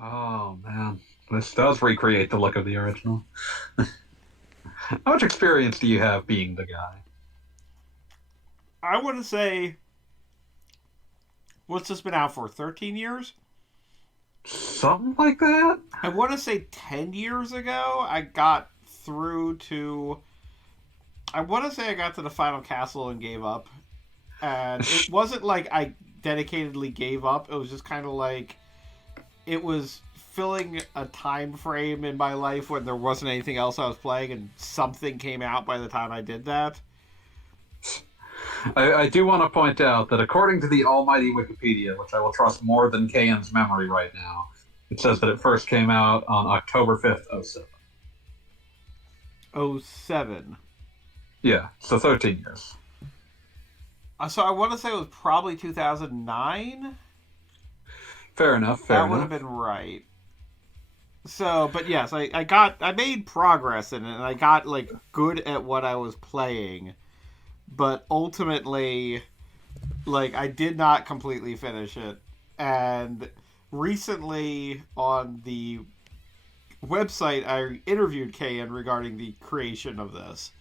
Oh man, this does recreate the look of the original. How much experience do you have being the guy? I want to say, what's this been out for? 13 years? Something like that? I want to say 10 years ago, I got through to. I want to say I got to the final castle and gave up. And it wasn't like I dedicatedly gave up, it was just kind of like it was filling a time frame in my life when there wasn't anything else I was playing, and something came out by the time I did that. I do want to point out that according to the almighty Wikipedia, which I will trust more than Kayin's memory right now, it says that it first came out on October 5th, 07. Oh seven. Yeah, so 13 years. So I want to say it was probably 2009. Fair enough, fair That would have enough. been right. So, but yes, I made progress in it, and I got like good at what I was playing, but ultimately, like I did not completely finish it. And recently on the website, I interviewed Kayin regarding the creation of this,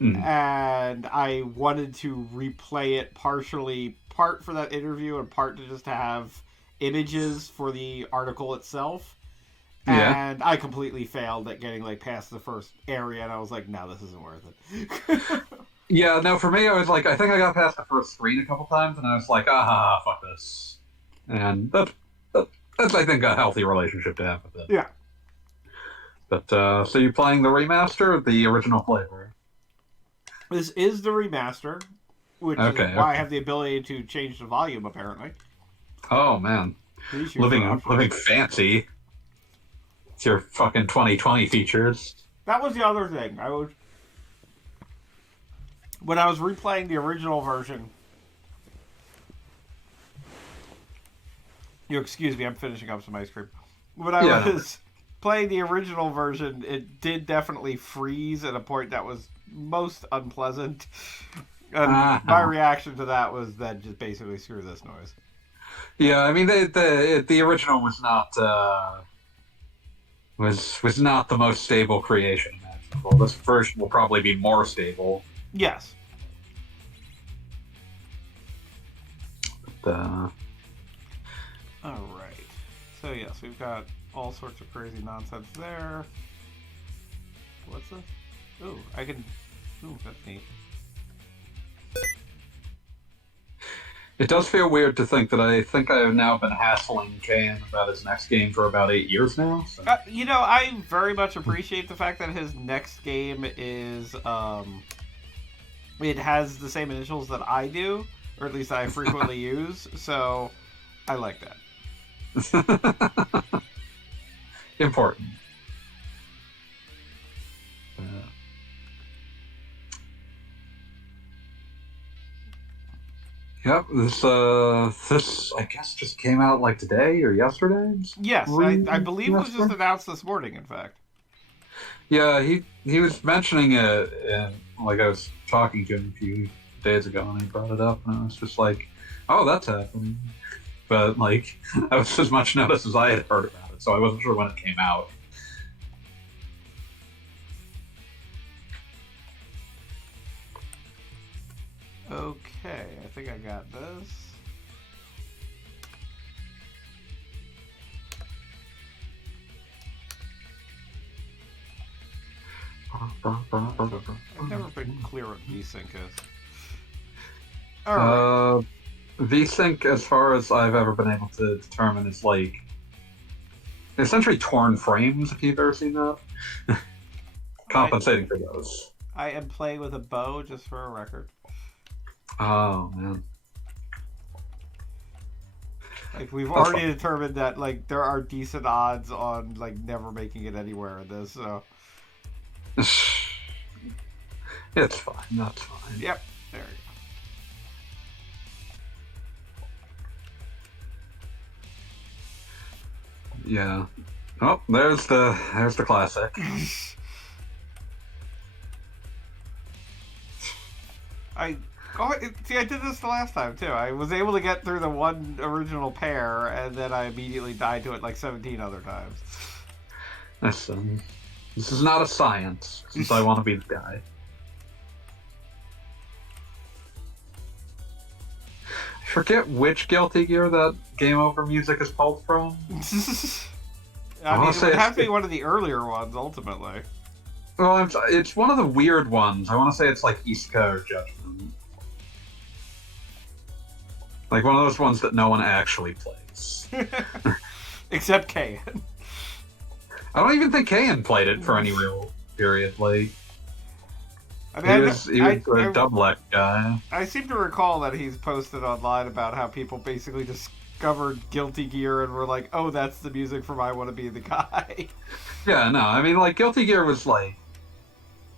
Mm. and I wanted to replay it partially, part for that interview and part to just have images for the article itself. Yeah. And I completely failed at getting like past the first area, and I was like, "No, this isn't worth it." Yeah, no, for me, I was like, I think I got past the first screen a couple times, and I was like, ah, ha, ha, fuck this. And that's, I think, a healthy relationship to have with it. Yeah, But, so you're playing the remaster or the original flavor? this is the remaster, which is Okay, why I okay. have the ability to change the volume. Apparently, Oh, man. please use your Living options. fancy. It's your fucking 2020 features. That was the other thing. I was when I was replaying the original version. You excuse me, I'm finishing up some ice cream. When I Yeah, no. was playing the original version, it did definitely freeze at a point that was most unpleasant. And my Uh-huh. reaction to that was then just basically screw this noise. Yeah, I mean, the original was not the most stable creation imaginable. This version will probably be more stable. Yes. Uh, All right. So yes, we've got all sorts of crazy nonsense there. What's this? Ooh, I can. Ooh, that's neat. it does feel weird to think that I think I have now been hassling Jan about his next game for about 8 years now. So. I very much appreciate the fact that his next game is it has the same initials that I do, or at least I frequently use. So I like that. Important. Uh, yep, this I guess just came out like today or yesterday. Yes, I believe it was just Remaster. announced this morning. In fact. Yeah, he was mentioning it, and like I was talking to him a few days ago, and he brought it up, and I was just like, "Oh, that's happening." But like, that was as much notice as I had heard about it, so I wasn't sure when it came out. Okay, I think I got this. I've never been clear what VSync is. All right. Uh, VSync, as far as I've ever been able to determine, is like essentially torn frames. If you've ever seen that, I compensating for those. I am playing with a bow, just for a record. Oh man, Like we've that's already determined that like there are decent odds on like never making it anywhere in this. So fine. It's fine. That's fine. yep, there you Yeah. Oh, there's the classic. go. I Oh, see, I did this the last time too. I was able to get through the one original pair, and then I immediately died to it like 17 other times. Listen, this is not a science, since I want to be the guy. I forget which Guilty Gear that Game Over music is pulled from. I mean, it would have to be one of the earlier ones, ultimately. Well, it's one of the weird ones. I want to say it's like Isuka or Judgment. Like one of those ones that no one actually plays. Except Kayin. I don't even think Kayin played it for any real period. Like, I mean, he was a double guy. I seem to recall that he's posted online about how people basically discovered Guilty Gear and were like, oh, that's the music from I Want to Be the Guy. Yeah, no, I mean, like, Guilty Gear was like,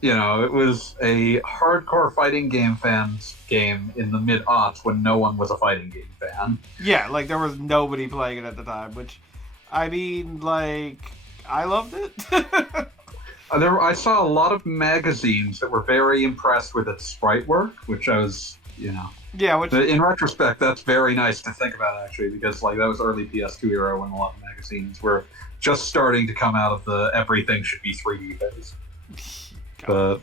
you know, it was a hardcore fighting game fans game in the mid-aughts when no one was a fighting game fan. Yeah, like, there was nobody playing it at the time, which, I mean, like, I loved it. I saw a lot of magazines that were very impressed with its sprite work, which I was, you know... Yeah, which... In retrospect, that's very nice to think about, actually, because, like, that was early PS2 era when a lot of magazines were just starting to come out of the everything should be 3D phase. But,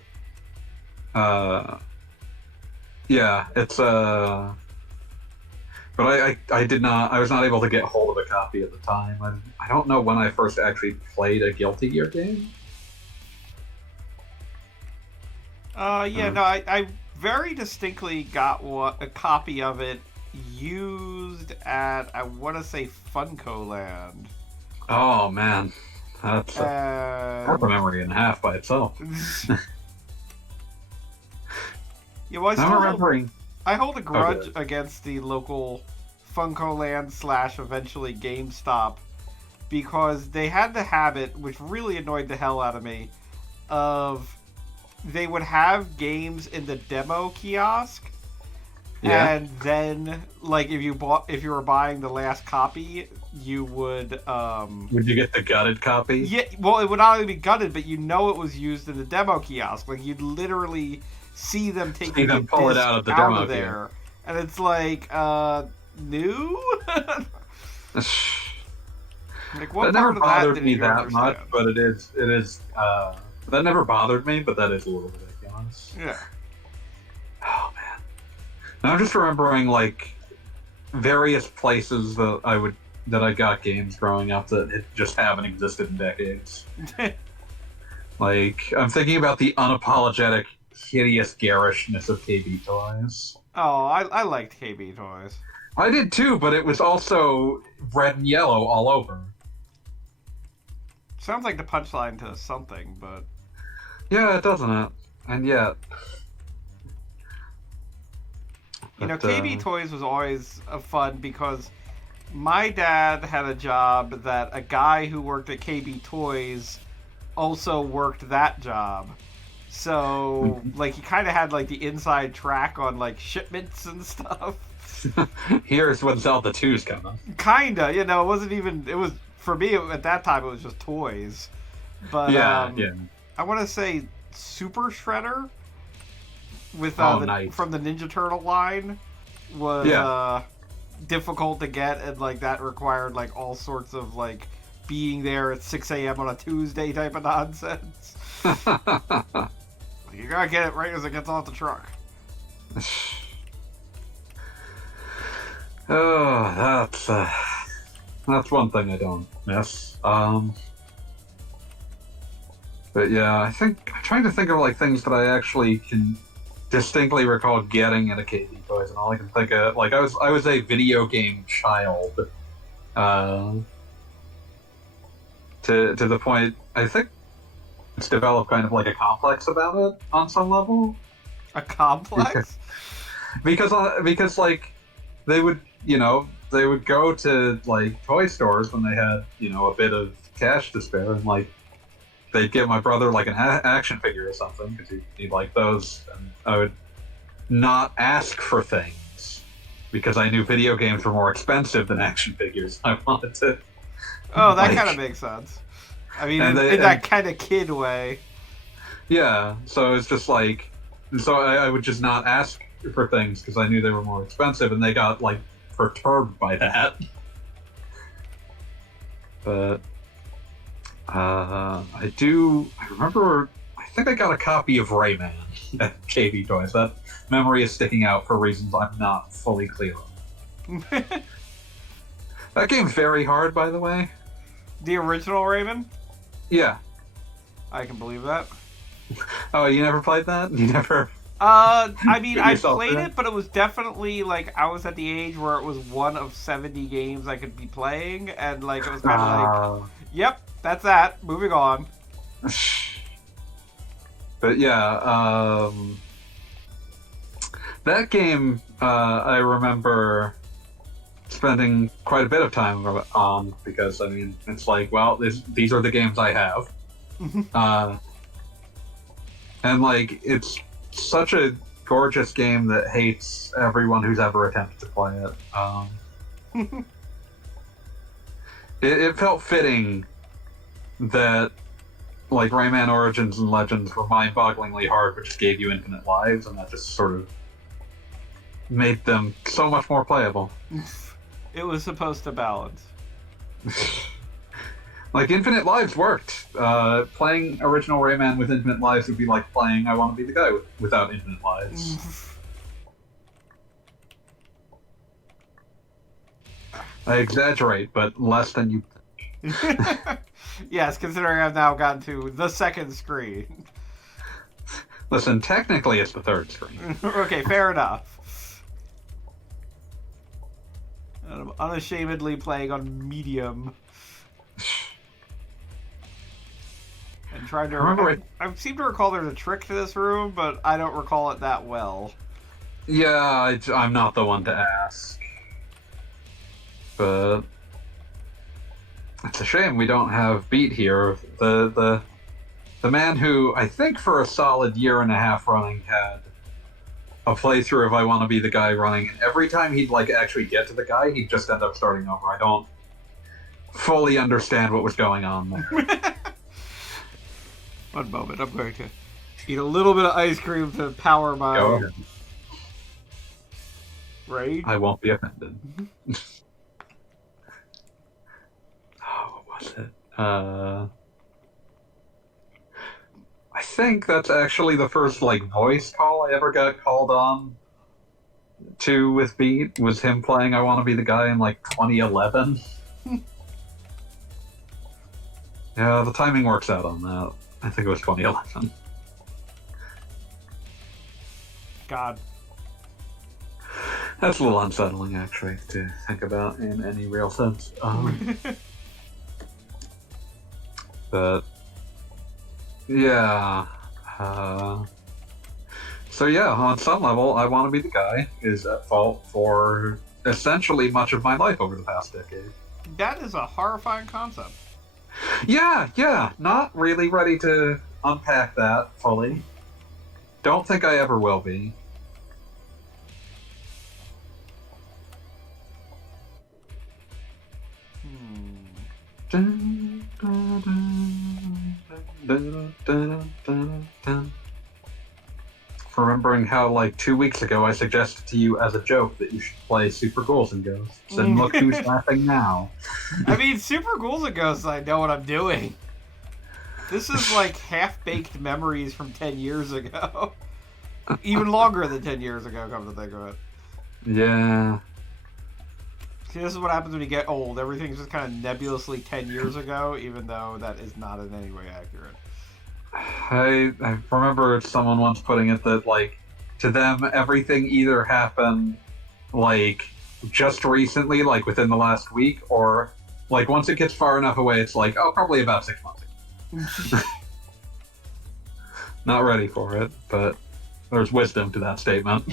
yeah, it's, but I was not able to get hold of a copy at the time. I don't know when I first actually played a Guilty Gear game. Yeah, no, I very distinctly got a copy of it used at, I want to say, Funko Land. Oh, man. That's a memory and a half by itself. Yeah, well, I'm remembering. I hold a grudge against the local Funko Land / eventually GameStop because they had the habit, which really annoyed the hell out of me, of they would have games in the demo kiosk. Yeah. And then, like, if you were buying the last copy, you would. Would you get the gutted copy? Yeah, well, it would not only be gutted, but you know it was used in the demo kiosk. Like, you'd literally see them taking pull it out of the demo there, and it's like, new. Like, what that never part of bothered that me didn't you that understand? much, but it is. That never bothered me, but that is a little ridiculous. Yeah. Oh man. Now I'm just remembering like various places that I got games growing up that just haven't existed in decades. Like I'm thinking about the unapologetic, hideous garishness of KB Toys. Oh, I liked KB Toys. I did too, but it was also red and yellow all over. Sounds like the punchline to something, but Yeah, doesn't it? And yet. You know, KB Toys was always fun because my dad had a job that a guy who worked at KB Toys also worked that job. So, like, he kind of had, like, the inside track on, like, shipments and stuff. Here's when Zelda 2's coming. Kinda, you know, it wasn't even, it was, for me, at that time, it was just toys. But, yeah. I want to say Super Shredder with nice. From the Ninja Turtle line was difficult to get, and like that required like all sorts of like being there at 6 a.m. on a Tuesday type of nonsense. You gotta get it right as it gets off the truck. Oh, that's one thing I don't miss. But yeah, I'm trying to think of like things that I actually can distinctly recall getting at a KB Toys, and all I can think of, like, I was a video game child, to the point I think it's developed kind of like a complex about it on some level. A complex? Because like they would go to like toy stores when they had a bit of cash to spare, and like they'd get my brother like an action figure or something because he'd like those, and I would not ask for things because I knew video games were more expensive than action figures. I wanted to. Oh, that kind of makes sense. I mean, in that kind of kid way. Yeah, so it's just like, so I would just not ask for things because I knew they were more expensive, and they got like perturbed by that. But I remember. I think I got a copy of Rayman at KB Toys. That memory is sticking out for reasons I'm not fully clear on. That game's very hard, by the way. The original Rayman? Yeah. I can believe that. Oh, you never played that? You never... I mean, I yourself played there? it, but it was definitely, like, I was at the age where it was one of 70 games I could be playing, and, like, it was kind of like, yep, that's that, moving on. But yeah, that game, I remember spending quite a bit of time on, because, I mean, it's like, well, these are the games I have. And, like, it's such a gorgeous game that hates everyone who's ever attempted to play it. It felt fitting that, like, Rayman Origins and Legends were mind-bogglingly hard, but just gave you infinite lives, and that just sort of made them so much more playable. It was supposed to balance. Like, infinite lives worked. Playing original Rayman with infinite lives would be like playing I Want to Be the Guy without infinite lives. I exaggerate, but less than you... Yes, considering I've now gotten to the second screen. Listen, technically it's the third screen. Okay, fair enough. And I'm unashamedly playing on medium. And trying to remember I seem to recall there's a trick to this room, but I don't recall it that well. Yeah, I'm not the one to ask. But it's a shame we don't have Beat here. The man who I think for a solid year and a half running had a playthrough of I Want to Be the Guy running, and every time he'd like actually get to the guy, he'd just end up starting over. I don't fully understand what was going on there. One moment, I'm going to eat a little bit of ice cream to power my Go ahead. rage. I won't be offended. Oh, what was it? I think that's actually the first like voice call I ever got called on to with Beat, was him playing I Want to Be the Guy in like 2011. Yeah, the timing works out on that. I think it was 2011. God. That's a little unsettling, actually, to think about in any real sense. But yeah. So yeah, on some level, I Want to Be the Guy is at fault for essentially much of my life over the past decade. That is a horrifying concept. Yeah, not really ready to unpack that fully. Don't think I ever will be. Remembering how, like, 2 weeks ago I suggested to you as a joke that you should play Super Ghouls and Ghosts, and look who's laughing now. I mean, Super Ghouls and Ghosts, I know what I'm doing. This is like half-baked memories from 10 years ago. Even longer than 10 years ago, come to think of it. Yeah. See, this is what happens when you get old. Everything's just kind of nebulously 10 years ago, even though that is not in any way accurate. I remember someone once putting it that, like, to them, everything either happened, like, just recently, like, within the last week, or, like, once it gets far enough away, it's like, oh, probably about 6 months ago. Not ready for it, but there's wisdom to that statement.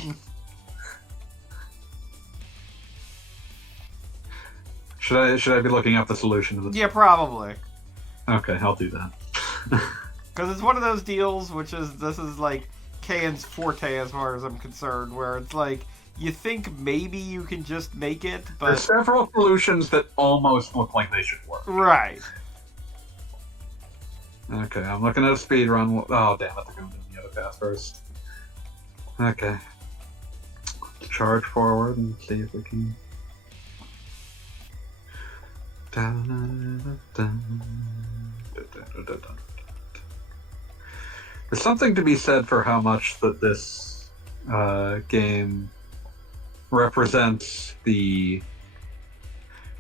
Should I be looking up the solution to this? Yeah, probably. Okay, I'll do that. Because it's one of those deals, this is like Kayin's forte as far as I'm concerned, where it's like, you think maybe you can just make it, but... There's several solutions that almost look like they should work. Right. Okay, I'm looking at a speed run. Oh, damn it, they're going down the other path first. Okay. charge forward and see if we can. There's something to be said for how much that this game represents the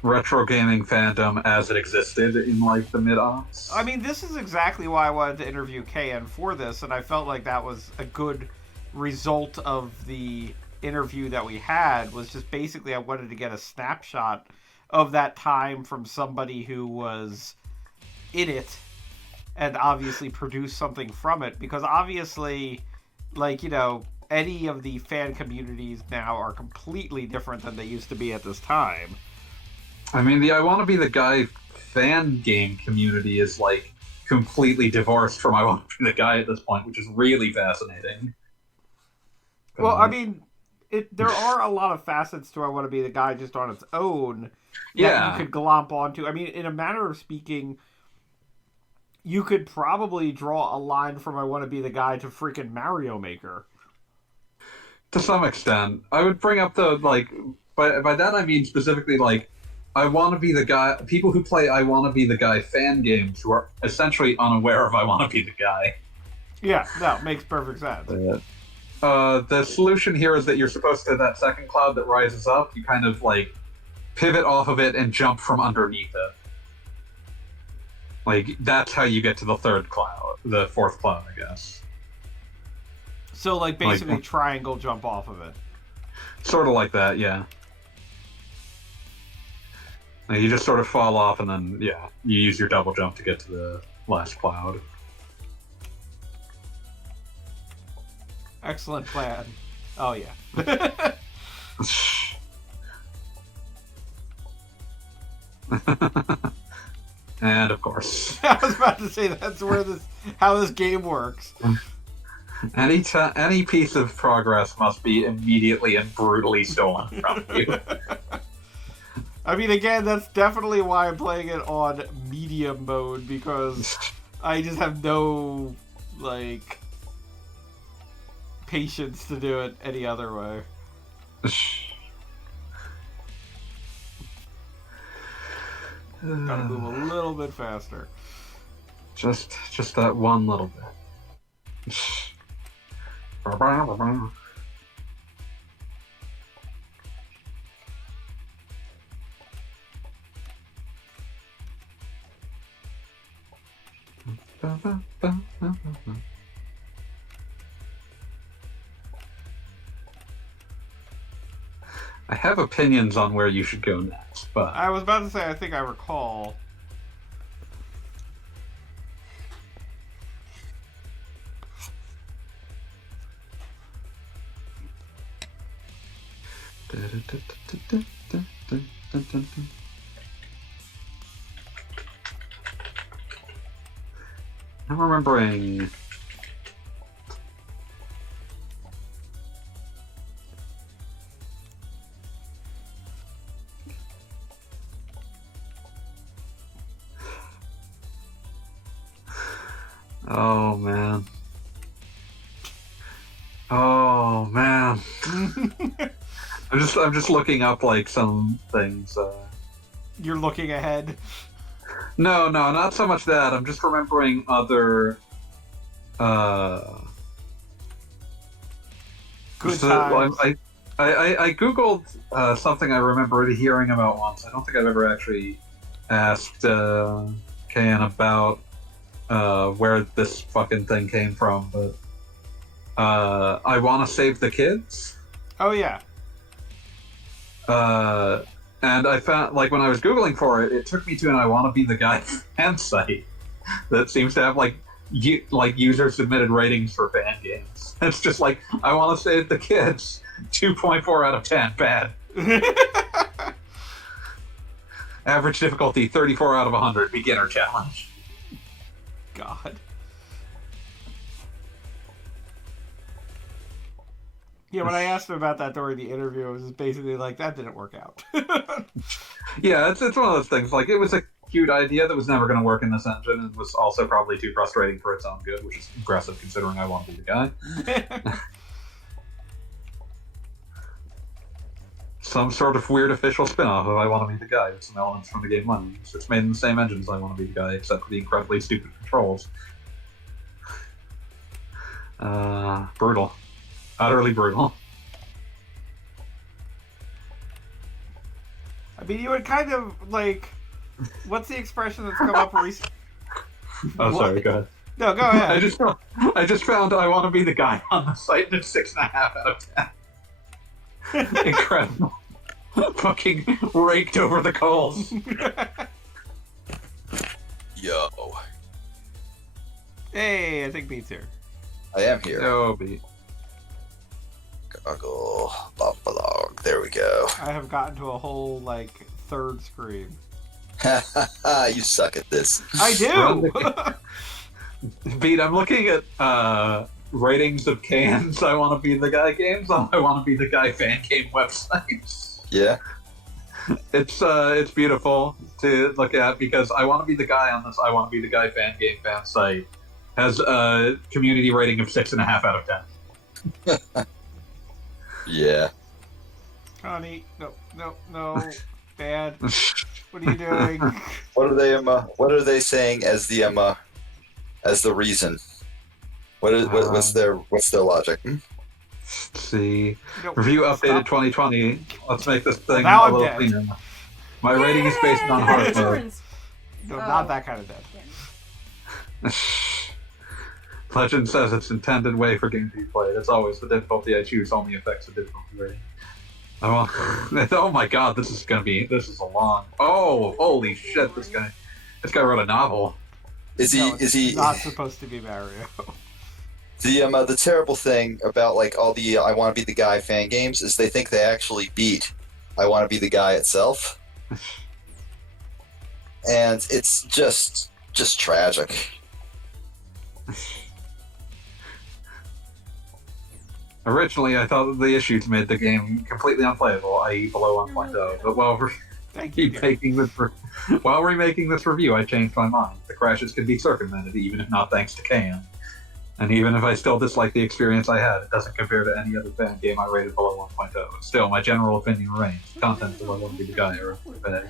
retro gaming fandom as it existed in like the mid-aughts. I mean, this is exactly why I wanted to interview Kayin for this, and I felt like that was a good result of the interview that we had, was just basically I wanted to get a snapshot of that time from somebody who was in it and obviously produce something from it, because obviously, like, you know, any of the fan communities now are completely different than they used to be at this time. I mean, the I Want to Be the Guy fan game community is, like, completely divorced from I Want to Be the Guy at this point, which is really fascinating. Well, I mean, there are a lot of facets to I Want to Be the Guy just on its own that you could glomp onto. I mean, in a manner of speaking, you could probably draw a line from I Want to Be the Guy to freaking Mario Maker. To some extent. I would bring up the, like, by that I mean specifically, like, I Want to Be the Guy, people who play I Want to Be the Guy fan games who are essentially unaware of I Want to Be the Guy. Yeah, no, makes perfect sense. The solution here is that you're supposed to, that second cloud that rises up, you kind of, like, pivot off of it and jump from underneath it. Like, that's how you get to the third cloud, the fourth cloud, I guess. So, like, basically triangle jump off of it. Sort of like that, yeah. And you just sort of fall off and then, yeah, you use your double jump to get to the last cloud. Excellent plan. Oh, yeah. And, of course. I was about to say, that's where how this game works. Any piece of progress must be immediately and brutally stolen from you. I mean, again, that's definitely why I'm playing it on medium mode, because I just have no, like, patience to do it any other way. Gotta move a little bit faster. Just that one little bit. I have opinions on where you should go next, but I was about to say, I think I recall. I'm remembering. Oh man. Oh man. I'm just looking up like some things. You're looking ahead. No, not so much that. I'm just remembering other. Good times. I googled something I remember hearing about once. I don't think I've ever actually asked Kayin about where this fucking thing came from, but I Want to Save the Kids. Oh yeah. And I found, like, when I was Googling for it, it took me to an I Want to Be the Guy fan site that seems to have, like, user-submitted ratings for fan games. It's just like, I Want to Save the Kids, 2.4 out of 10, bad. Average difficulty, 34 out of 100, beginner challenge. God. Yeah, when I asked him about that during the interview, it was just basically like, that didn't work out. Yeah, it's one of those things. Like, it was a cute idea that was never going to work in this engine, and was also probably too frustrating for its own good, which is impressive considering I Want to Be the Guy. some sort of weird official spin-off of I Want to Be the Guy with some elements from the game Lemons. It's made in the same engine as I Want to Be the Guy, except for the incredibly stupid controls. Brutal. Utterly brutal. I mean, you would kind of, like... What's the expression that's come up recently? Oh, sorry, go ahead. No, go ahead. I just found I Want to Be the Guy on the site and it's 6.5 out of 10. Incredible. Fucking raked over the coals. Yo. Hey, I think Beat's here. I am here. Oh, beat. Goggle. Bop-a-log. There we go. I have gotten to a whole, like, third screen. You suck at this. I do! Beat, I'm looking at ratings of Kayin's I Want to Be the Guy games on I Want to Be the Guy fan game websites. Yeah? It's beautiful to look at because I Want to Be the Guy on this I Want to Be the Guy fan game fan site has a community rating of 6.5 out of 10. Yeah. Connie, no. Bad. What are you doing? What are they saying as the reason? What's their logic? Let's see. Nope. Review updated Stop. 2020. Let's make this thing Now a I'm little dead. cleaner. My rating is based on hard mode. No, not that kind of dead. Legend says its intended way for game to be played. As always, the difficulty I choose only affects the difficulty rating. Oh my god, this is a long. Oh, holy shit! This guy wrote a novel. Is he not supposed to be Mario? The terrible thing about like all the I Want to Be the Guy fan games is they think they actually beat I Want to Be the Guy itself, and it's just tragic. Originally, I thought that the issues made the game completely unplayable, i.e., below 1.0. But while remaking this review, I changed my mind. The crashes can be circumvented, even if not thanks to Kayin. And even if I still dislike the experience I had, it doesn't compare to any other fan game I rated below 1.0. Still, my general opinion remains. Content below I Want to Be the Guy are bad.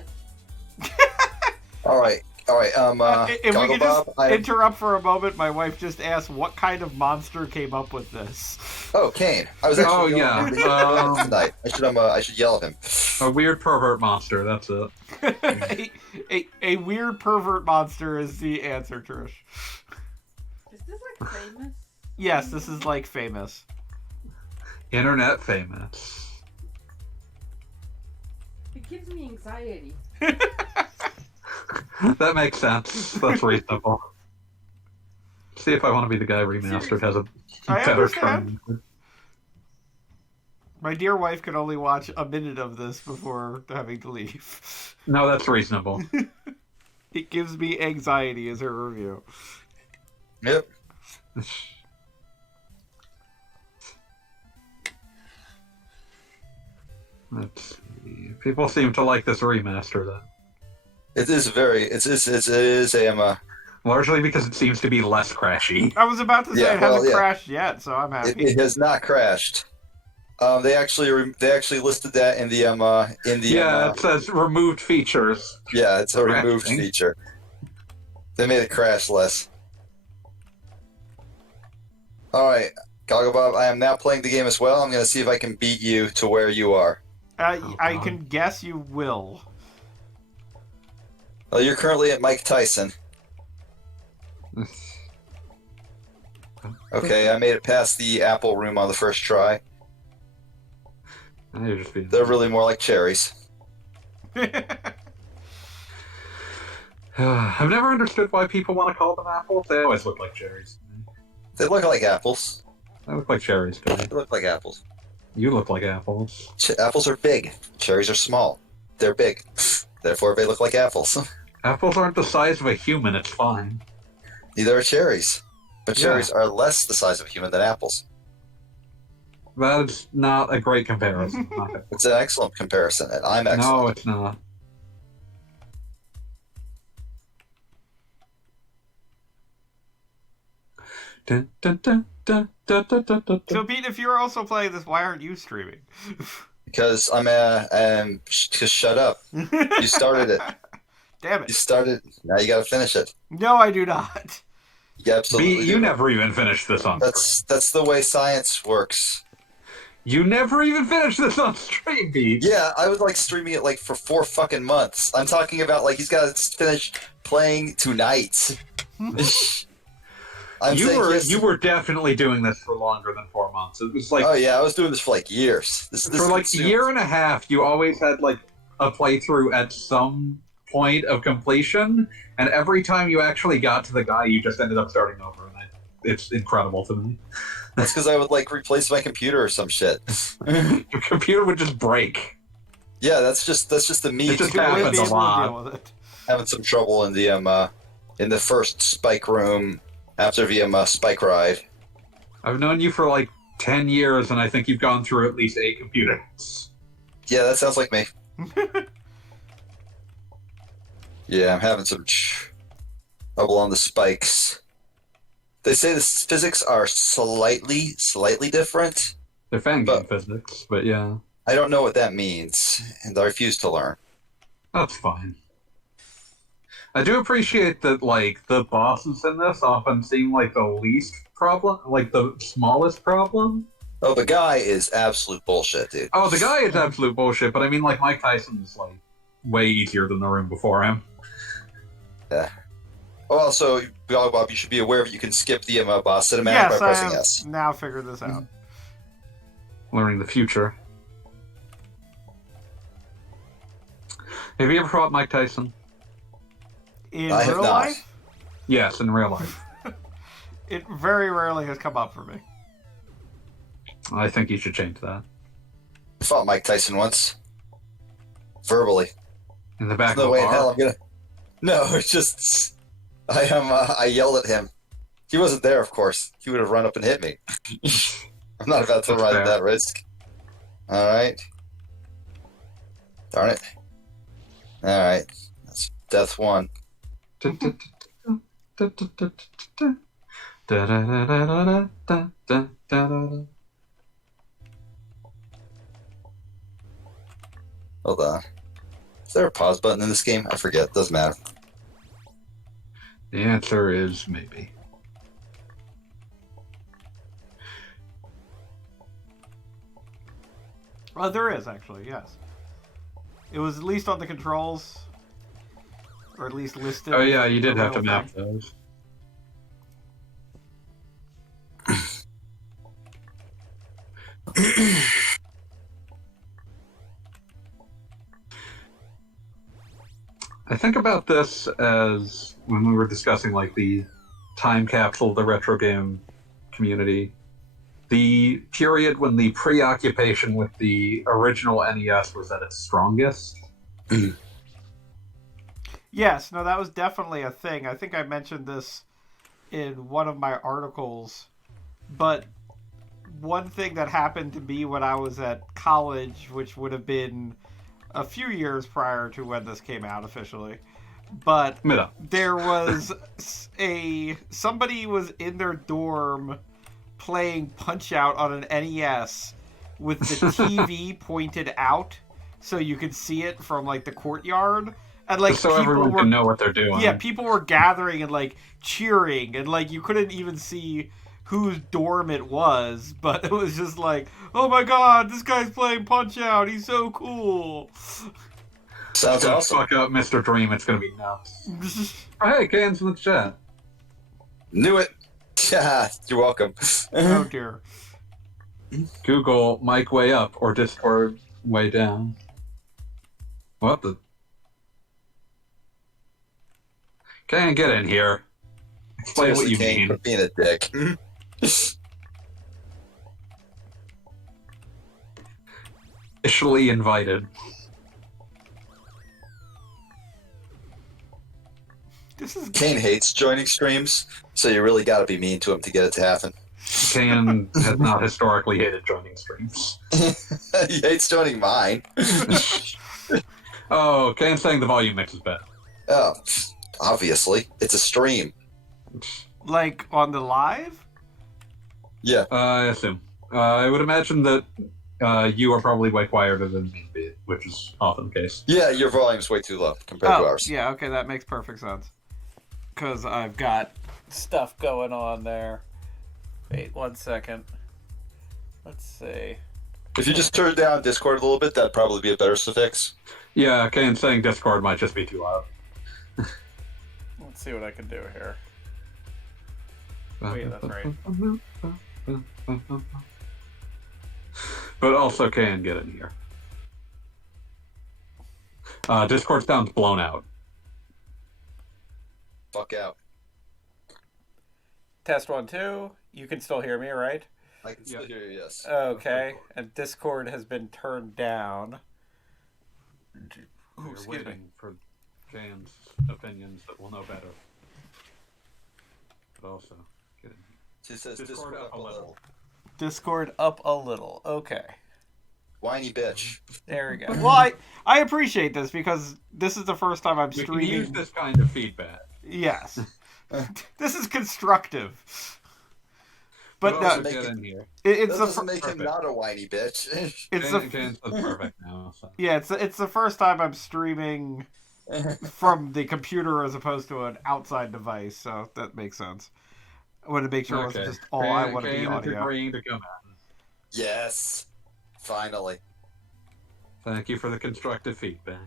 All right. If we could just Bob, interrupt for a moment, my wife just asked what kind of monster came up with this. Oh, Kayin. I was actually tonight. I should yell at him. A weird pervert monster, that's it. a weird pervert monster is the answer, Trish. Is this like famous? Yes, this is like famous. Internet famous. It gives me anxiety. That makes sense. That's reasonable. See if I Want to Be the Guy Remastered has a I better understand. trend. My dear wife could only watch a minute of this before having to leave. No, that's reasonable. It gives me anxiety as her review. Yep. Let's see. People seem to like this remaster, then. It is a Largely because it seems to be less crashy. I was about to say Yeah, it hasn't well, yeah. crashed yet, so I'm happy. it has not crashed. They actually listed that in the Yeah, it says removed features. yeah, it's a removed Crashing. feature. They made it crash less. All right, Goggle Bob, I am now playing the game as well. I'm going to see if I can beat you to where you are. I can guess you will. Well, you're currently at Mike Tyson. Okay, I made it past the apple room on the first try. You're just being... They're really more like cherries. I've never understood why people want to call them apples. They always look like cherries. They look like apples. They look like cherries to me. They look like apples. You look like apples. Apples are big. Cherries are small. They're big. Therefore, they look like apples. Apples aren't the size of a human, it's fine. Neither are cherries. But Yeah. cherries are less the size of a human than apples. That is not a great comparison. It's an excellent comparison, and I'm excellent. No, it's not. So, Pete, if you're also playing this, why aren't you streaming? Because just shut up. You started it. Damn You it. started. Now you got to finish it. No, I do not. You absolutely You do. never even finished this on stream. That's the way science works. You never even finished this on stream, Beats. Yeah, I was like streaming it like for 4 fucking months. I'm talking about like he's got to finish playing tonight. You were definitely doing this for longer than 4 months. It was like oh yeah, I was doing this for like years. This for like a consumed- year and a half. You always had like a playthrough at some point of completion, and every time you actually got to the guy, you just ended up starting over, and it's incredible to me. That's because I would like replace my computer or some shit. Your computer would just break. Yeah, that's just the me It just You wouldn't happens be a able to lot. deal with it. having some trouble in the first spike room after the spike ride. I've known you for like 10 years, and I think you've gone through at least 8 computers. Yeah, that sounds like me. Yeah, I'm having some trouble on the spikes. They say the physics are slightly different. They're fangame But- physics, but yeah, I don't know what that means, and I refuse to learn. that's fine. I do appreciate that, like, the bosses in this often seem like the least problem, like the smallest problem. Oh, the guy is absolute bullshit, dude. Oh, the guy is absolute bullshit, but I mean, like, Mike Tyson is, like, way easier than the room before him. Yeah. Oh, also, Bob, you should be aware that you can skip the boss cinematic Yes, by I pressing have S. now figured this out. Learning the future. Have you ever fought Mike Tyson? In I have real not. life, Yes, in real life. it very rarely has come up for me. I think you should change that. I fought Mike Tyson once. Verbally. In the back There's no of way the in hell bar. I'm gonna. No, it's just I yelled at him. He wasn't there, of course. He would have run up and hit me. I'm not about to That's run fair. that risk. All right. Darn it. All right. That's death one. Hold on. Is there a pause button in this game? I forget. Doesn't matter. The answer is maybe. Well, there is actually, yes. It was at least on the controls, or at least listed. Oh yeah, you as did a have to real map thing. those. I think about this as when we were discussing like the time capsule, the retro game community, the period when the preoccupation with the original NES was at its strongest. Yes, no, that was definitely a thing. I think I mentioned this in one of my articles, but one thing that happened to me when I was at college, which would have been a few years prior to when this came out officially, but Middle. there was somebody was in their dorm playing Punch Out on an NES with the TV pointed out so you could see it from like the courtyard, and like Just so people everyone were can know what they're doing. yeah, people were gathering and like cheering, and like you couldn't even see whose dorm it was, but it was just like, oh my god, this guy's playing Punch Out, he's so cool. Sounds Gonna awesome. fuck up Mr. Dream. It's gonna be nuts. Oh, hey, Kayin's in the chat. Knew it. Yeah, you're welcome. Oh dear. Google Mike way up or Discord way down. What the? Kayin, get in here. Explain what you Seriously, Kane, mean. quit being a dick. Officially invited. This is Kane hates joining streams, so you really got to be mean to him to get it to happen. Kayin has not historically hated joining streams. He hates joining mine. Oh, Kayin's saying the volume mix is bad. Oh, obviously, it's a stream. like on the live. Yeah, I assume. I would imagine that you are probably way quieter than me, which is often the case. Yeah, your volume's way too low compared to ours. Yeah, okay, that makes perfect sense. Because I've got stuff going on there. Wait 1 second. Let's see. If you just turn down Discord a little bit, that'd probably be a better fix. Yeah, Kayin saying Discord might just be too loud. Let's see what I can do here. Oh, yeah, that's right. But also Kayin, get in here. Discord sounds blown out. Fuck out. Test 1, 2. You can still hear me, right? I can still hear you, yes. Okay, and Discord has been turned down. We're waiting for Kayin's opinions that will know better. But also, get in here. She says Discord up a little. Discord up a little. Okay. Whiny bitch. There we go. Well, I appreciate this because this is the first time I'm We can streaming. use this kind of feedback. Yes. This is constructive. But also no, get in here. it's That the doesn't make him perfect. not a whiny bitch. it's Kayin's perfect now. So. yeah, it's the first time I'm streaming from the computer as opposed to an outside device, so that makes sense. I wanted to make sure it wasn't just all I want to be Kayin is audio. agreeing to come out. Yes. Finally. Thank you for the constructive feedback.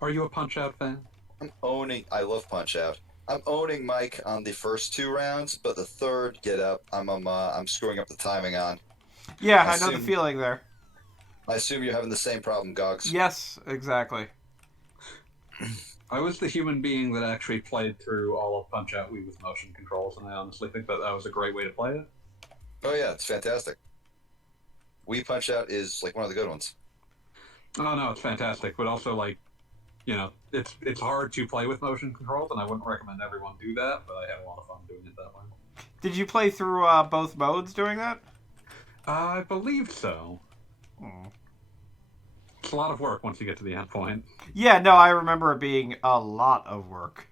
Are you a Punch-Out fan? I love Punch Out. I'm owning Mike on the first 2 rounds, but the third get up, I'm screwing up the timing on. Yeah, I I know the assume- feeling there. I assume you're having the same problem, Gogs. Yes, exactly. I was the human being that actually played through all of Punch-Out Wii with motion controls, and I honestly think that was a great way to play it. Oh yeah, it's fantastic. Wii Punch Out is like one of the good ones. Oh no, it's fantastic, but also like, you know, it's hard to play with motion controls, and I wouldn't recommend everyone do that. But I had a lot of fun doing it that way. Did you play through both modes doing that? I believe so. Hmm. It's a lot of work once you get to the end point. Yeah, no, I remember it being a lot of work.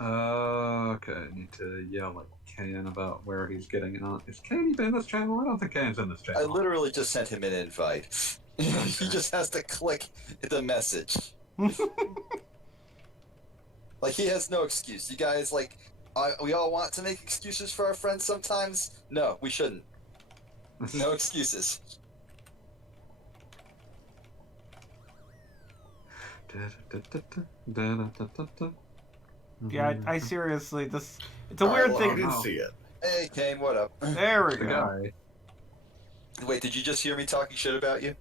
Okay, I need to yell at Kayin about where he's getting it on. Is Kayin even in this channel? I don't think Kayin's in this I channel. literally just sent him an invite. He just has to click the message. Like, he has no excuse. You guys, like, we all want to make excuses for our friends sometimes. No, we shouldn't. No excuses. Yeah, I seriously, it's a weird well, thing. I didn't see it. Hey, Kane, what up? There we The go. guy. Wait, did you just hear me talking shit about you?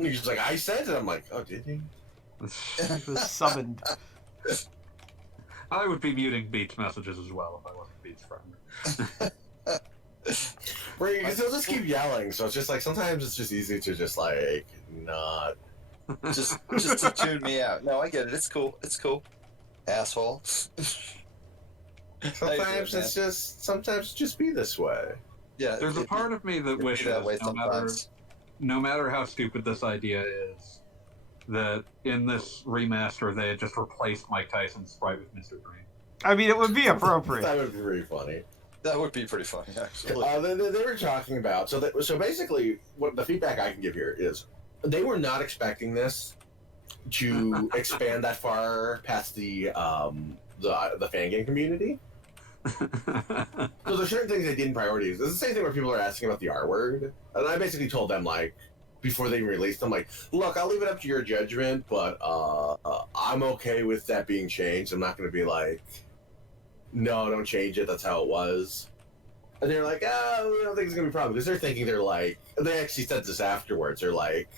He's like, I said it. I'm like, oh, did he? He was summoned. I would be muting Beats messages as well if I wasn't Beats' friend. Right, because he'll just keep yelling. So it's just like sometimes it's just easy to just like not. Just to tune me out. No, I get it. It's cool. It's cool. Asshole. Sometimes man? it's just be this way. Yeah. There's a part of me that it'd be wishes, that way no matter how stupid this idea is, that in this remaster they had just replaced Mike Tyson's sprite with Mr. Green. I mean, it would be appropriate. That would be really funny. That would be pretty funny, actually. They were talking about so basically what the feedback I can give here is they were not expecting this to expand that far past the fan game community. So there's certain things they didn't prioritize. It's the same thing where people are asking about the R word, and I basically told them like before they released them, like, look, I'll leave it up to your judgment, but I'm okay with that being changed. I'm not going to be like, no, don't change it. That's how it was. And they're like, oh, I don't think it's going to be a problem. Because they're thinking they actually said this afterwards. They're like,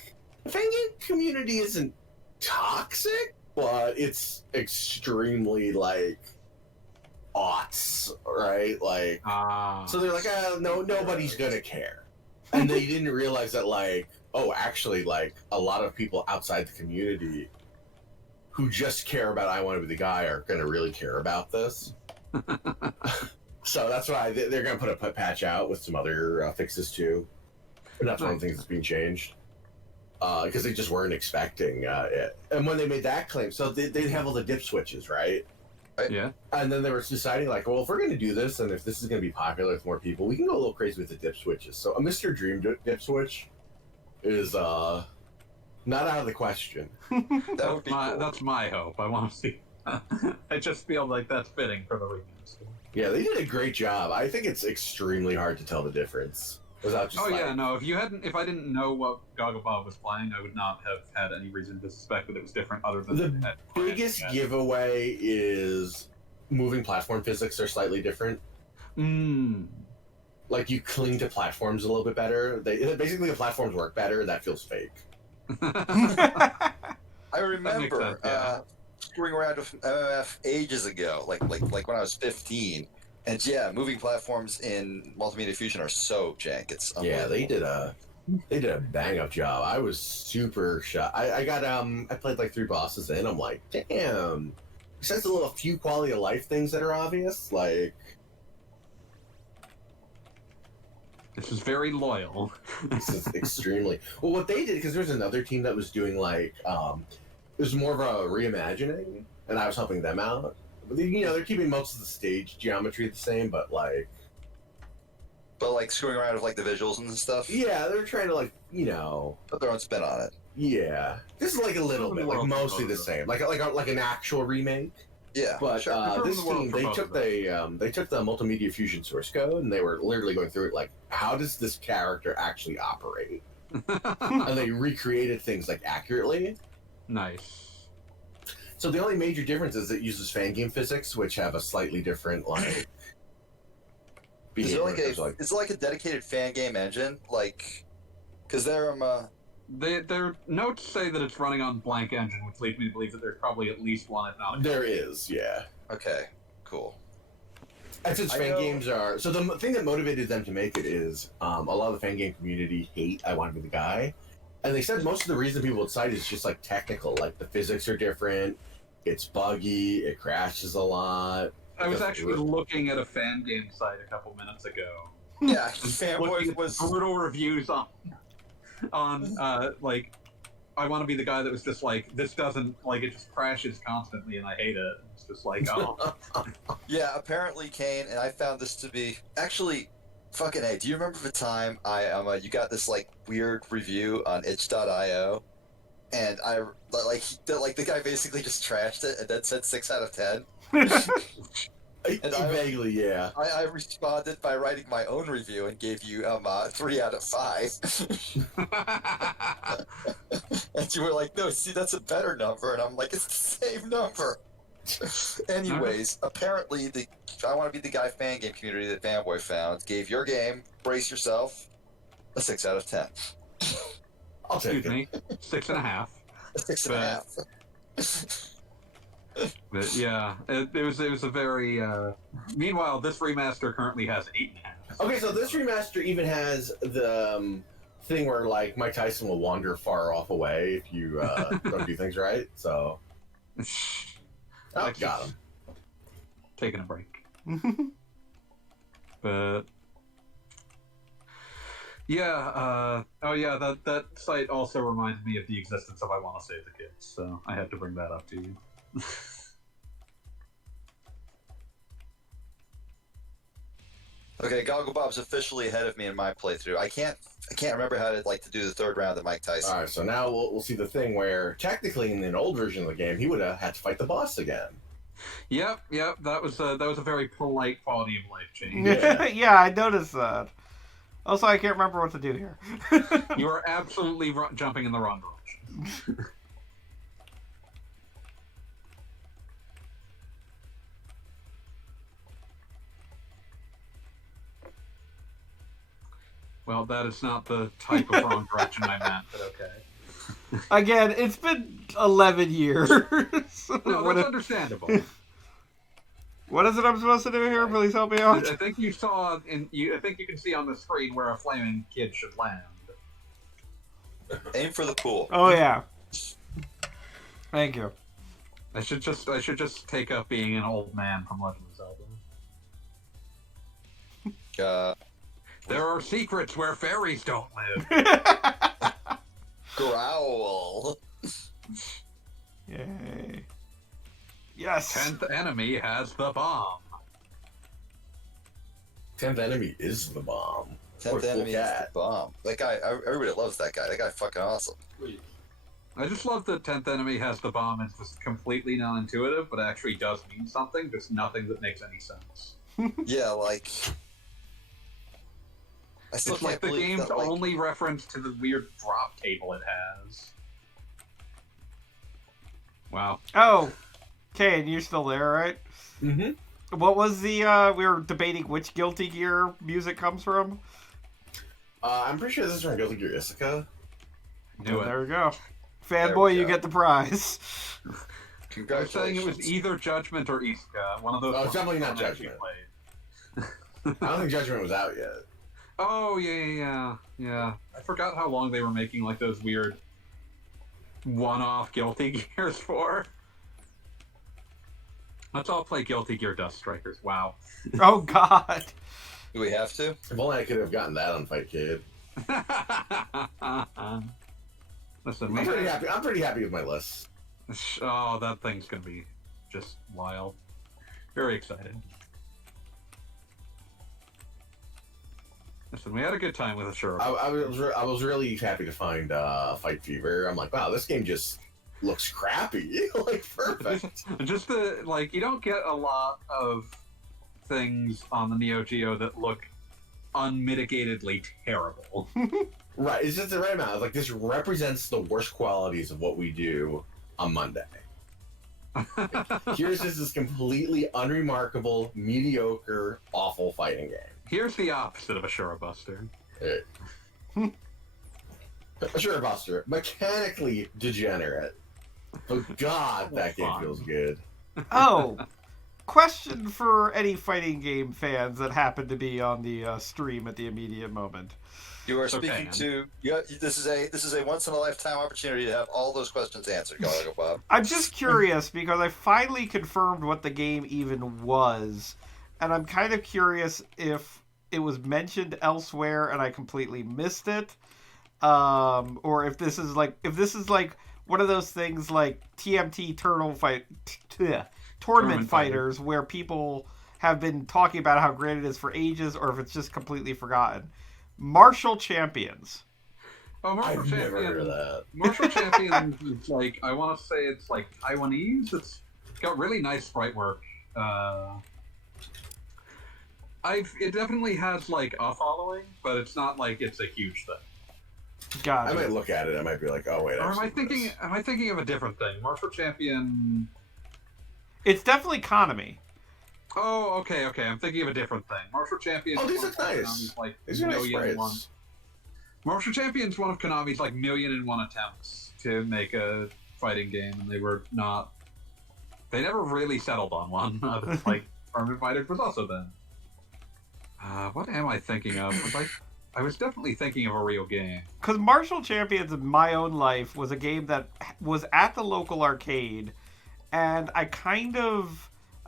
the fan game community isn't toxic, but it's extremely, like, aughts, right? Like, so they're like, no, nobody's going to care. And they didn't realize that, like, oh, actually, like, a lot of people outside the community who just care about I Want to Be the Guy are going to really care about this. So that's why they're going to put a patch out with some other fixes too. And that's one of the things that's being changed. because they just weren't expecting it. And when they made that claim, so they'd have all the dip switches, right? Yeah. And then they were deciding, like, well, if we're going to do this, and if this is going to be popular with more people, we can go a little crazy with the dip switches. So a Mr. Dream dip switch is not out of the question. That would be cool. That's my hope. I want to see. I just feel like that's fitting for the remaster. Yeah, they did a great job. I think it's extremely hard to tell the difference without just. Oh like, yeah, no. If I didn't know what Gogglebob was playing, I would not have had any reason to suspect that it was different. Other than The biggest giveaway is moving platform physics are slightly different. Like you cling to platforms a little bit better. Basically the platforms work better. That feels fake. I remember sense, yeah. screwing around with MMF ages ago, like when I was 15. And yeah, moving platforms in Multimedia Fusion are so jank. It's Yeah, they did a bang up job. I was super shocked. I got I played like 3 bosses in. I'm like, damn. Besides a few quality of life things that are obvious, like. This is very loyal. This is extremely well. What they did, because there was another team that was doing like it was more of a reimagining, and I was helping them out. But they're keeping most of the stage geometry the same, but like screwing around with like the visuals and stuff. yeah, they're trying to Put their own spin on it. yeah, this is like a little bit, like mostly the same, like an actual remake. Yeah, But sure. this team, they took the Multimedia Fusion source code, and they were literally going through it like, how does this character actually operate? And they recreated things like accurately. Nice. So the only major difference is it uses fan game physics, which have a slightly different like. Is it behavior. is it like a dedicated fan game engine? Like, because they're Their notes say that it's running on blank engine, which leads me to believe that there's probably at least one, if not a There is, yeah. okay, cool. And since fan games are so, the thing that motivated them to make it is a lot of the fan game community hate I Want to Be the Guy, and they said most of the reason people would cite is just like technical, like the physics are different, it's buggy, it crashes a lot. I was actually looking at a fan game site a couple minutes ago. Yeah, Looking Fanboy at was brutal reviews on like I Want to Be the Guy that was just like, this doesn't, like, it just crashes constantly and I hate it. It's just like, oh. yeah. Apparently, Kayin, and I found this to be actually fucking hey. Do you remember the time you got this like weird review on itch.io, and the guy basically just trashed it and then said 6 out of 10. And Vaguely, yeah. I responded by writing my own review and gave you 3 out of 5. And you were like, no, see, that's a better number. And I'm like, it's the same number. Anyways, apparently the I Want to Be the Guy fan game community that Fanboy found gave your game, brace yourself, a 6 out of 10. I'll take Excuse me, 6.5. A 6.5. But yeah, it was a very. Meanwhile, this remaster currently has 8.5. Okay, so this remaster even has the thing where like Mike Tyson will wander far off away if you don't do things right. So, got him. Taking a break. But yeah, oh yeah, that site also reminds me of the existence of I Want to Save the Kids, so I had to bring that up to you. Okay, Gogglebob's officially ahead of me in my playthrough. I can't remember how to do the 3rd round of Mike Tyson. All right, so now we'll see the thing where technically in an old version of the game he would have had to fight the boss again. Yep. That was a very polite quality of life change. Yeah. Yeah, I noticed that. Also, I can't remember what to do here. You are absolutely jumping in the wrong direction. Well, that is not the type of wrong direction I meant, but okay. Again, it's been 11 years. No, that's understandable. What is it I'm supposed to do here? Please help me out. I think you saw, I think you can see on the screen where a flaming kid should land. Aim for the pool. Oh yeah. Thank you. I should just take up being an old man from Legend of Zelda. There are secrets where fairies don't live. Growl. Yay. Yes. 10th enemy has the bomb. 10th enemy is the bomb. 10th enemy is the bomb. That guy, everybody loves that guy. That guy's fucking awesome. I just love that 10th enemy has the bomb. It's just completely non-intuitive, but actually does mean something. Just nothing that makes any sense. Yeah, like... I still It's can't like the believe game's that, like, only reference to the weird drop table it has. Wow. Oh, Kayin, you're still there, right? Mm-hmm. What was the, we were debating which Guilty Gear music comes from? I'm pretty sure this is from Guilty Gear Issaka. Knew it. There we go. There Fanboy, we you go. get the prize. I was Congratulations. saying it was either Judgment or Isuka. One of those. Oh, it's definitely not one that you Judgment. played. I don't think Judgment was out yet. Oh yeah. I forgot how long they were making like those weird one-off Guilty Gears for. Let's all play Guilty Gear Dust Strikers. Wow. Oh, God. Do we have to? If only I could have gotten that on Fight Kid. Listen, I'm man. pretty happy. I'm pretty happy with my list. Oh, that thing's gonna be just wild. Very excited. Listen, we had a good time with the show. I was really happy to find Fight Fever. I'm like, wow, this game just looks crappy. Like, perfect. Just the like, you don't get a lot of things on the Neo Geo that look unmitigatedly terrible. Right, it's just the right amount. Like, this represents the worst qualities of what we do on Monday. Here's just this completely unremarkable, mediocre, awful fighting game. Here's the opposite of a Shura Buster. Sure, Buster, mechanically degenerate. But God, that game Fun. feels good. Oh, question for any fighting game fans that happen to be on the stream at the immediate moment. You are It's okay, speaking man. to. This is a once in a lifetime opportunity to have all those questions answered. Go, Bob. I'm just curious because I finally confirmed what the game even was, and I'm kind of curious if it was mentioned elsewhere and I completely missed it, or if this is like one of those things like TMT Tournament Fighters where people have been talking about how great it is for ages, or if it's just completely forgotten. Martial Champions. Oh, Martial I've never heard of Champions. that. Martial Champions is like, I want to say it's like Taiwanese. It's got really nice sprite work. It definitely has like a following, but it's not like it's a huge thing. God. I might look at it. I might be like, oh wait. Or I've am I seen thinking? this. Am I thinking of a different thing? Martial Champion. It's definitely Konami. Oh, okay. I'm thinking of a different thing. Martial Champion. Oh, is these one look of nice. Konami's, like, These are nice million and one. sprites. Martial Champion's one of Konami's like 1,000,001 attempts to make a fighting game, and they were not. They never really settled on one. Like Tournament Fighters was also then. What am I thinking of? I was definitely thinking of a real game. Because Martial Champions in my own life was a game that was at the local arcade, and I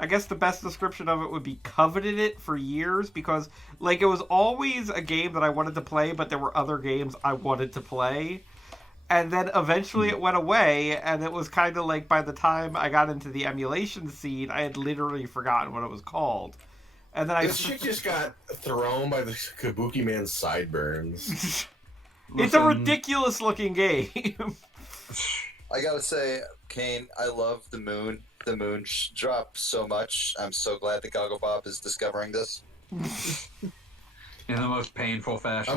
guess the best description of it would be coveted it for years because, like, it was always a game that I wanted to play, but there were other games I wanted to play. And then eventually it went away, and it was kind of like by the time I got into the emulation scene, I had literally forgotten what it was called. And then This chick just got thrown by the Kabuki Man's sideburns. It's a Listen, ridiculous looking game. I gotta say, Kane, I love the moon. The moon drop so much. I'm so glad that Goggle Bob is discovering this. in the most painful fashion.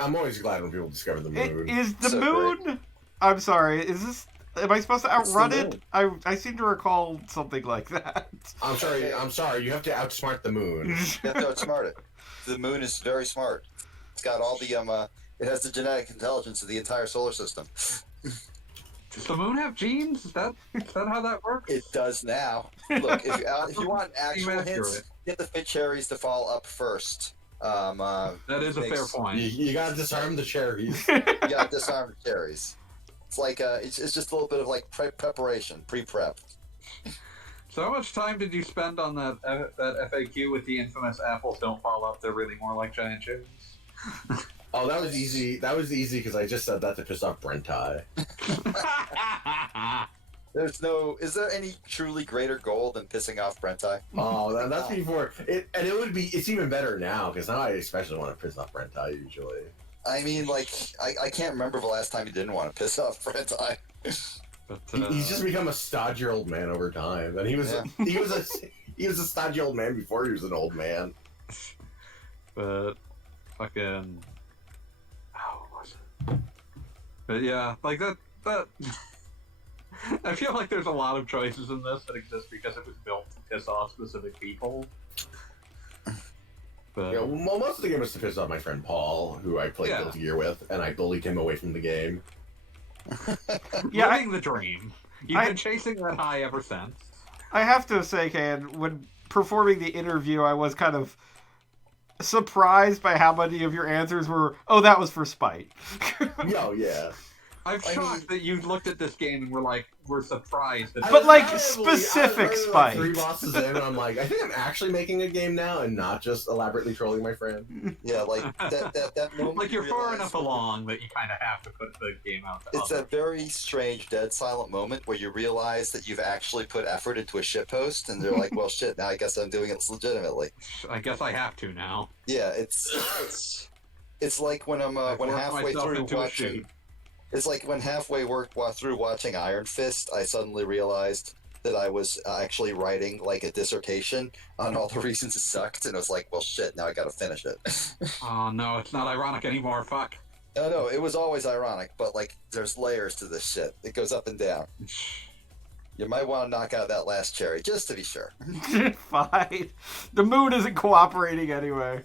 I'm always glad when people discover the moon. Is the So moon? I'm sorry. Is this? Am I supposed to outrun the it? I seem to recall something like that. I'm sorry. You have to outsmart the moon. You have to outsmart it. The moon is very smart. It's got all the it has the genetic intelligence of the entire solar system. Does the moon have genes? Is that how that works? It does now. Look, if you want actual Accurate. hints, get the fit cherries to fall up first. That is a fair point. You gotta disarm the cherries. You gotta disarm the cherries. It's like it's just a little bit of like preparation, pre-prep. So how much time did you spend on that FAQ with the infamous apples don't fall up? They're really more like giant cherries. Oh, that was easy. That was easy because I just said that to piss off Brentai. There's no. Is there any truly greater goal than pissing off Brentai? Oh, that's before it, and it would be. It's even better now because now I especially want to piss off Brentai usually. I mean, like, I can't remember the last time you didn't want to piss off Brentai. But, He's just become a stodgy old man over time, and he was a stodgy old man before he was an old man. But fucking. Oh, what was it? But yeah, like that. I feel like there's a lot of choices in this that exist because it was built to piss off specific people. But Yeah, well, most of the game was to piss off my friend Paul, who I played Guilty Gear with, and I bullied him away from the game. Yeah, living the dream. You've been chasing that high ever since. I have to say, Kayin, when performing the interview, I was kind of surprised by how many of your answers were, "Oh, that was for spite." Oh yeah. I'm shocked that you looked at this game and were surprised. That But, like, I specific was spite. 3 bosses in, and I'm like, I think I'm actually making a game now, and not just elaborately trolling my friend. Yeah, like that moment. like you're you far realize- enough along that you kind of have to put the game out to It's others. a very strange, dead silent moment where you realize that you've actually put effort into a shitpost, and they're like, "Well, shit. Now I guess I'm doing it legitimately." I guess I have to now. Yeah, it's like when I'm I've when worked halfway myself through into a watching. shoot. It's like when through watching Iron Fist, I suddenly realized that I was actually writing like a dissertation on all the reasons it sucked, and it was like, well, shit, now I gotta finish it. Oh no, it's not ironic anymore. Fuck. No, it was always ironic, but like, there's layers to this shit. It goes up and down. You might want to knock out that last cherry just to be sure. Fine. The moon isn't cooperating anyway.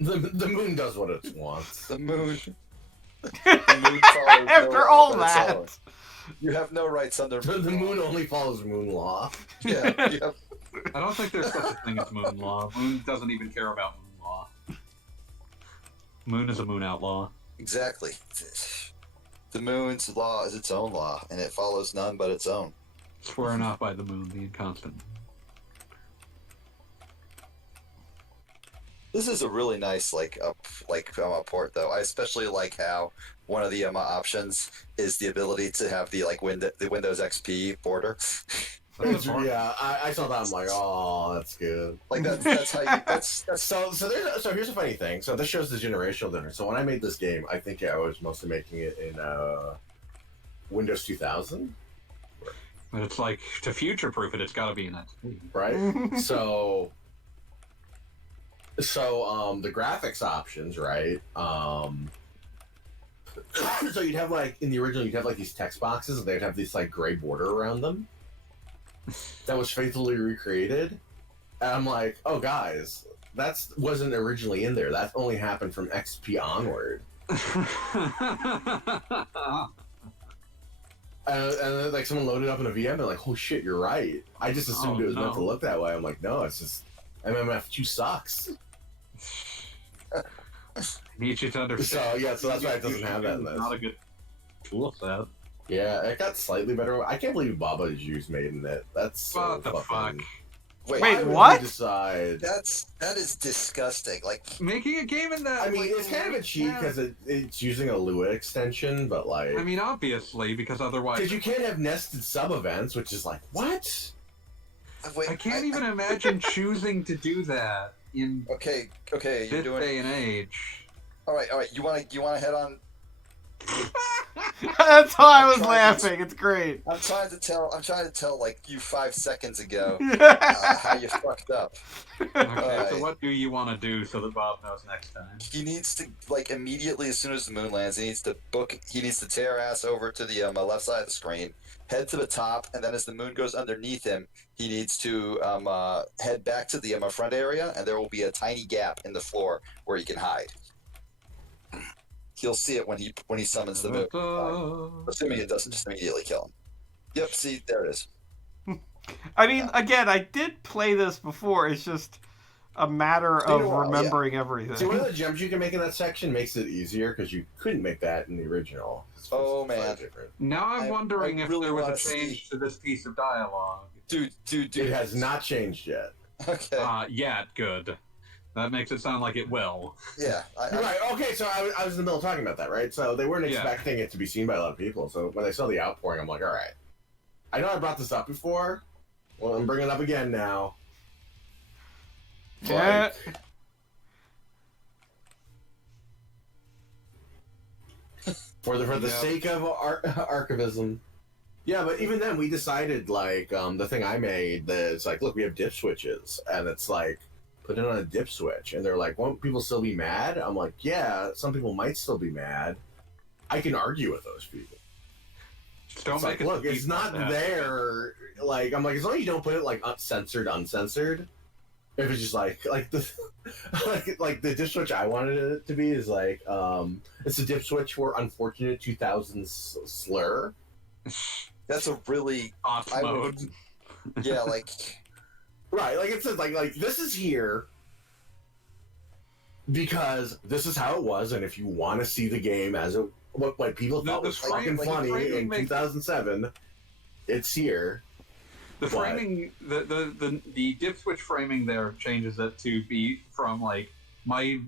The moon does what it wants. The moon. The moon follows no After law all of its that. own. You have no rights under The moon only follows moon law. Yeah, you have I don't think there's such a thing as moon law. Moon doesn't even care about moon law. Moon is a moon outlaw. exactly. The moon's law is its own law, and it follows none but its own. Swearing off by the moon, the inconstant. This is a really nice port though. I especially like how one of the options is the ability to have the the Windows XP border. Yeah, I saw that. I'm like, oh, that's good. Like that's how you that's So here's a funny thing. So this shows the generational difference. So when I made this game, I think I was mostly making it in Windows 2000, But it's like, to future-proof it, it's gotta be in that. right? so the graphics options, right? So you'd have like in the original, you'd have like these text boxes, and they'd have this like gray border around them. That was faithfully recreated. And I'm like, oh guys, that wasn't originally in there. That only happened from XP onward. And then like someone loaded up in a VM, and like, oh shit, you're right. I just assumed Oh, it was meant no. to look that way. I'm like, no, it's just MMF2 sucks. I need you to understand. So that's why it doesn't have that in this. Not a good tool set. Yeah, it got slightly better. I can't believe Baba Juice made in it. That's so What the fuck? fucking... wait. Wait, Why would what? you decide? That is disgusting. Like Making a game in that. I mean, like, it's kind of a cheat yeah. because it's using a Lua extension, but like, I mean, obviously, because otherwise, because you can't have nested sub events, which is like, what? wait, I can't even imagine choosing to do that in Okay, you're this doing. day and age. All right. You want to head on? That's why I was I'm trying to- laughing. It's great. I'm trying to tell like you 5 seconds ago how you fucked up. Okay, Alright. so what do you want to do so that Bob knows next time? He needs to like immediately as soon as the moon lands. He needs to tear ass over to the left side of the screen, head to the top, and then as the moon goes underneath him, he needs to head back to the front area, and there will be a tiny gap in the floor where he can hide. He'll see it when he summons the moon. Assuming it doesn't just immediately kill him. Yep. See, there it is. I mean, again, I did play this before. It's just a matter been a of while, remembering See, one everything. of the gems you can make in that section makes it easier because you couldn't make that in the original. It's Oh, slightly man. different. Now I'm I wondering if really there was wanna a change see- to this piece of dialogue. Dude. It has not changed yet. Okay. Yeah, good. That makes it sound like it will. Yeah. Right. Okay. So I was in the middle of talking about that, right? So they weren't Yeah. expecting it to be seen by a lot of people. So when they saw the outpouring, I'm like, all right. I know I brought this up before. Well, I'm bringing it up again now. Yeah. For the Yeah. sake of archivism. Yeah, but even then, we decided, like, the thing I made, that it's like, look, we have dip switches, and it's like, put it on a dip switch, and they're like, won't people still be mad? I'm like, yeah, some people might still be mad. I can argue with those people. Just don't It's make like, it. look, it's not there. Like, I'm like, as long as you don't put it like uncensored. If it's just like the like the dip switch I wanted it to be is like it's a dip switch for unfortunate 2000s slur. That's a really Off I mode. would- yeah, like Right, like it says like this is here because this is how it was, and if you want to see the game as it what people thought The was frame- fucking like, funny framing in makes- 2007, it's here. The What? framing, the dip switch framing there changes it to be from like my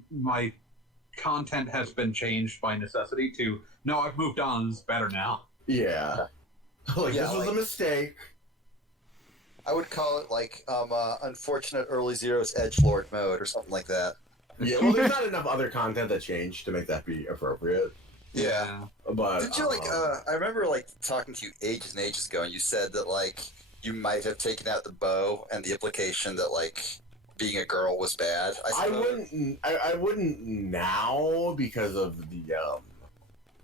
content has been changed by necessity to no, I've moved on. It's better now. Yeah, like Yeah, this was like- a mistake. I would call it like unfortunate early zeros edgelord mode or something like that. Yeah, well, there's not enough other content that changed to make that be appropriate. Yeah. But Did you like? I remember like talking to you ages and ages ago, and you said that like you might have taken out the bow and the implication that like being a girl was bad. I suppose. I wouldn't now because of the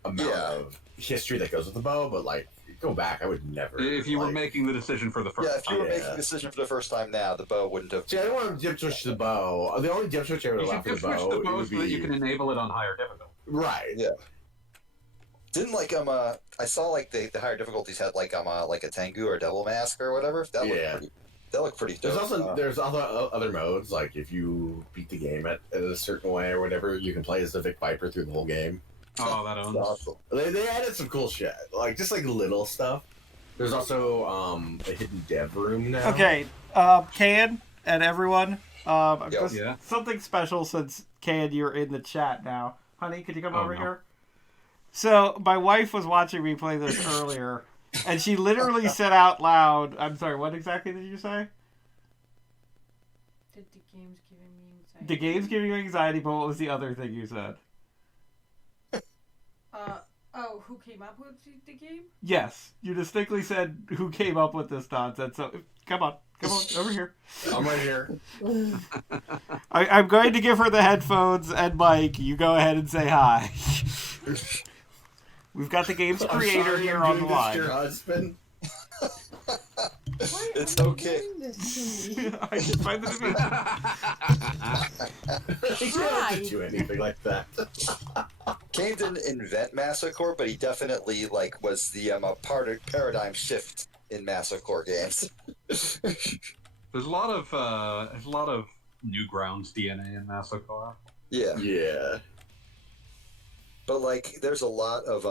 amount Yeah. of history that goes with the bow, but like go back, I would never. If you were like- making the decision for the first Yeah, if you were Yeah. making a decision for the first time now, the bow wouldn't have. See, I don't want to dip switch the bow. The only dip switch I would you allow should for the dip switch bow the it bow would so that be you can enable it on higher difficulty. right. Yeah. Didn't like I saw like the higher difficulties had like a Tengu or Devil Mask or whatever. Yeah. That looked pretty dope. There's other modes like if you beat the game at a certain way or whatever, you can play as the Vic Viper through the whole game. Oh, that owns. awesome. They added some cool shit, like just like little stuff. There's also a hidden dev room now. Okay, Kayin and everyone, just Yeah. something special since Kayin, you're in the chat now. Honey, could you come Oh, over no. here? So, my wife was watching me play this earlier, and she literally said out loud, I'm sorry, what exactly did you say? The game's giving me anxiety. The game's giving you anxiety, but what was the other thing you said? Who came up with the game? Yes, you distinctly said who came up with this nonsense, so come on, over here. I'm right here. I'm going to give her the headphones, and Mike, you go ahead and say hi. We've got the game's I'm creator sorry here I'm on the doing this to your line. husband. Why It's are you okay. doing this to me? I just find that He didn't have to do anything like that. Kane didn't invent Massacre, but he definitely like was the paradigm shift in Massacre games. There's a lot of Newgrounds DNA in Massacre. Yeah, Yeah. but like there's a lot of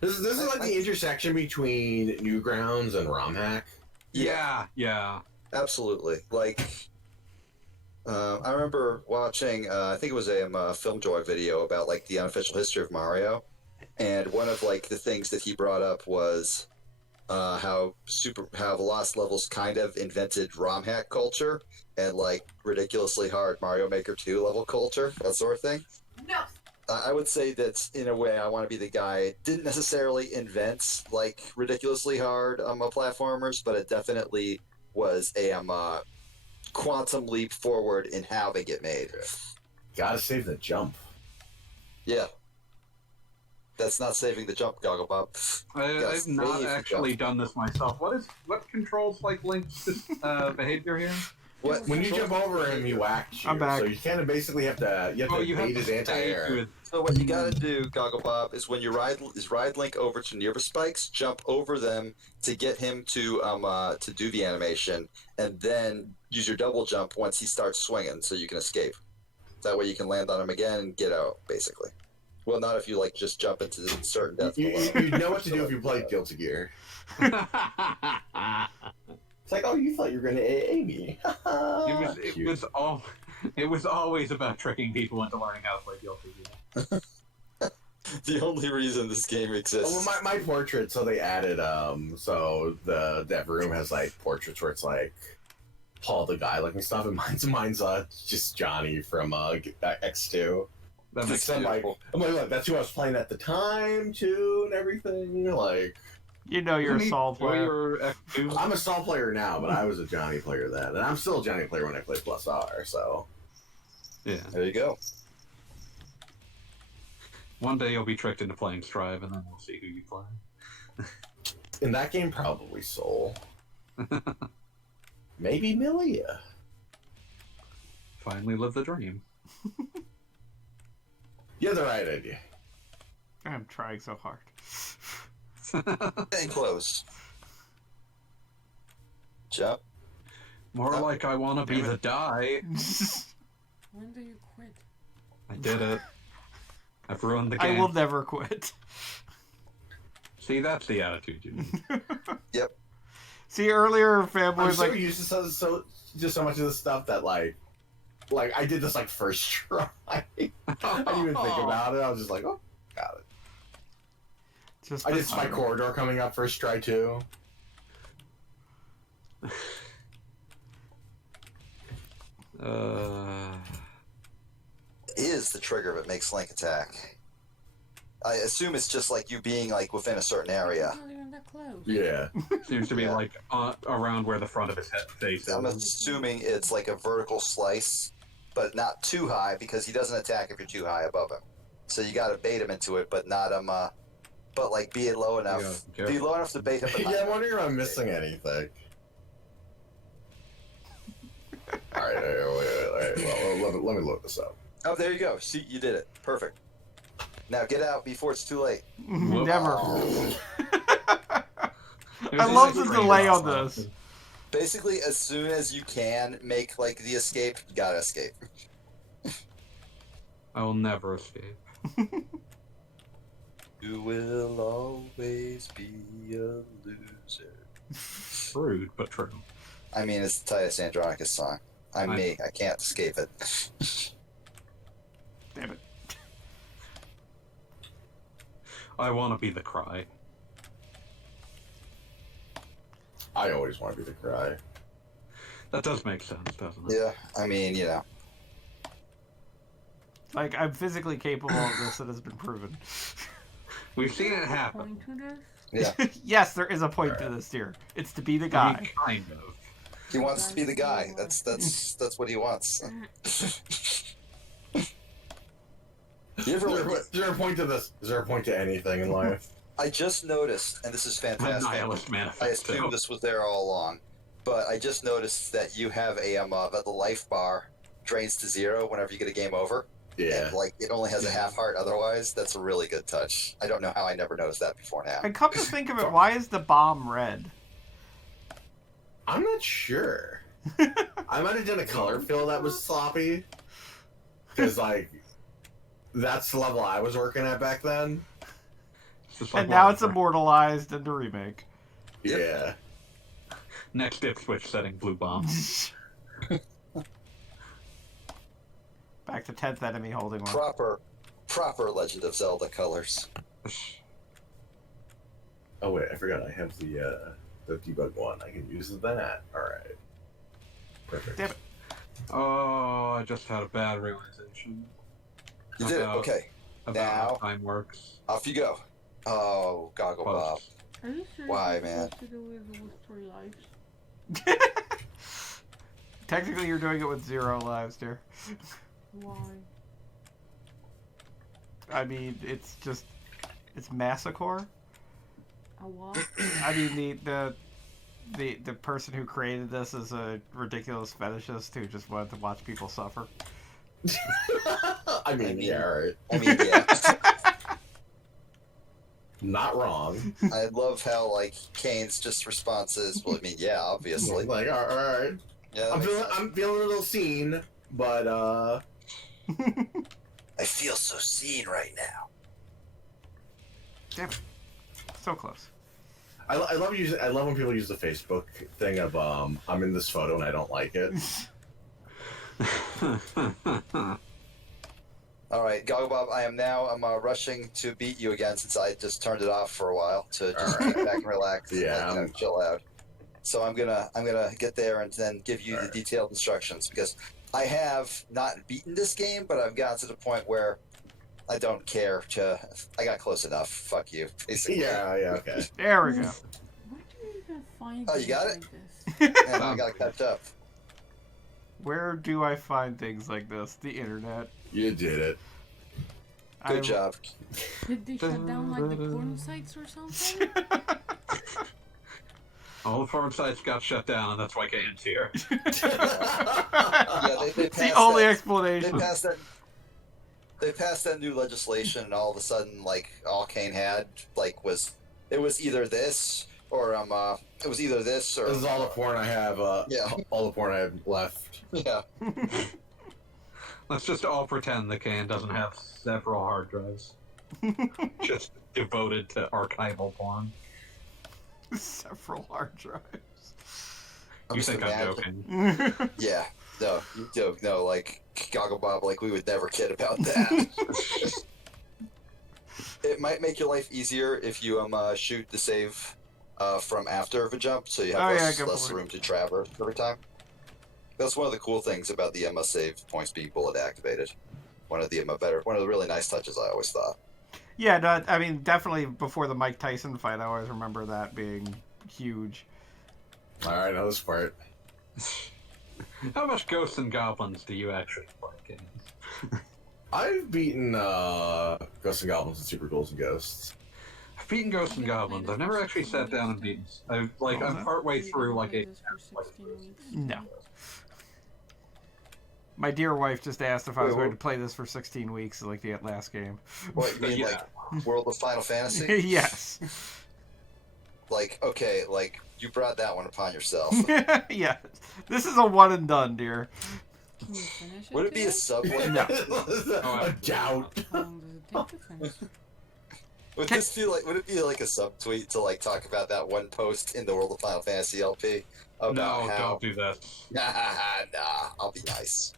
This is like the intersection between Newgrounds and ROM hack. Yeah. absolutely. Like, I remember watching, I think it was a Film Joy video about like the unofficial history of Mario, and one of like the things that he brought up was how the Lost Levels kind of invented ROM hack culture and like ridiculously hard Mario Maker 2 level culture, that sort of thing. No. I would say that in a way I want to be the guy. Didn't necessarily invent like ridiculously hard platformers, but it definitely was a quantum leap forward in how they get made. Gotta save the jump. Yeah, that's not saving the jump, Gogglebop. I've not save the actually jump. done this myself. What controls like Link's behavior here? What When you jump over him, he whacks you. I'm back. So you kind of basically have to bait his anti-air. So what you gotta do, Gogglebop, is when you ride Link over to nearby spikes, jump over them to get him to do the animation, and then use your double jump once he starts swinging, so you can escape. That way you can land on him again and get out, basically. Well, not if you like just jump into certain death You below. know what to do if you play Guilty Gear. It's like, oh, you thought you were gonna AA me. It was It was always about tricking people into learning how to play guilty. The only reason this game exists. Well, my portrait. So they added so that room has like portraits where it's like Paul the guy looking stuff, and mine's just Johnny from X2. That makes So I'm like, look, that's who I was playing at the time too, and everything. Like, You know you're a Saul player. I'm a Saul player now, but I was a Johnny player then, and I'm still a Johnny player when I play Plus R. So, yeah. There you go. One day you'll be tricked into playing Strive, and then we'll see who you play. in that game, probably Soul. Maybe Milia. Finally live the dream. You have the right idea. I'm trying so hard. Getting close. Jump. More like I want to be the die. When do you quit? I did it. I've ruined the game. I will never quit. See, that's the attitude you need. Yep. See, earlier I'm fanboys so like used to so much of this stuff that like I did this like first try. I didn't even think about it. I was just like, oh, got it. just I did Spy Corridor coming up first try too. Is the trigger that makes Link attack. I assume it's just like you being like within a certain area. Not even that close. Yeah. Seems to be Yeah. like around where the front of his face is. I'm assuming it's like a vertical slice, but not too high because he doesn't attack if you're too high above him. So you gotta bait him into it, but not but like be it low enough. Yeah, Be low enough to bait him. But not Yeah, I'm wondering if I'm missing anything. All right, wait. Well, let me look this up. Oh, there you go. See, you did it. Perfect. Now get out before it's too late. Never. Oh. There's I a love the train delay off on of this. it. Basically, as soon as you can make like the escape, you gotta escape. I will never escape. You will always be a loser. Rude, but true. I mean, it's the Titus Andronicus song. I'm me. I can't escape it. Damn it. I want to be the cry. I always want to be the cry. That does make sense, doesn't it? Yeah, I mean, you know. Like, I'm physically capable of this, it has been proven. We've seen it happen. Point to this? Yeah. Yes, there is a point to this, dear. It's to be the I guy. mean, kind of. He wants to be the guy. That's what he wants. You ever Is there a point to this? Is there a point to anything in life? I just noticed, and this is A fantastic. nihilist I manifesto. assumed this was there all along, but I just noticed that you have that the life bar drains to 0 whenever you get a game over. Yeah. And, like, it only has a half heart otherwise. That's a really good touch. I don't know how I never noticed that before now. And come to think of it, why is the bomb red? I'm not sure. I might have done a color fill that was sloppy. Because, like, that's the level I was working at back then. It's just like And now it's whatever. immortalized in the remake. Yeah. Next dip switch setting blue bomb. Back to 10th enemy holding one. Proper Legend of Zelda colors. Oh, wait, I forgot I have the debug one. I can use that. Alright. Perfect. Damn it. Oh, I just had a bad realization. You did it. About- Okay. About how Now- time works. Off you go. Oh, Goggle Bob. Post. Are you sure Why, it's man? supposed to do with 3 lives? Technically, you're doing it with 0 lives, dear. Why? I mean, it's just... It's massacre. A what? I mean, the person who created this is a ridiculous fetishist who just wanted to watch people suffer. I mean, yeah, alright. I mean, yeah. Not wrong. I love how, like, Kane's just response is, well, I mean, yeah, obviously. Like, alright. Yeah, that I'm makes feeling, sense. I'm feeling a little seen, but, I feel so seen right now. Damn it. So close. I love when people use the Facebook thing of, I'm in this photo and I don't like it. All right, Gogglebob, I'm rushing to beat you again since I just turned it off for a while to just All right. kick back and relax, Yeah, like, chill out. So I'm gonna get there and then give you the detailed instructions because I have not beaten this game, but I've gotten to the point where I don't care. I got close enough. Fuck you, basically. Yeah, okay. There we go. Where do you even find Oh, you got things it? like this? And I gotta catch up. Where do I find things like this? The internet. You did it. Good job. Did they shut down like the porn sites or something? All the porn sites got shut down, and that's why Kayin's here. Yeah, they It's the passed only that- explanation. They passed that new legislation, and all of a sudden, like all Kayin had, like was either this or it was either this or This is all the porn I have. Yeah. All the porn I have left. yeah. Let's just all pretend that Kayin doesn't have several hard drives, just devoted to archival porn. Several hard drives. I'm You just think I'm imagining- joking? Yeah. No, you don't. No, like Gogglebob, like we would never kid about that. It might make your life easier if you shoot the save from after the jump, so you have less point. room to traverse every time. That's one of the cool things about the save points being bullet activated. One of the really nice touches I always thought. Yeah, no, I mean, definitely before the Mike Tyson fight, I always remember that being huge. All right, now this part. How much Ghosts and Goblins do you actually play, Kayin? I've beaten Ghosts and Goblins and Super Ghouls and Ghosts. I've beaten Ghosts and Goblins. I've never actually sat down and beaten. I'm partway through like a. This for 16 weeks. No. My dear wife just asked if I was Wait, going to play this for 16 weeks, like the last game. What you mean, Yeah. like World of Final Fantasy? Yes. Like, okay, like you brought that one upon yourself. Yeah. This is a one and done, dear. Can you finish it? Would it be a today? subway? No. A doubt. How long does it take to finish? Would it be like a subtweet to like talk about that one post in the World of Final Fantasy LP about No, how? don't do that. Nah, I'll be nice.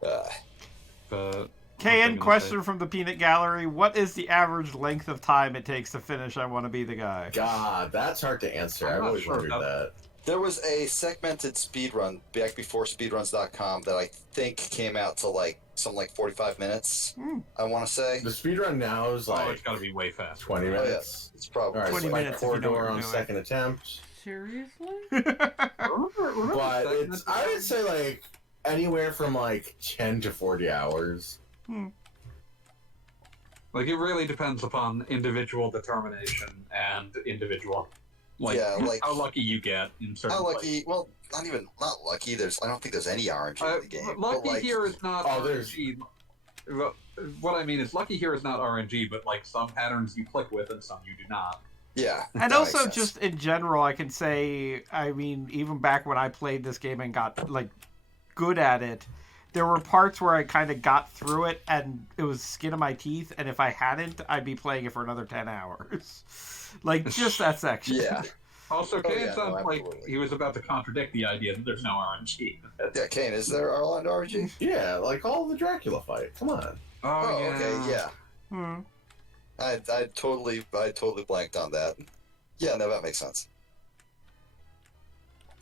But Kayin, question from the Peanut Gallery. What is the average length of time it takes to finish I Want to Be the Guy? God, that's hard to answer. I'm I've not always sure wondered about- that. There was a segmented speedrun back before speedruns.com that I think came out to like something like 45 minutes. I want to say. The speedrun now is Oh, like it's got to be way faster. 20 Oh, yeah. minutes. It's probably All right, 20 so minutes if you know what corridor you're on doing. second attempt. Seriously? But it's, I would say like anywhere from like 10 to 40 hours. Like it really depends upon individual determination and individual, like, Yeah, like- how lucky you get in certain. How places. lucky? Well, not lucky. I don't think there's any RNG in the game. Lucky but, like, here is not Oh, there's- RNG. What I mean is, lucky here is not RNG, but like some patterns you click with and some you do not. Yeah. And that also, makes sense. just in general, I can say, I mean, even back when I played this game and got, like, good at it, there were parts where I kind of got through it and it was skin of my teeth, and if I hadn't, I'd be playing it for another 10 hours. Like, just that section. Yeah. Also, Kayin yeah, no, sounds like absolutely. he was about to contradict the idea that there's no RNG. Yeah, Kayin, is there Arland RNG? Yeah, like all the Dracula fight. Come on. Oh, okay, yeah. Hmm. I totally blanked on that. Yeah, no, that makes sense.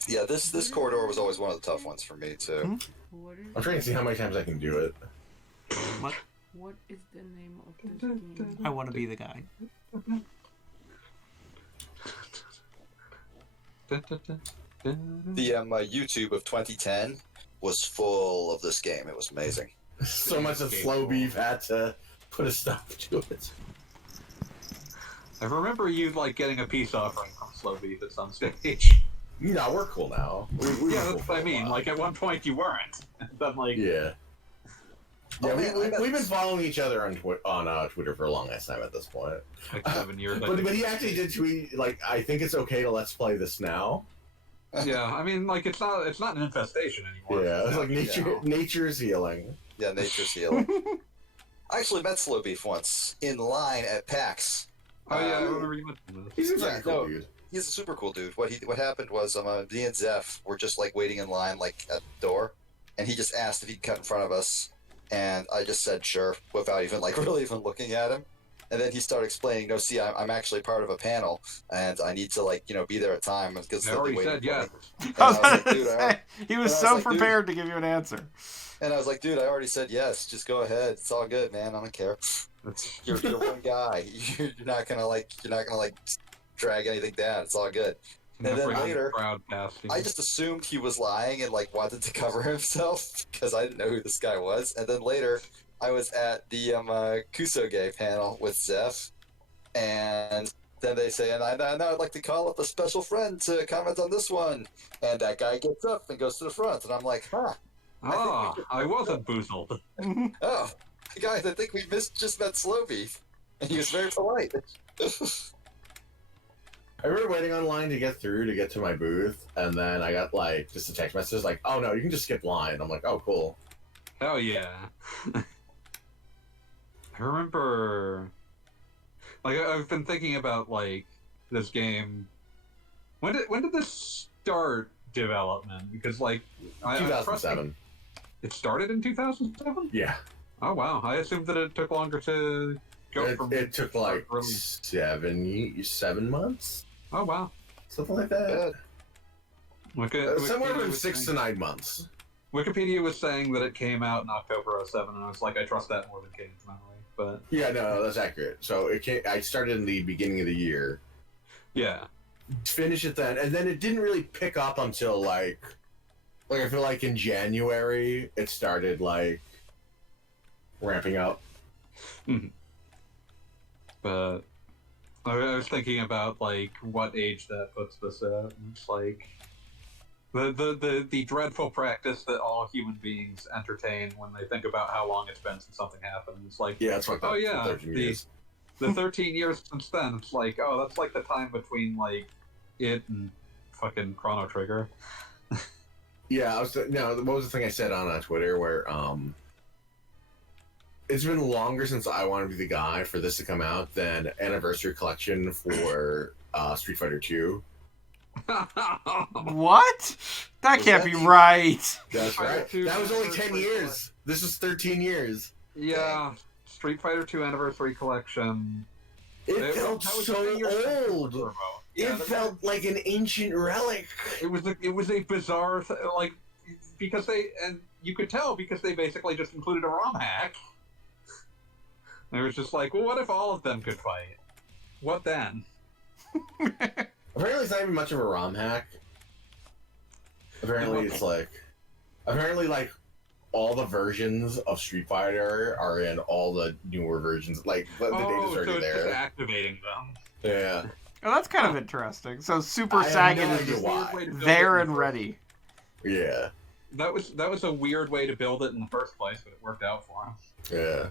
Yeah, this corridor was always one of the tough ones for me too. What is I'm trying to see how many times I can do it. What is the name of this game? I want to be the guy. The YouTube of 2010 was full of this game. It was amazing. So much that Slow Beef had to put a stop to it. I remember you like getting a peace offering from Slow Beef at some stage. No, we're cool now. We Yeah, were cool that's for what I a mean. while. Like at one point you weren't. Then like Yeah. Yeah, Oh, man, we've been following each other on Twitter for a long ass time at this point. like 7 years. I But think. he actually did tweet like, I think it's okay to let's play this now. Yeah, I mean, like it's not an infestation anymore. Yeah, it's like Yeah. nature's healing. Yeah, nature's healing. I actually met Slow Beef once in line at PAX. Oh yeah, I remember you mentioned this. He seems like Yeah, a cool no. dude. He's a super cool dude. What happened was me and Zeph were just like waiting in line like at the door, and he just asked if he'd cut in front of us, and I just said sure without even like really even looking at him. And then he started explaining, no, see, I'm actually part of a panel, and I need to, like, be there at time because I they'll be already waiting said for yes. me. And I was I was about like, to dude, say, he was and I so was like, prepared to give you an answer. And I was like, dude, I already said yes. Just go ahead. It's all good, man. I don't care. You're one guy. You're not gonna drag anything down. It's all good. And then later, crowd past you. I just assumed he was lying and like wanted to cover himself because I didn't know who this guy was. And then later, I was at the Kusoge panel with Zeph, and then they say, and now I'd like to call up a special friend to comment on this one. And that guy gets up and goes to the front, and I'm like, huh. I wasn't boozled. Oh, guys, I think we just met Slowbeef, and he was very polite. I remember waiting online to get through to get to my booth, and then I got like just a text message like, "Oh no, you can just skip line." I'm like, "Oh, cool." Hell yeah. I remember, like, I've been thinking about like this game. When did this start development? Because like, 2007. It started in 2007. Yeah. Oh wow! I assumed that it took longer to go from. It took like early. 7 months, Oh wow! something like that. Somewhere from 6 to 9 months. Wikipedia was saying that it came out in October 07, and I was like, I trust that more than Kayin's memory. But Yeah, no, that's accurate. So it came. I started in the beginning of the year, yeah, finished it then, and then it didn't really pick up until like I feel like in January it started like ramping up. but I was thinking about like what age that puts this at. And it's like the dreadful practice that all human beings entertain when they think about how long it's been since something happened. It's like, Yeah, it's like oh yeah, 13 years. the 13 years since then. It's like, oh, that's like the time between like it and fucking Chrono Trigger. Yeah, what was the thing I said on Twitter where it's been longer since I want to be the guy for this to come out than Anniversary Collection for Street Fighter 2. What? That can't be right. That's right. That was only 10 years. This is 13 years. Yeah, Street Fighter 2 Anniversary Collection. It felt that was so 10 years since old. Turbo. It Yeah, felt like an ancient relic. It was a bizarre like because you could tell because they basically just included a ROM hack. It was just like, well, what if all of them could fight? What then? Apparently, it's not even much of a ROM hack. Apparently, it's like all the versions of Street Fighter are in all the newer versions. Like the data's already so it's there. just activating them. Yeah. Oh, that's kind of interesting. So Super I have no Saiyan is idea just why. there and ready. Yeah. That was a weird way to build it in the first place, but it worked out for him. Yeah.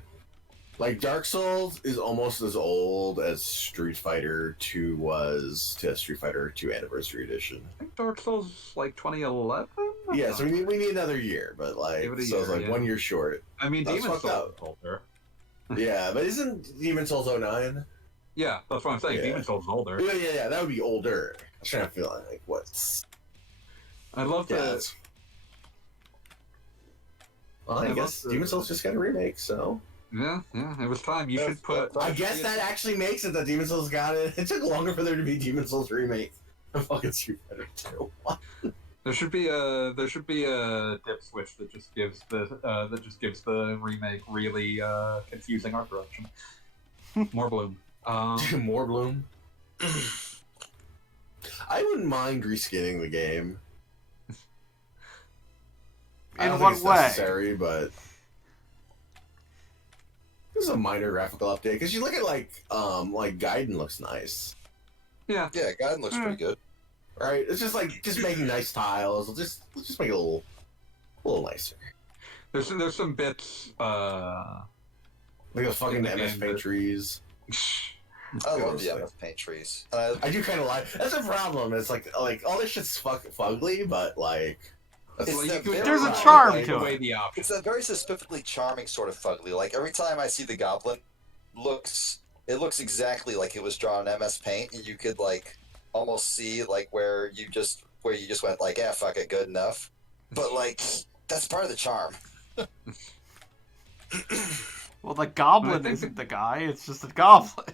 Like Dark Souls is almost as old as Street Fighter 2 was to Street Fighter 2 Anniversary Edition. I think Dark Souls is like 2011. Yeah, so we need another year, but like Give it a so it's year, like yeah. 1 year short. I mean, That's Demon's fucked Souls up. is older. Yeah, but isn't Demon Souls 09? Yeah, that's what I'm saying. Yeah. Demon's Souls is older. Yeah, that would be older. I was trying to feel like what's. I love Yeah, that. that's- Well, I guess Demon Souls just got a remake, so. Yeah, it was time. You should put. I guess that actually makes it that Demon Souls got it. It took longer for there to be Demon Souls remake than fucking Street Fighter 2. There should be a dip switch that just gives the remake really confusing art direction. More bloom. More Bloom. I wouldn't mind reskinning the game. I In don't what think it's way? necessary, but this is a minor graphical update because you look at like Gaiden looks nice, Yeah, Yeah, Gaiden looks pretty good. right? It's just like making nice tiles. Let's just make it a little nicer. there's some bits. Like the fucking In the MS game Paint that- trees. I love Honestly. the MS Paint trees. I do kind of like. That's a problem. It's like all this shit's fugly, but like. It's Well, you that could very- There's a take charm away to it. the option. It's that very specifically charming sort of fugly. Like every time I see the goblin, it looks exactly like it was drawn in MS Paint, and you could like almost see like where you just went like, yeah, fuck it, good enough. But like That's part of the charm. Well, the goblin think isn't the guy; it's just a goblin.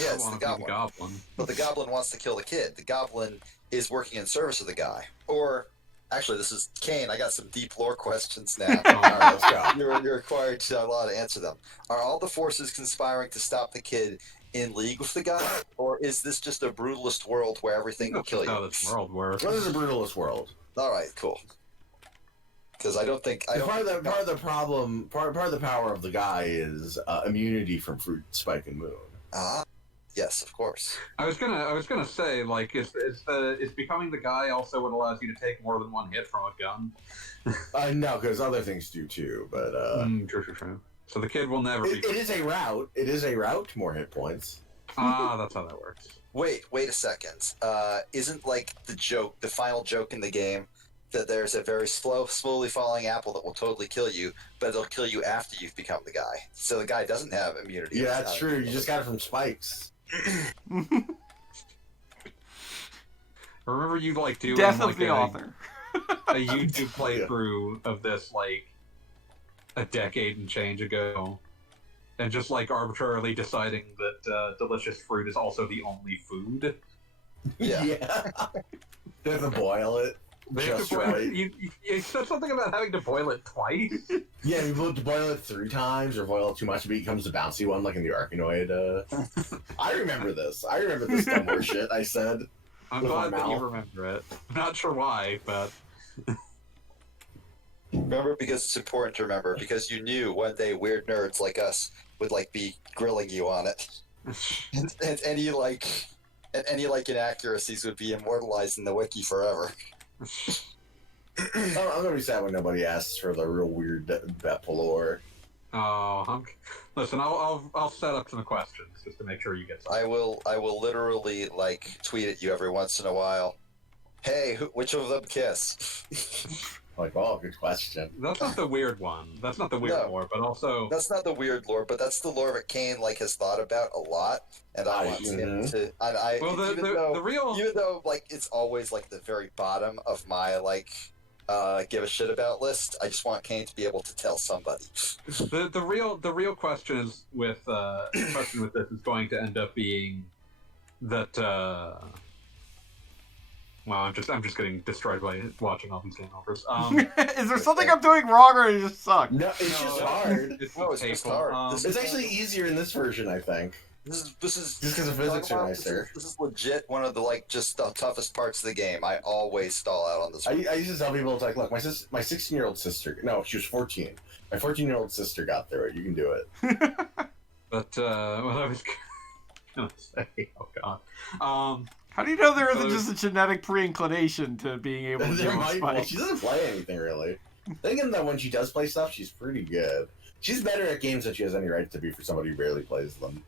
Yeah, I it's the want to be goblin. the goblin. But the goblin wants to kill the kid. The goblin is working in service of the guy. Or, actually, this is Kayin. I got some deep lore questions now. All right, let's go. You're required to allow to answer them. Are all the forces conspiring to stop the kid in league with the guy, or is this just a brutalist world where everything will That's kill just how you? this world works. What is a brutalist world? All right, cool. Because I don't think Part of the problem, part of the power of the guy is immunity from fruit, spike, and moon. Ah, yes, of course. I was gonna say, like, is becoming the guy also what allows you to take more than one hit from a gun? No, because other things do too. But True. So the kid will never be. it is a route. It is a route to more hit points. That's how that works. Wait a second. Isn't like the final joke in the game, that there's a very slowly falling apple that will totally kill you, but it'll kill you after you've become the guy. So the guy doesn't have immunity. Yeah, that's true. You just got it from spikes. Remember you like doing Death like of the author. a YouTube playthrough of this like a decade and change ago, and just like arbitrarily deciding that delicious fruit is also the only food. Yeah. They have to boil it. They have Just to boil right. it. You said something about having to boil it twice. Yeah, you have to boil it 3 times or boil it too much, it becomes the bouncy one, like in the Arkanoid. I remember this. I remember this dumb horse shit I said. I'm With glad my that you mouth. remember it. Not sure why, but Remember, because it's important to remember, because you knew one day weird nerds like us would like be grilling you on it, and any inaccuracies would be immortalized in the wiki forever. I'm gonna be sad when nobody asks for the real weird Bepalore. oh, listen, I'll set up some questions just to make sure you get some. I will literally like tweet at you every once in a while. Hey, which of them kiss? Like, oh, good question. That's not the weird one. That's not the weird No. lore, but also That's not the weird lore, but that's the lore that Kayin like has thought about a lot, and I want him to. I well, even the real though like it's always like the very bottom of my like give a shit about list, I just want Kayin to be able to tell somebody. the real question is with question with this is going to end up being that. Well, I'm just getting destroyed by watching all these game overs. Is there something I'm doing wrong, or it just suck? No, it's just hard. It's No, it's just painful. hard. It's actually easier in this version, I think. This is Just 'cause the physics are this is- nicer. This is legit one of the like just the toughest parts of the game. I always stall out on this. I used to tell people, it's like, look, my 16-year-old sister, no, she was 14. My 14-year-old sister got through it. You can do it. But what I was gonna say, oh god, How do you know there isn't So just a genetic pre-inclination to being able to There do might- well, spikes? she doesn't play anything, really. Thinking that when she does play stuff, she's pretty good. She's better at games than she has any right to be for somebody who barely plays them.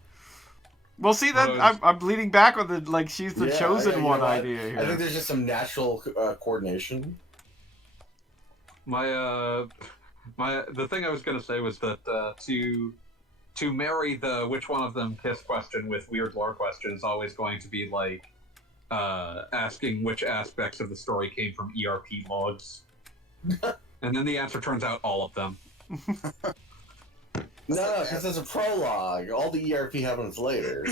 Well, see, that Well, I'm bleeding back on the like she's the Yeah, chosen you know one what? idea I here. think there's just some natural coordination. the thing I was gonna say was that to marry the which one of them kiss question with weird lore question is always going to be like asking which aspects of the story came from ERP logs, and then the answer turns out all of them. No, because there's a prologue. All the ERP happens later.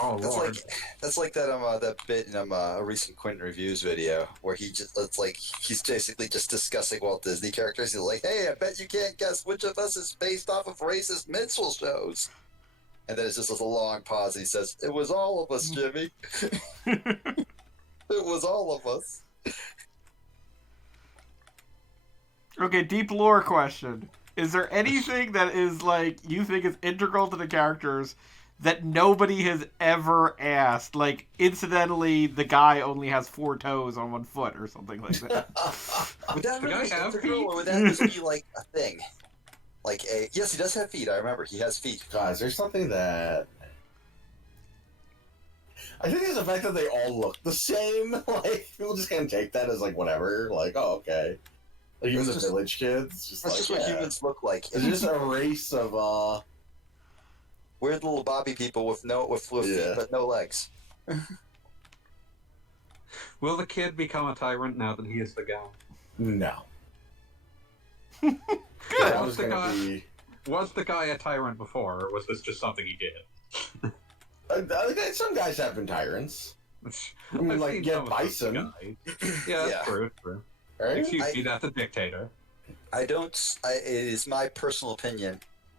Oh lord. That's like that bit in a recent Quentin Reviews video where it's like he's basically just discussing Walt Disney characters. He's like, "Hey, I bet you can't guess which of us is based off of racist minstrel shows." And then it's just a long pause. And he says, "It was all of us, Jimmy. It was all of us." Okay, deep lore question. Is there anything that is like you think is integral to the characters that nobody has ever asked? Like, incidentally, the guy only has 4 toes on 1 foot or something like that. Would that The really guy be have integral, feet? or would that just be like a thing? Like yes, he does have feet. I remember he has feet. Guys, there's something that... I think it's the fact that they all look the same. Like, people just kind of take that as, like, whatever. Like, oh, okay. Like, even It's the just- village kids. Just That's like, just what yeah. humans look like. It's just a race of, Weird little bobby people with feet Yeah. but no legs. Will the kid become a tyrant now that he is the guy? no. That Was was the gonna guy- be. Was the guy a tyrant before, or was this just something he did? Some guys have been tyrants. I mean, I've like, seen get some of those Bison. guys. Yeah, that's true. True. Right? Excuse me, that's a dictator. It is my personal opinion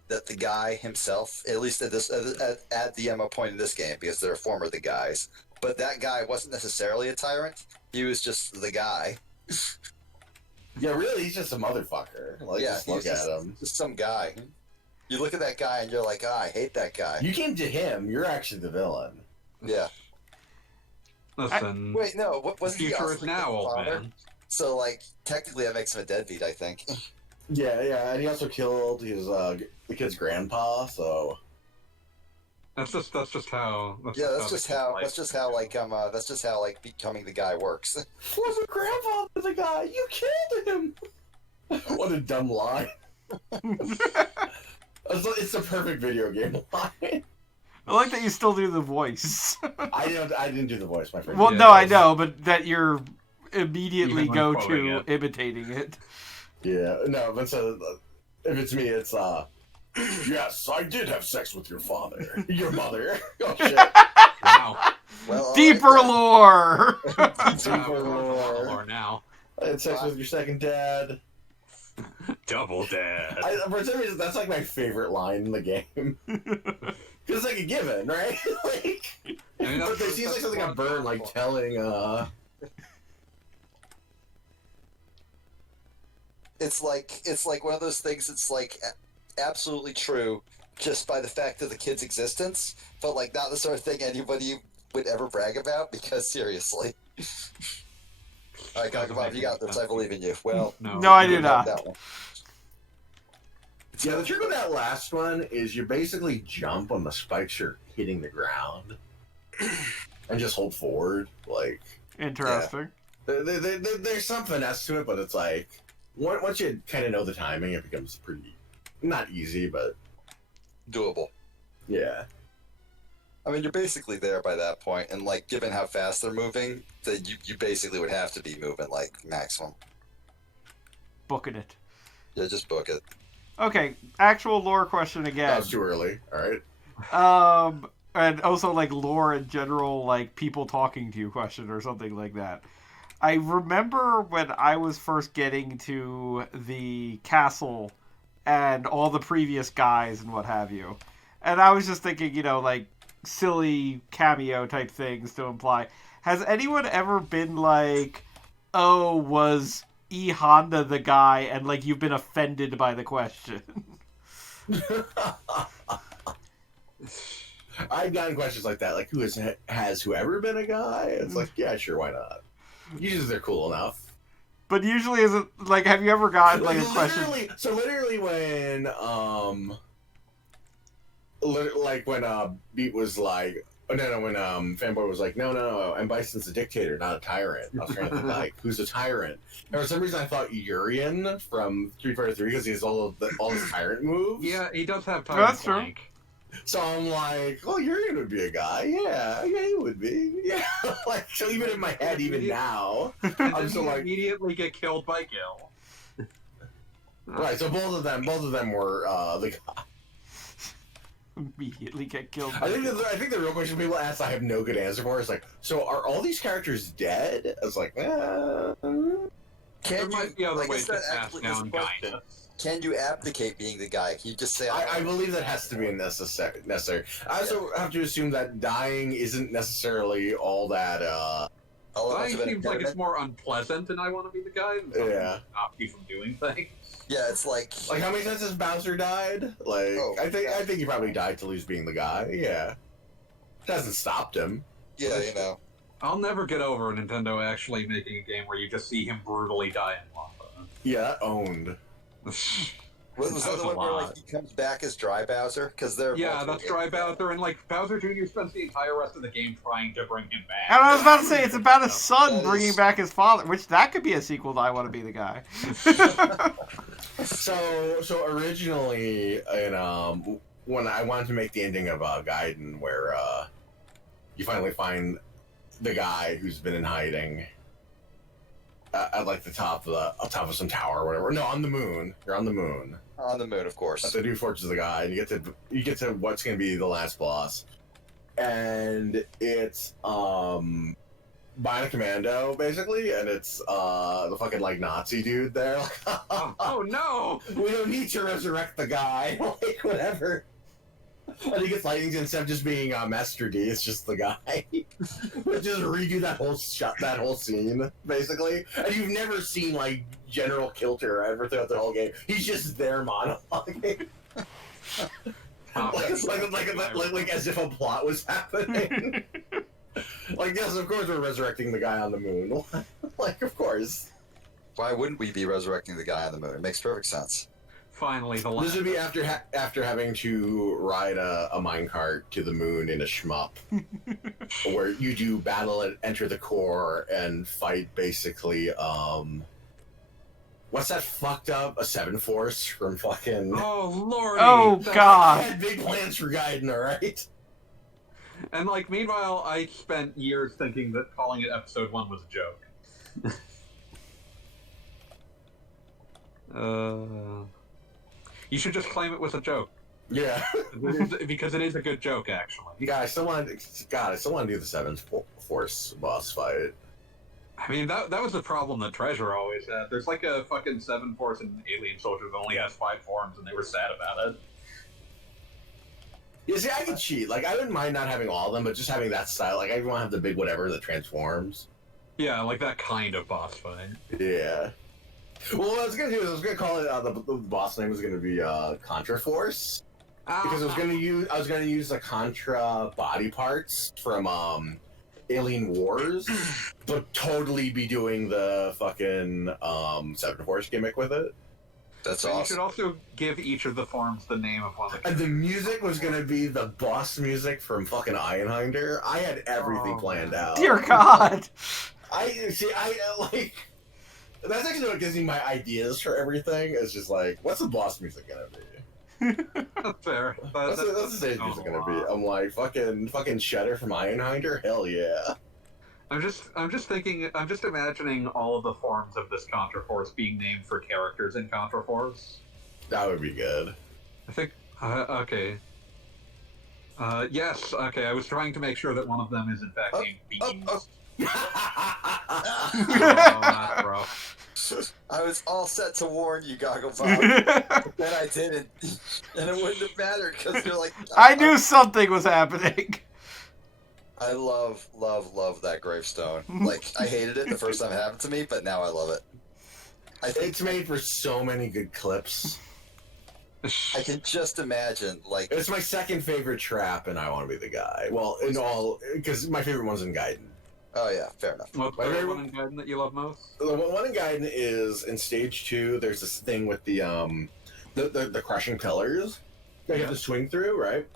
that the guy himself, at least at the MO point in this game, because they're former the guys, but that guy wasn't necessarily a tyrant. He was just the guy. Yeah, really, he's just a motherfucker. Like, Yeah, just look he's at him. Just some guy. You look at that guy and you're like, I hate that guy. You came to him. You're actually the villain. Yeah. Listen, Wait, no. What the was he future also is the now, kid's old father? man. So, like, technically that makes him a deadbeat, I think. Yeah, and he also killed his the kid's grandpa. So That's just how. That's just how becoming the guy works. was the grandfather the guy? You killed him. What a dumb lie. It's the perfect video game line. I like that you still do the voice. I didn't do the voice, my friend. Well, Yeah, no, I that's- know, but that you're immediately Even when go quoting to it. imitating it. Yeah, no, but so if it's me, it's yes, I did have sex with your father, your mother. Oh shit. Wow. Well, all Deeper right, lore. Deeper lore. Lore now. I had sex with your second dad. Double dad. For some reason, that's like my favorite line in the game. Because it's like a given, right? Like, I mean, but there seems like something I burned, like telling, It's like one of those things. It's like absolutely true, just by the fact of the kid's existence, but like not the sort of thing anybody would ever brag about. Because seriously, all right, Gagabob, if you got this. I believe in you. Well, No, I do not. that one. yeah, the trick with that last one is you basically jump when the spikes are hitting the ground and just hold forward. Like, Interesting. there's some finesse to it, but it's like, once you kind of know the timing, it becomes pretty, not easy, but Doable. yeah. I mean, you're basically there by that point, and like, given how fast they're moving, that you basically would have to be moving like maximum. Booking it. Yeah, just book it. Okay, actual lore question That again. was too early. All right. And also like lore in general, like people talking to you question or something like that. I remember when I was first getting to the castle and all the previous guys and what have you. And I was just thinking, like silly cameo type things to imply. Has anyone ever been like, oh, was E Honda the guy, and like you've been offended by the question? I've gotten questions like that, like has whoever been a guy? It's like, yeah, sure, why not? Usually they're cool enough. But usually, is it like, have you ever gotten like a question? Literally when Beat was like, when Fanboy was like, no, and Bison's a dictator, not a tyrant. I was trying to think, like, who's a tyrant? And for some reason I thought Urian from Street Fighter 3 because he has all his tyrant moves. Yeah, he does have time. That's true. Blank. So I'm like, oh, Urian would be a guy. Yeah, he would be. Yeah. Like, so even in my head, even now, And I'm then still you like, immediately get killed by Gil. right. So both of them were the guy. Immediately get killed. I think the real question people ask, I have no good answer for, is like, so are all these characters dead? I was like, There might be other like, ways is to that pass actually down this question? guidance. Can you abdicate being the guy? Can you just say, I believe that has to be necessary. I also have to assume that dying isn't necessarily all that. Dying seems like it's more unpleasant, and I want to be the guy than something Yeah. to stop you from doing things. Yeah, it's like Like, how many times has Bowser died? Like, Oh, I think he probably died till he's being the guy. Yeah, it hasn't stopped him. yeah. I'll never get over Nintendo actually making a game where you just see him brutally die in lava. Yeah, owned. Was That that was the a one where lot. like he comes back as Dry Bowser? Because they're Yeah, that's Dry Bowser, and like Bowser Jr. spends the entire rest of the game trying to bring him back. And I was about to say, it's about his son That bringing is- back his father, which that could be a sequel to I Want to Be the Guy. So originally, when I wanted to make the ending of Gaiden, where you finally find the guy who's been in hiding, at like the top of some tower or whatever. No, on the moon. You're on the moon. On the moon, of course. At the new Fortress of the God, and you get to what's going to be the last boss, and it's Bionic Commando basically, and it's the fucking like Nazi dude there. Oh no! We don't need to resurrect the guy. Like whatever. And he gets lightning instead of just being Master D, it's just the guy. Just redo that whole shot, that whole scene, basically. And you've never seen like General Kilter ever throughout the whole game. He's just there monologuing. like as if a plot was happening. Like, yes, of course we're resurrecting the guy on the moon. Like, of course. Why wouldn't we be resurrecting the guy on the moon? It makes perfect sense. Finally, the This would be after having to ride a minecart to the moon in a shmup, where you do battle and enter the core and fight basically. What's that fucked up? A 7-Force from fucking. Oh lord! Oh I god! had big plans for Gaiden, alright? And like, meanwhile, I spent years thinking that calling it Episode 1 was a joke. You should just claim it was a joke. Yeah. Because it is a good joke, actually. Yeah, I still want to do the 7-Force boss fight. I mean, that was the problem that Treasure always had. There's like a fucking 7-Force in Alien Soldier that only has 5 forms, and they were sad about it. Yeah, see, I can cheat. Like, I wouldn't mind not having all of them, but just having that style. Like, I want to have the big whatever that transforms. Yeah, like that kind of boss fight. Yeah. Well, what I was gonna do is I was gonna call it the boss name was gonna be Contra Force, because I was gonna use the Contra body parts from Alien Wars, but totally be doing the fucking 7-Force gimmick with it. That's But awesome. you should also give each of the forms the name of one of the And the music was gonna be the boss music from fucking Ironhinder. I had everything planned out. Dear God! That's actually what gives me my ideas for everything. It's just like, what's the boss music gonna be? That's fair. What's the stage music gonna be? I'm like, fucking Shudder from Ironhinder? Hell yeah. I'm just thinking, I'm just imagining all of the forms of this Contra Force being named for characters in Contra Force. That would be good. I think, okay. Yes, okay, I was trying to make sure that one of them is in fact named Beans. Oh, not bro. I was all set to warn you, Gogglebot, but then I didn't, and it wouldn't have mattered because you're like. I knew something was happening. I love that gravestone. Like, I hated it the first time it happened to me, but now I love it. I think It's made for so many good clips. I can just imagine, like, It's my second favorite trap, and I want to be the guy. Well, in all, because my favorite one's in Gaiden. oh yeah, fair enough. What's the My one in Gaiden that you love most? The one in Gaiden is in stage 2. There's this thing with the crushing pillars that you have to swing through, right?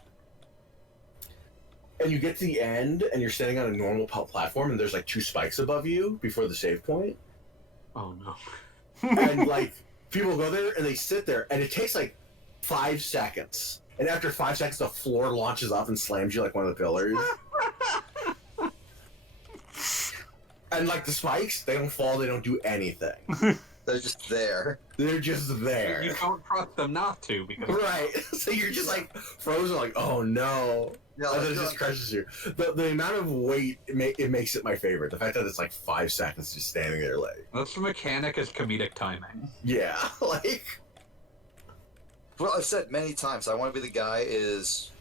And you get to the end, and you're standing on a normal platform, and there's like 2 spikes above you before the save point. Oh no. And like people go there and they sit there, and it takes like 5 seconds. And after 5 seconds, the floor launches off and slams you like one of the pillars. And like the spikes, they don't fall, they don't do anything. They're just there. They're just there. You don't trust them not to, because Right. So you're just like frozen, like, oh no. Yeah, And like, then it you're just like- crushes you. The amount of weight, it makes it my favorite. The fact that it's like 5 seconds just standing there, like, this mechanic is comedic timing. yeah, like. Well, I've said many times, I want to be the guy it's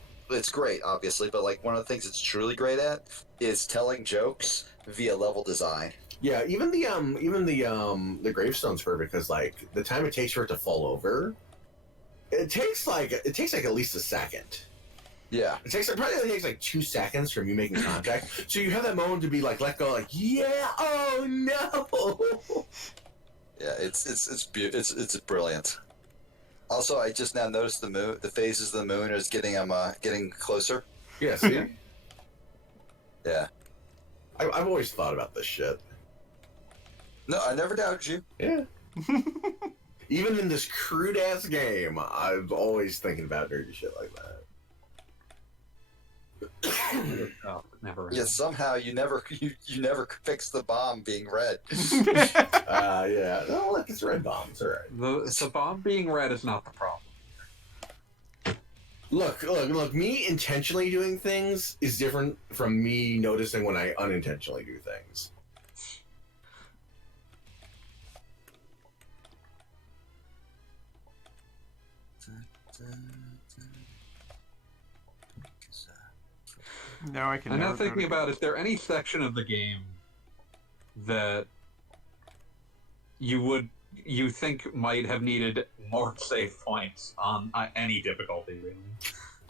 great, obviously, but like one of the things it's truly great at is telling jokes via level design. Yeah, even the gravestone's perfect because like the time it takes for it to fall over, it takes like at least a second. Yeah. Probably takes like 2 seconds from you making contact. So you have that moment to be like, let go, like, yeah, oh no. Yeah, it's brilliant. Also, I just now noticed the phases of the moon is getting closer. Yeah, see? Yeah. I've always thought about this shit. No, I never doubted you. Yeah. Even in this crude ass game, I'm always thinking about dirty shit like that. Oh, never. Yeah, somehow you never fix the bomb being red. Yeah. Oh, look, it's red bombs. All right. The bomb being red is not the problem. Look. Me intentionally doing things is different from me noticing when I unintentionally do things. No, I can. I'm never now thinking go to- about, is there any section of the game that you think might have needed more save points on any difficulty, really?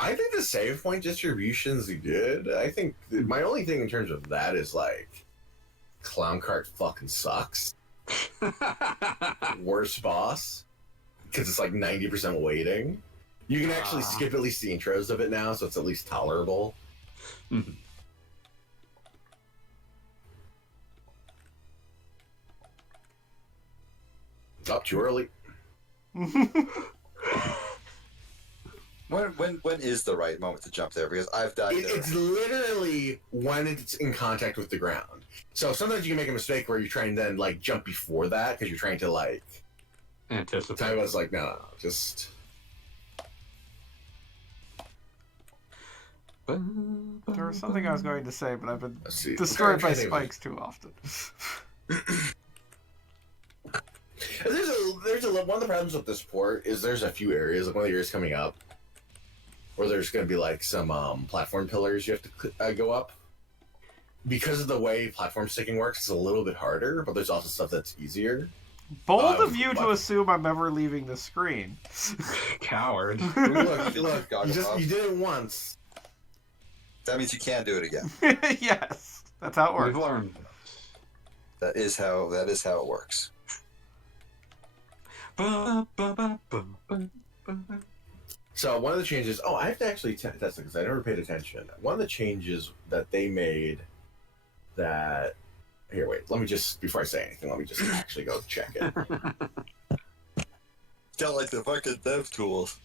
I think the save point distribution's good. I think my only thing in terms of that is like, Clown Cart fucking sucks. Worst boss, because it's like 90% waiting. You can actually skip at least the intros of it now, so it's at least tolerable. Up too early. When is the right moment to jump there? Because I've died there. It's literally when it's in contact with the ground. So sometimes you can make a mistake where you try and then like jump before that because you're trying to like Anticipate. I was like, no, just. There was something I was going to say, but I've been Let's see. destroyed by I'm trying to think of spikes too often. There's a one of the problems with this port is there's a few areas, like one of the areas coming up, where there's going to be like some platform pillars you have to go up. Because of the way platform sticking works, it's a little bit harder, but there's also stuff that's easier. Bold of you to assume I'm ever leaving the screen. Coward. Look, you did it once. That means you can do it again. Yes, that's how it We've works. learned. That is how it works. So one of the changes. Oh, I have to actually test it because I never paid attention. One of the changes that they made. That here, wait. Let me just before I say anything. Let me just actually go check it. Got like the fucking dev tools.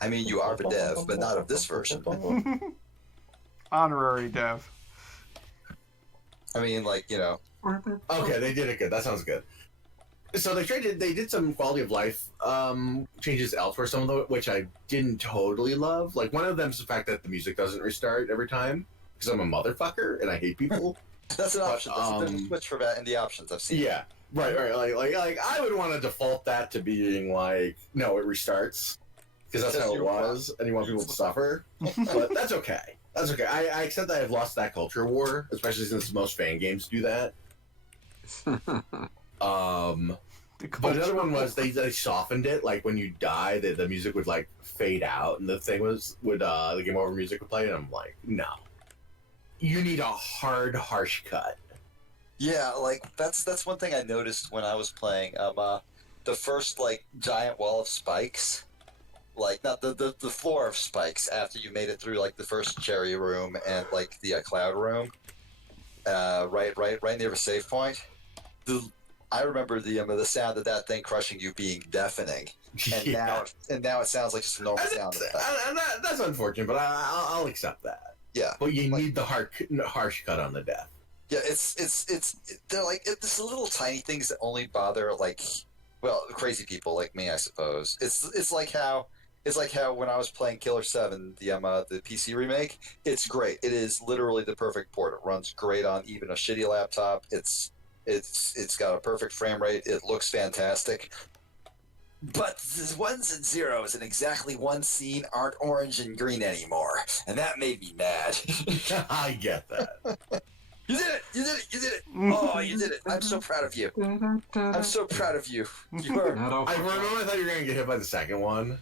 I mean, you are a dev, but not of this version. Honorary dev. I mean, like, you know. Okay, they did it good. That sounds good. So they did some quality of life changes elsewhere, some of them which I didn't totally love. Like one of them is the fact that the music doesn't restart every time because I'm a motherfucker and I hate people. That's an option. There's a switch for that in the options I've seen. Yeah, right. Like I would want to default that to being like, no, it restarts because that's how it was, and you want people to suffer. But that's okay. That's okay. I accept that I've lost that culture war, especially since most fan games do that. But another one was they softened it. Like when you die, the music would like fade out, and the thing would the game over music would play, and I'm like, no, you need a hard, harsh cut. Yeah, like that's one thing I noticed when I was playing. The first like giant wall of spikes, like not the floor of spikes after you made it through like the first cherry room and like the cloud room, right near a save point. I remember the sound of that thing crushing you being deafening, and now it sounds like just a normal sound. That's unfortunate, but I'll accept that. Yeah, but you need the harsh cut on the death. Yeah, they're like it's the little tiny things that only bother like, well, crazy people like me, I suppose. It's like how when I was playing Killer 7, the PC remake, it's great. It is literally the perfect port. It runs great on even a shitty laptop. It's got a perfect frame rate. It looks fantastic. But the ones and zeros in exactly one scene aren't orange and green anymore, and that made me mad. I get that. You did it! You did it! You did it! Oh, you did it! I'm so proud of you. I'm so proud of you. You are. I thought you were gonna get hit by the second one.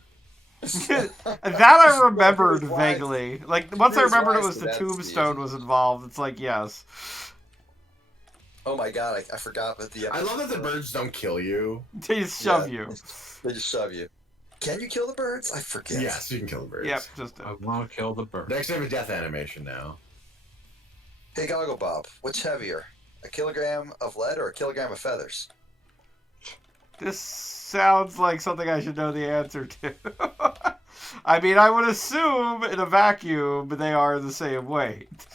That I remembered wise. vaguely. Like once I He was remembered it wise was to the that, tombstone was involved. It's like yes. Oh my god! I forgot about the. I love that the birds don't kill you. They just shove you. They just shove you. Can you kill the birds? I forget. Yes, you can kill the birds. Yep, just I want to kill the bird. They actually have a death animation now. Hey, Goggle Bob, what's heavier, a kilogram of lead or a kilogram of feathers? This sounds like something I should know the answer to. I mean, I would assume in a vacuum they are the same weight.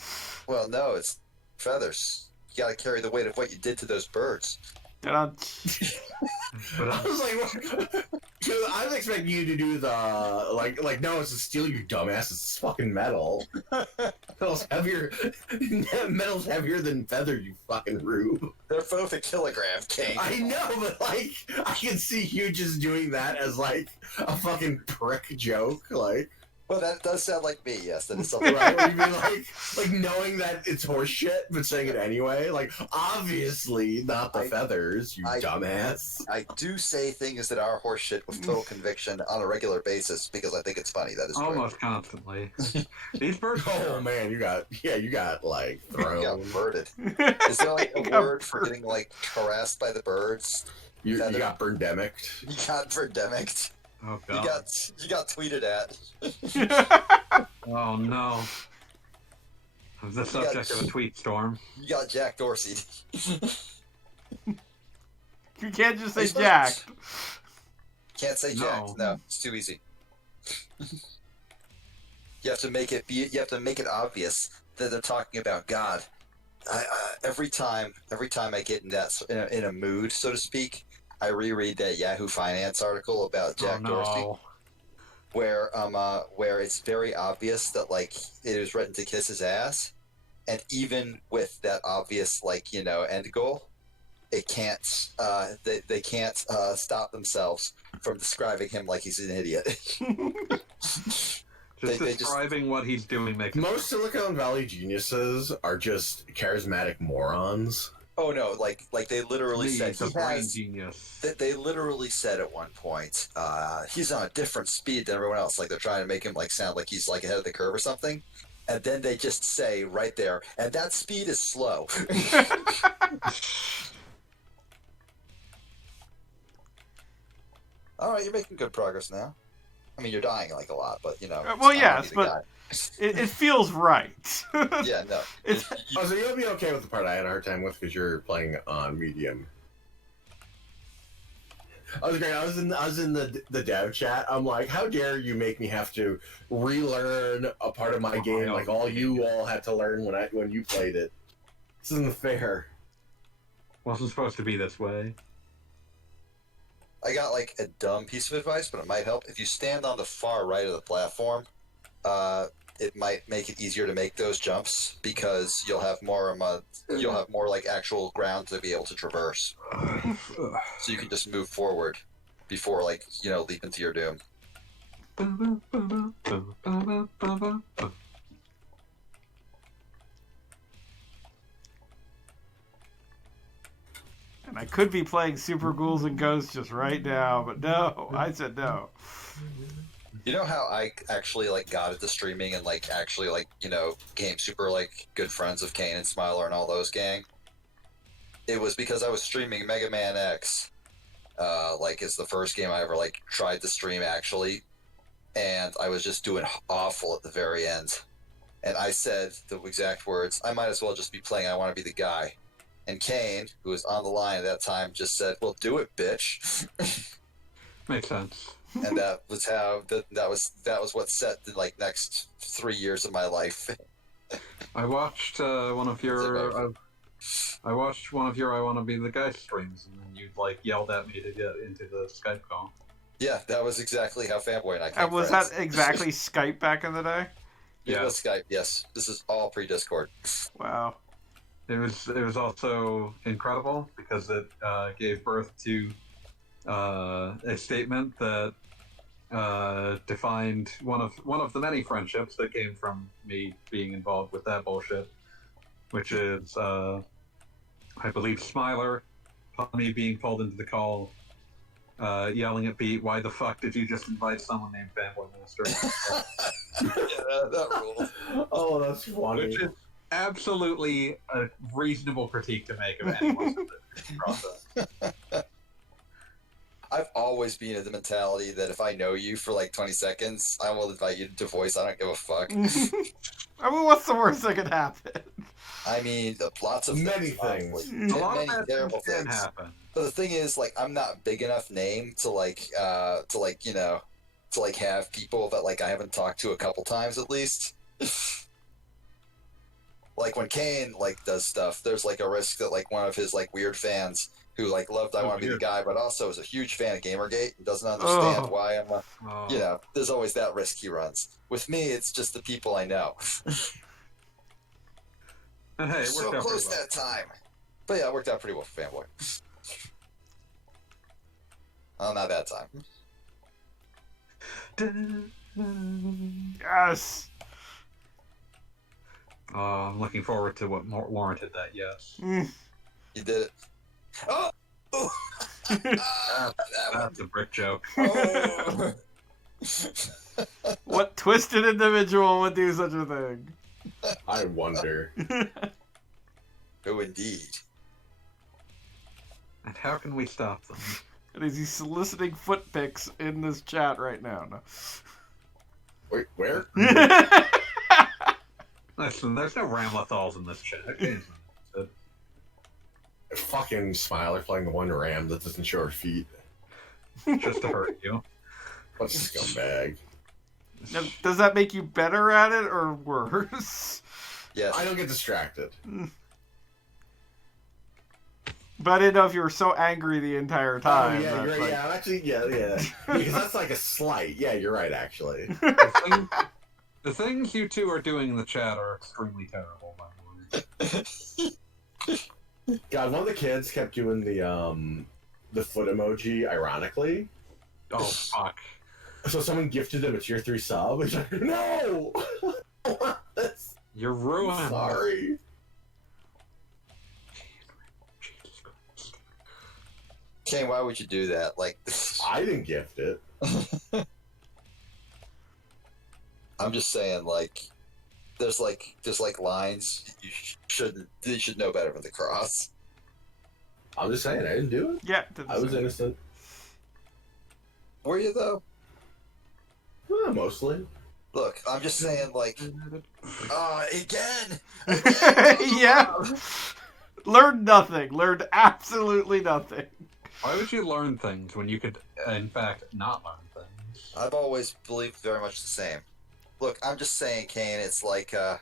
Well, no, it's feathers. You gotta carry the weight of what you did to those birds. Ta-da. I was like, I was expecting you to do the like no, it's a steel, you dumbass. It's fucking metal. Metal's heavier. Metal's heavier than feather, you fucking rube. They're both a kilogram, King. I know, but like, I can see you just doing that as like a fucking prick joke, like. Well, that does sound like me. Yes, that is something. Right? What do you mean, like knowing that it's horseshit, but saying it anyway? Like, obviously not the feathers, you dumbass. I do say things that are horseshit with total conviction on a regular basis because I think it's funny. That is true. Almost constantly. These birds. Oh man, you got like thrown. You got birded. Is there like a word for getting like harassed by the birds? You got burndemicked. You got birdemicked. Oh god. You got tweeted at. Oh no. I'm the subject of a tweet storm. You got Jack Dorsey. You can't just say Jack. Can't say Jack. No, it's too easy. You have to make it. You have to make it obvious that they're talking about God. Every time I get in that in a mood, so to speak, I reread that Yahoo Finance article about Jack Dorsey, where it's very obvious that like it was written to kiss his ass, and even with that obvious end goal, it can't they can't stop themselves from describing him like he's an idiot. Just describing what he's doing makes most Silicon Valley geniuses are just charismatic morons. Oh no! Like they literally said he has genius. They literally said at one point, he's on a different speed than everyone else. Like they're trying to make him like sound like he's like ahead of the curve or something, and then they just say right there, and that speed is slow. All right, you're making good progress now. I mean, you're dying like a lot, but you know. Well, yes, but it feels right. Yeah, no. So you'll be okay with the part I had a hard time with because you're playing on medium. I was in the dev chat. I'm like, how dare you make me have to relearn a part of my game like all you all had to learn when you played it. This isn't fair. Wasn't supposed to be this way. I got like a dumb piece of advice, but it might help. If you stand on the far right of the platform, it might make it easier to make those jumps because you'll have more like actual ground to be able to traverse. So you can just move forward before leap into your doom. And I could be playing Super Ghouls and Ghosts just right now, but no, I said no. You know how I actually got into streaming and became super good friends of Kayin and Smiler and all those gang? It was because I was streaming Mega Man X. It's the first game I ever tried to stream actually, and I was just doing awful at the very end. And I said the exact words, I might as well just be playing I Want to Be the Guy. And Kayin, who was on the line at that time, just said, well, do it, bitch. Makes sense. And that was how that was what set the next 3 years of my life. I watched one of your I Want to Be the Guy streams, and then you yelled at me to get into the Skype call. Yeah, that was exactly how Fanboy and I came And was friends. that exactly Skype back in the day? It was Skype, yes. This is all pre-Discord. Wow. It was also incredible because it gave birth to a statement that defined one of the many friendships that came from me being involved with that bullshit, which is I believe Smiler, upon me being pulled into the call, yelling at Pete, "Why the fuck did you just invite someone named fanboymaster?" Yeah, that rule. Oh, that's funny. Which is absolutely a reasonable critique to make of anyone's process. I've always been of the mentality that if I know you for 20 seconds, I will invite you to voice. I don't give a fuck. I mean, what's the worst that could happen? I mean, lots of Many things. things. A lot Many of bad terrible things can things. happen. But the thing is, I'm not big enough name to to like have people that like I haven't talked to a couple times at least. Like when Kayin like does stuff, there's like a risk that like one of his like weird fans who like loved I Want to Be the Guy, but also is a huge fan of Gamergate and doesn't understand why I'm you know, there's always that risk he runs. With me, it's just the people I know. And hey, it So worked out close pretty well. that time. But yeah, it worked out pretty well for Fanboy. Oh, not that time. Yes. I'm looking forward to what warranted that. Yes. Mm. You did it. Oh! Oh! That's a brick joke. Oh! What twisted individual would do such a thing? I wonder. Oh, indeed. And how can we stop them? And is he soliciting foot pics in this chat right now? No. Wait, where? Listen, there's no Ramlethals in this chat. Okay. Fucking Smiler playing the one ram that doesn't show her feet. Just to hurt you. What a scumbag. Now, does that make you better at it or worse? Yes. I don't get distracted. But I didn't know if you were so angry the entire time. Oh, yeah, that, you're right. like- Yeah, I'm actually, yeah. Because that's like a slight. Yeah, you're right, actually. The things you two are doing in the chat are extremely terrible, by the way. God, one of the kids kept doing the foot emoji, ironically. Oh, fuck. So someone gifted him a tier 3 sub. He's like, no! You're ruined. Sorry. Kane, why would you do that? Like, I didn't gift it. I'm just saying, like, there's lines you should know better than to cross. I'm just saying, I didn't do it. Yeah, I was innocent. Were you though? Mostly. Look, I'm just saying, like, again. yeah. Learned nothing. Learned absolutely nothing. Why would you learn things when you could, in fact, not learn things? I've always believed very much the same. Look, I'm just saying, Kane. It's like when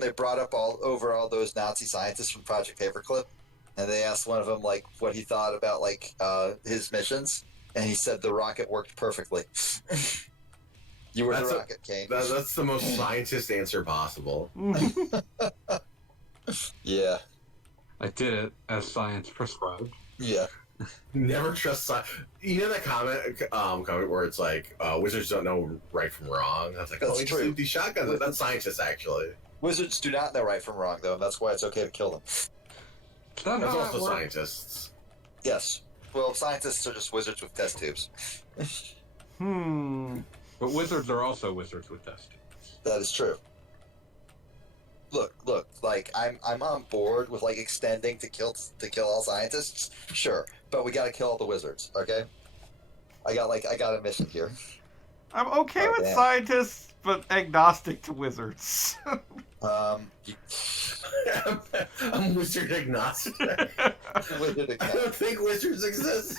they brought up all those Nazi scientists from Project Paperclip, and they asked one of them like what he thought about like his missions, and he said the rocket worked perfectly. You were the rocket, Kane. That's the most scientist answer possible. Yeah. I did it as science prescribed. Yeah. Never trust science. You know that comment where it's like, wizards don't know right from wrong? I was like, That's he true. just these shotguns. That's scientists, actually. Wizards do not know right from wrong, though, and that's why it's okay to kill them. Is that That's how also that works? scientists. Yes. Well, scientists are just wizards with test tubes. But wizards are also wizards with test tubes. That is true. Look, like I'm on board with like extending to kill all scientists, sure, but we gotta kill all the wizards, okay? I got a mission here. I'm okay Oh, with damn. scientists, but agnostic to wizards. I'm wizard agnostic. Wizard I again. don't think wizards exist.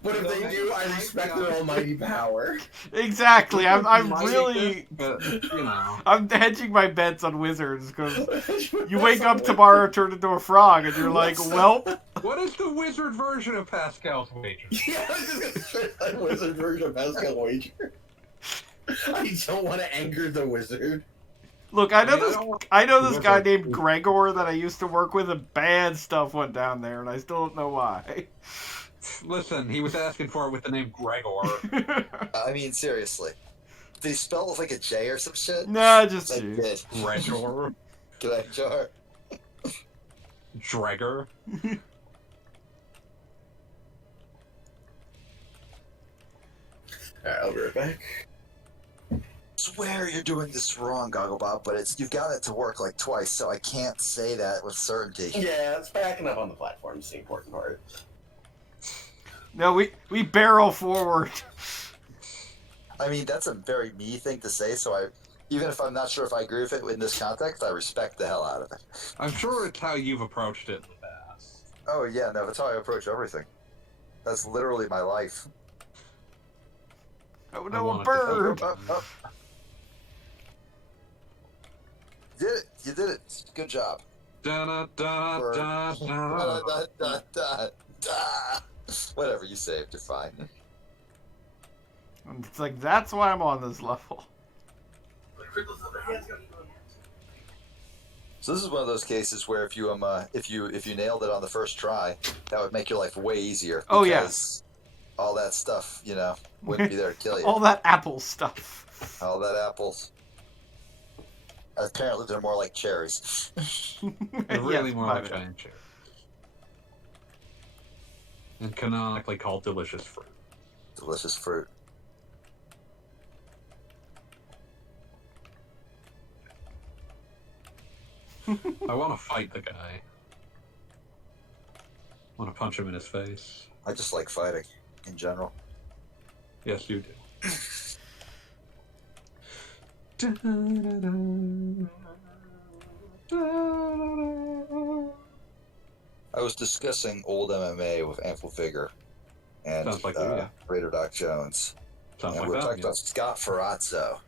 But if they do, I respect their almighty power. Exactly. I'm Might really. exist, but, you know. I'm hedging my bets on wizards because you wake up tomorrow, turn into a frog, and you're like, well. What is the wizard version of Pascal's wager? Yeah, I was just gonna say that wizard version of Pascal Wager. I don't want to anger the wizard. Look, I know this guy Wizard. named Gregor that I used to work with, and bad stuff went down there, and I still don't know why. Listen, he was asking for it with the name Gregor. I mean, seriously. Did he spell it with like a J or some shit? Nah, just I you. did. Gregor. Can I jar? Dregger. Alright, I'll be right back. Swear you're doing this wrong, Gogglebop, but you've got it to work like twice, so I can't say that with certainty. Yeah, it's backing up on the platform. It's the important part. No, we barrel forward. I mean, that's a very me thing to say, so even if I'm not sure if I agree with it in this context, I respect the hell out of it. I'm sure it's how you've approached it in the past. Oh yeah, no, that's how I approach everything. That's literally my life. Oh I no, a want it to bird! happen. You did it. You did it. Good job. Da, da, Bird. da, da, da. Whatever, you saved. You're fine. And it's like, that's why I'm on this level. So this is one of those cases where if you nailed it on the first try, that would make your life way easier. Oh, Because all that stuff, wouldn't be there to kill you. All that apple stuff. All that apples. Apparently, they're more like cherries. They're really Yes, more my like bad. giant cherries. And canonically called delicious fruit. Delicious fruit. I want to fight the guy. I want to punch him in his face. I just like fighting, in general. Yes, you do. I was discussing old MMA with Ample Figure and Sounds like you, yeah. Raider Doc Jones. Sounds And like we were that. talking Yeah. about Scott Ferrazzo.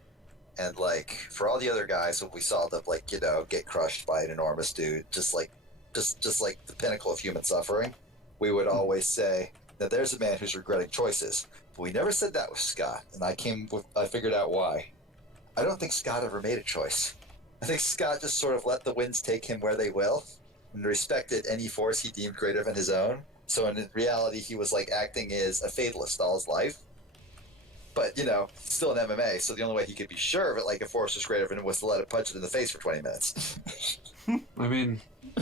And, for all the other guys, we saw them, get crushed by an enormous dude, just like the pinnacle of human suffering, we would always say that there's a man who's regretting choices. But we never said that with Scott, and I figured out why. I don't think Scott ever made a choice. I think Scott just sort of let the winds take him where they will, and respected any force he deemed greater than his own. So in reality, he was, acting as a fatalist all his life. But, still in MMA, so the only way he could be sure of it, a force was greater than him, was to let it punch it in the face for 20 minutes. I mean,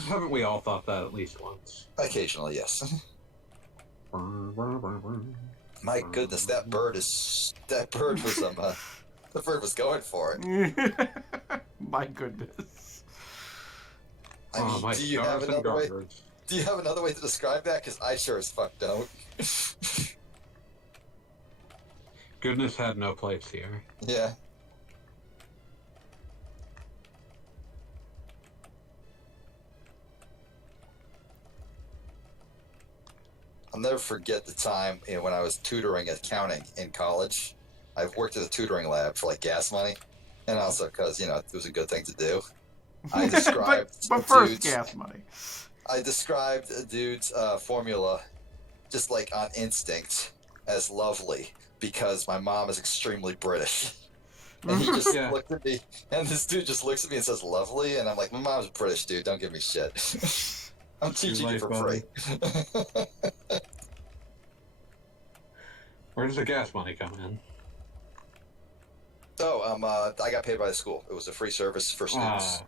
haven't we all thought that at least once? Occasionally, yes. My goodness, that bird was, the bird was going for it. My goodness. I mean, my do you have stars and another way? garters. Do you have another way to describe that? Because I sure as fuck don't. Goodness had no place here. Yeah. I'll never forget the time when I was tutoring accounting in college. I've worked at a tutoring lab for gas money, and also because it was a good thing to do. I described but a first, dude's- gas money. I described a dude's formula, just on instinct, as lovely because my mom is extremely British. And he just Yeah. looked at me, and this dude just looks at me and says lovely, and I'm like, my mom's British, dude, don't give me shit. I'm teaching you life, for buddy. free. Where does the gas money come in? Oh, I got paid by the school. It was a free service for students. Ah,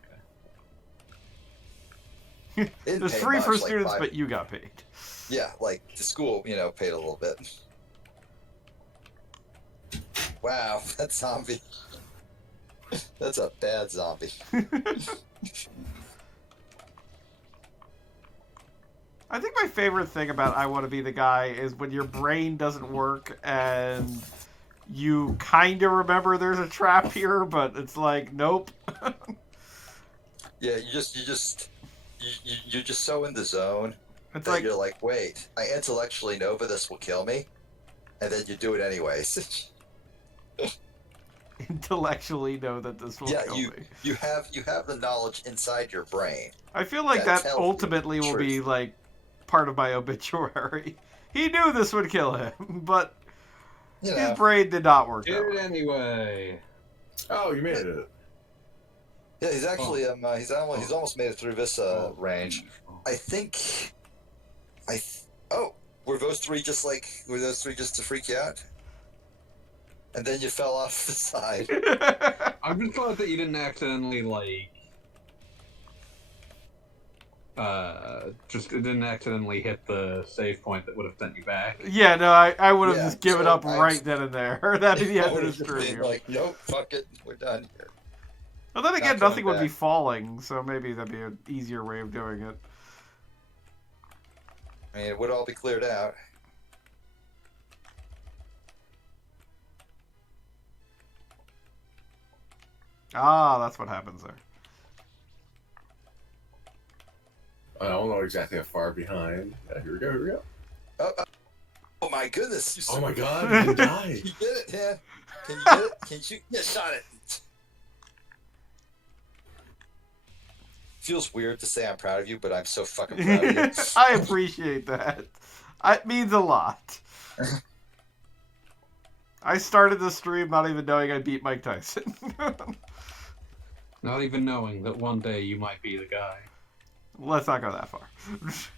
It didn't It's pay free for much, students, but you got paid. Yeah, the school, paid a little bit. Wow, that zombie. That's a bad zombie. I think my favorite thing about I Want to Be the Guy is when your brain doesn't work and you kind of remember there's a trap here, but it's like, nope. Yeah, you're just so in the zone It's that like, you're like, wait, I intellectually know that this will kill me, and then you do it anyways. intellectually know that this will Yeah, kill you me. you have the knowledge inside your brain. I feel like that that tells you ultimately the will be truth. like part of my obituary. He knew this would kill him, but You his know, brain did not work Did that it way. anyway. Oh, you made it. yeah, he's actually he's almost made it through this range. I think. Were those three just to freak you out? And then you fell off the side. I'm just glad that you didn't accidentally it didn't accidentally hit the save point that would have sent you back. Yeah, no, I would have Yeah, just given so up right then and there. That'd be the I end of would've the just been stream. like, nope, fuck it, we're done here. Well, then again, not nothing coming would be back. falling, so maybe that'd be an easier way of doing it. I mean, it would all be cleared out. Ah, that's what happens there. I don't know exactly how far behind. Here we go. Oh, my goodness! Oh my god, you died. You did it, man. Can you get it? Can you shoot? Yeah, shot it. Feels weird to say I'm proud of you, but I'm so fucking proud of you. I appreciate that. It means a lot. I started the stream not even knowing I beat Mike Tyson. Not even knowing that one day you might be the guy. Let's not go that far.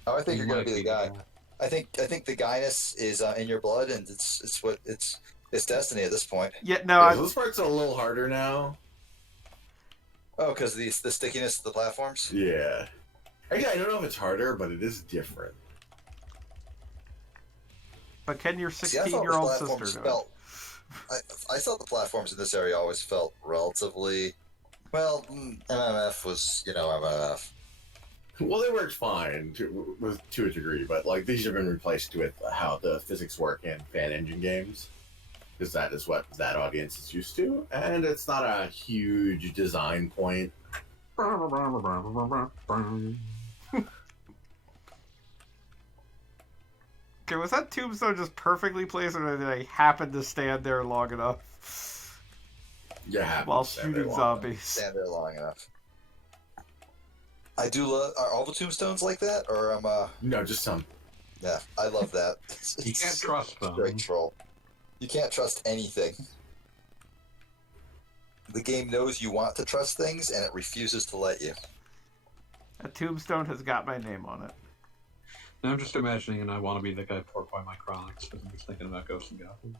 Oh, I think you're gonna might be the guy. I think the guyness is in your blood, and it's destiny at this point. Yeah, no, Yeah, so this part's a little harder now. Oh, because the stickiness of the platforms. Yeah. Actually, I don't know if it's harder, but it is different. but can your See, I thought the 16-year-old platforms sister do it? felt. I thought the platforms in this area always felt relatively. Well, MMF was MMF. Well, they worked fine to a degree, but like these have been replaced with how the physics work in fan engine games, because that is what that audience is used to, and it's not a huge design point. Okay, was that tombstone just perfectly placed, or did I happen to stand there long enough Yeah, while shooting zombies? Stand there long enough. I do love. Are all the tombstones like that, or No, just some. Yeah, I love that. You can't trust them. Great troll. You can't trust anything. The game knows you want to trust things, and it refuses to let you. A tombstone has got my name on it. I'm just imagining, and I want to be the guy porked by my chronics because I'm just thinking about Ghosts and Goblins.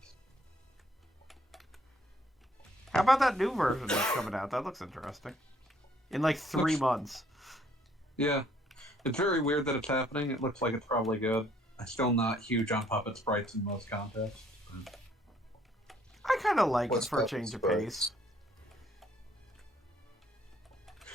How about that new version that's coming out? That looks interesting. In like 3 months. Yeah, it's very weird that it's happening. It looks like it's probably good. I'm still not huge on puppet sprites in most contexts. But... I kind of like What's it for a puppet change of sprites? pace.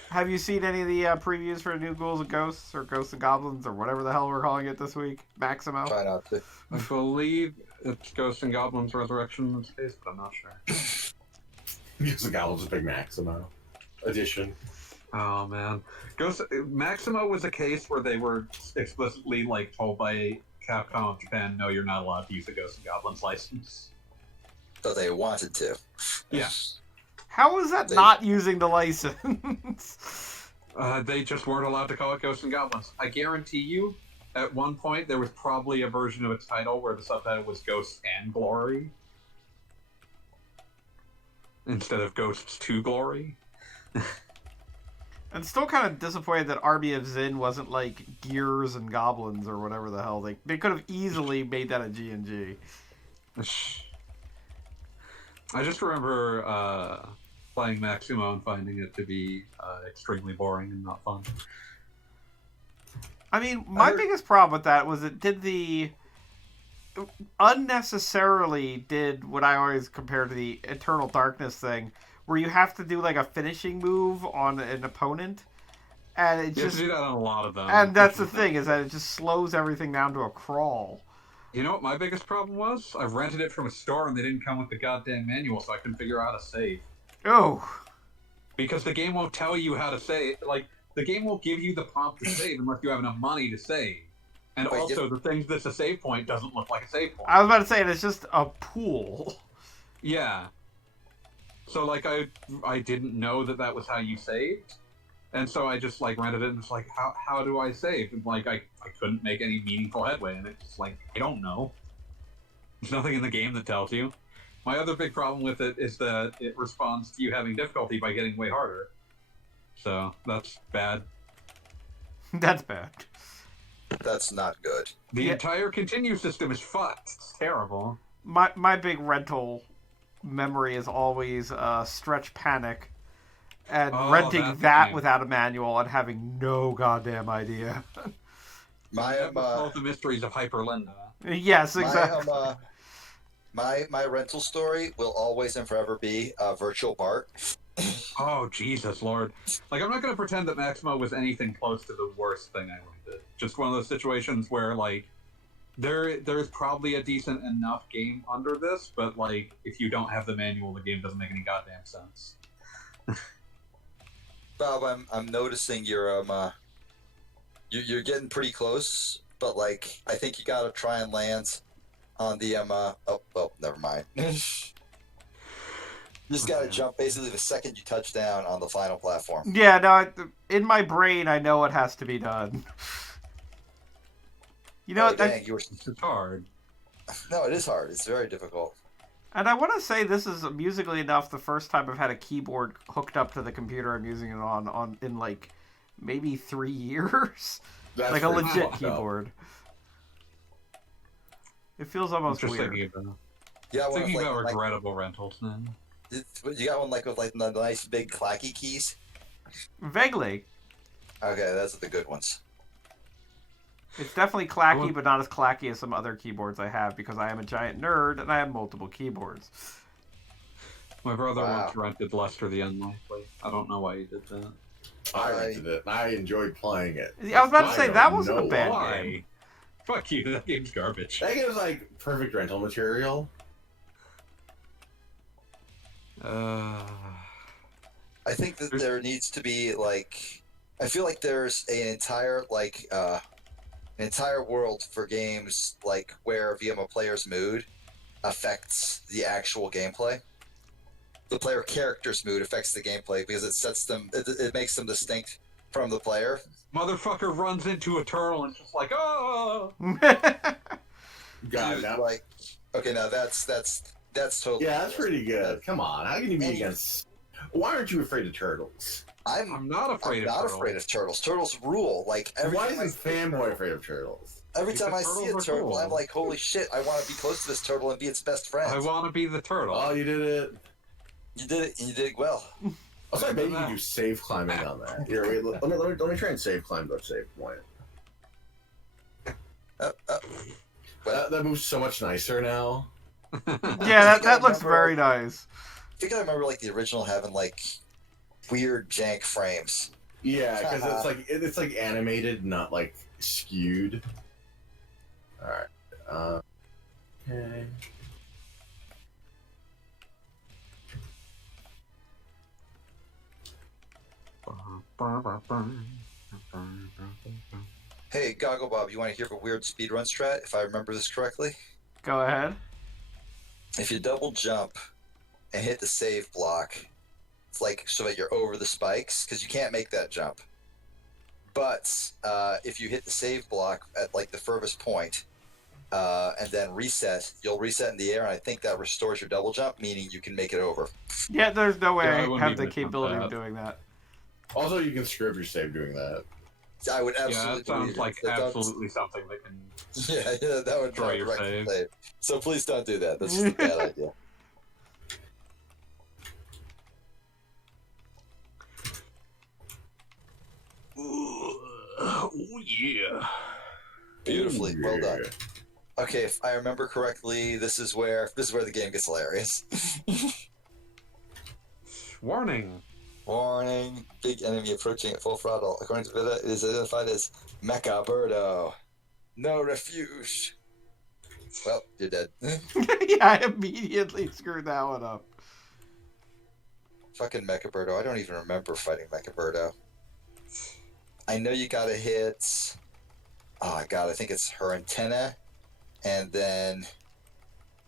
Have you seen any of the previews for New Ghouls and Ghosts, or Ghosts and Goblins, or whatever the hell we're calling it this week? Maximo? Try not to. I believe it's Ghosts and Goblins Resurrection in this case, but I'm not sure. Because the Goblins a big Maximo edition. Oh man, Maximo was a case where they were explicitly like told by Capcom of Japan, no, you're not allowed to use the Ghosts and Goblins license. So they wanted to. Yeah. How is that not using the license? They just weren't allowed to call it Ghosts and Goblins. I guarantee you, at one point there was probably a version of its title where the subtitle was Ghosts and Glory instead of Ghosts to Glory. I'm still kind of disappointed that Army of Zin wasn't like Gears and Goblins or whatever the hell. They could have easily made that a G&G. I just remember playing Maximo and finding it to be extremely boring and not fun. I mean, my biggest problem with that was it unnecessarily did what I always compare to the Eternal Darkness thing, where you have to do like a finishing move on an opponent, and it You have just to do that on a lot of them. and that's the thing, is that it just slows everything down to a crawl. You know what my biggest problem was? I rented it from a store and they didn't come with the goddamn manual, so I couldn't figure out how to save. Oh. Because the game won't tell you how to save. Like, the game won't give you the prompt to save unless you have enough money to save. And Wait, also, the thing that's a save point doesn't look like a save point. I was about to say, it's just a pool. Yeah. So, like, I didn't know that was how you saved. And so I just, like, rented it and was like, how do I save? And, like, I couldn't make any meaningful headway. And it's just like, I don't know. There's nothing in the game that tells you. My other big problem with it is that it responds to you having difficulty by getting way harder. So, that's bad. That's bad. That's not good. The entire continue system is fucked. It's terrible. My big rental memory is always Stretch Panic, and renting that without a manual and having no goddamn idea. All the mysteries of Hyper Linda. Yes, exactly. My rental story will always and forever be Virtual Bart. Oh, Jesus Lord. Like, I'm not going to pretend that Maximo was anything close to the worst thing I rented. Just one of those situations where, like, there's probably a decent enough game under this, but, like, if you don't have the manual, the game doesn't make any goddamn sense. Bob, I'm noticing you're getting pretty close, but, like, I think you gotta try and land on the never mind. You just gotta jump basically the second you touch down on the final platform. Yeah, no, in my brain, I know what has to be done. You know, Oh, dang, you were... It's hard. No, it is hard. It's very difficult. and I want to say this is musically enough the first time I've had a keyboard hooked up to the computer I'm using it on in like maybe 3 years. That's Like a pretty legit fucked up. keyboard. It feels almost Just weird. thinking about regrettable rentals then. You got one like with like the nice big clacky keys. Vaguely. Okay, those are the good ones. It's definitely clacky, but not as clacky as some other keyboards I have because I am a giant nerd and I have multiple keyboards. My brother Wow. once rented Lester the Unlikely. I don't know why he did that. I rented it, and I enjoyed playing it. I was about to I say, don't that wasn't a know bad Why? game. Fuck you, that game's garbage. That game is like perfect rental material. I think that there needs to be like, I feel like there's an entire world for games like where via a player's mood affects the actual gameplay. The player character's mood affects the gameplay because it sets them, it makes them distinct from the player. Motherfucker runs into a turtle and just like, oh! God, Dude, that, like, okay, now that's totally. yeah, that's pretty good. Come on, how can you be against? Why aren't you afraid of turtles? I'm not afraid of turtles. afraid of turtles. Turtles rule. Like every Why time I isn't see a fanboy turtle- afraid of turtles? Every Because time I see a turtles are turtle, cool. I'm like, holy shit! I want to be close to this turtle and be its best friend. I want to be the turtle. Oh, you did it. You did it, and you did it well. Also, I bet you can do safe climbing on that. Here, wait, let me try and safe climb to a safe point. That moves so much nicer now. Yeah, that looks very nice. I think I remember like the original having like weird jank frames. Yeah, because it's like animated, not like skewed. All right. Okay. Hey, Goggle Bob, you want to hear a weird speedrun strat? If I remember this correctly, Go ahead. if you double jump and hit the save block, it's like so that you're over the spikes because you can't make that jump. But if you hit the save block at like the furthest point and then reset, you'll reset in the air, and I think that restores your double jump, meaning you can make it over. Yeah, there's no way Yeah, I I wouldn't have even the attempt capability of that. doing that. Also, you can screw up your save doing that. I would Yeah, absolutely. that sounds believe like it. absolutely something that can. Yeah, that would Destroy your wreck the save. save. So please don't do that. That's just a bad idea. Oh yeah. Beautifully, well done. Yeah. Okay, if I remember correctly, this is where the game gets hilarious. Warning. Warning: big enemy approaching at full throttle. According to Vita, it is identified as Mecha Birdo. No refuge. Well, you're dead. Yeah, I immediately screwed that one up. Fucking Mecha Birdo. I don't even remember fighting Mecha Birdo. I know you gotta hit. Oh god, I think it's her antenna, and then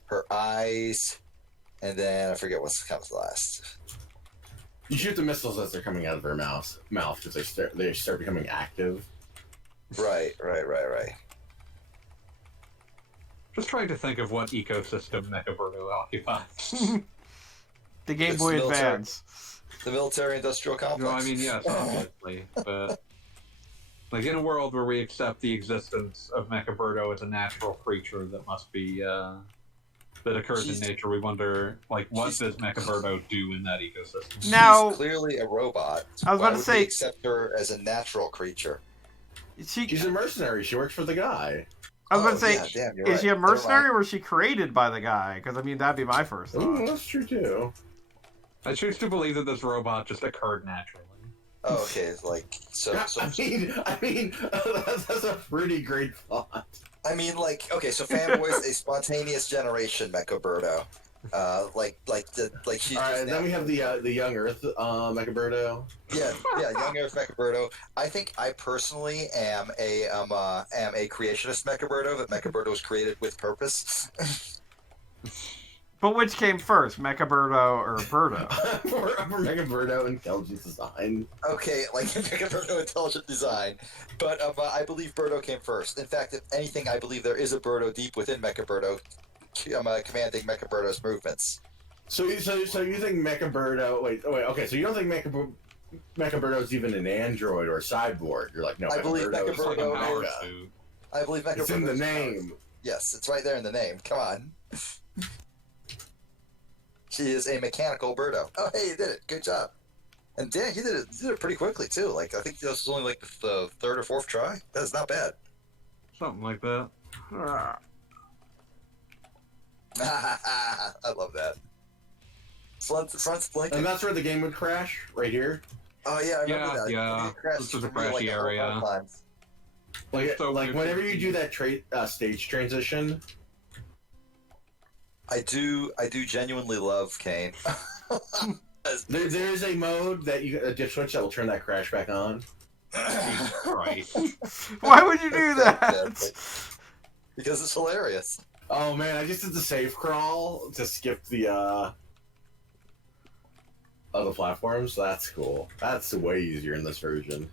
her eyes, and then I forget what comes last. You shoot the missiles as they're coming out of their mouth because they start becoming active. Right. Just trying to think of what ecosystem Mecha Birdo occupies. The Game It's Boy military. Advance. The military-industrial complex. No, I mean yes, obviously, but like in a world where we accept the existence of Mecha Birdo as a natural creature that must be that occurs She's- in nature, we wonder like what she's- does Mecha Birdo do in that ecosystem? Now, She's clearly a robot. I was Why about to would say- we accept her as a natural creature? She's a mercenary. She works for the guy. I was about to say, yeah, damn, you're is right. she a Never mind. mercenary or was she created by the guy? Because, I mean, that'd be my first Oh, thought. that's true too. I choose to believe that this robot just occurred naturally. Oh, okay. It's like so. I mean, that's a pretty great thought. I mean, like, okay. So fanboy is a spontaneous generation Mecha Birdo. Like she's All right, just and then we have the Young Earth Mecha Birdo. yeah, Young Earth Mecha Birdo. I think I personally am a creationist Mecha Birdo, but Mecha Birdo was created with purpose. But which came first, Mecha Birdo or Birdo? for Mecha Birdo intelligence design. Okay, like Mecha Birdo intelligent design, but I believe Birdo came first. In fact, if anything, I believe there is a Birdo deep within Mecha Birdo, commanding Mecha Birdo's movements. So you think Mecha Birdo? Wait. Okay. So you don't think Mecha Birdo is even an android or a cyborg? You're like, no. I believe Mecha is like a Birdo Power mecha. suit. I believe Mecha It's Birdo in the is name. Yes, it's right there in the name. Come on. She is a mechanical Birdo. Oh, hey, you did it. Good job. And Dan, you did it pretty quickly too. Like I think this was only like the third or fourth try. That's not bad. Something like that. I love that. Front's blinking. And that's where the game would crash, right here. Oh yeah, I remember that. Yeah. It crashed This is a for me, crashy a whole area. lot of times. Like So weird. whenever you do that stage transition. I do genuinely love Kayin. There is a mode that a dip switch that will turn that crash back on. Right. Why would you do that? Because it's hilarious. Oh man, I just did the safe crawl to skip the other platforms. So that's cool. That's way easier in this version.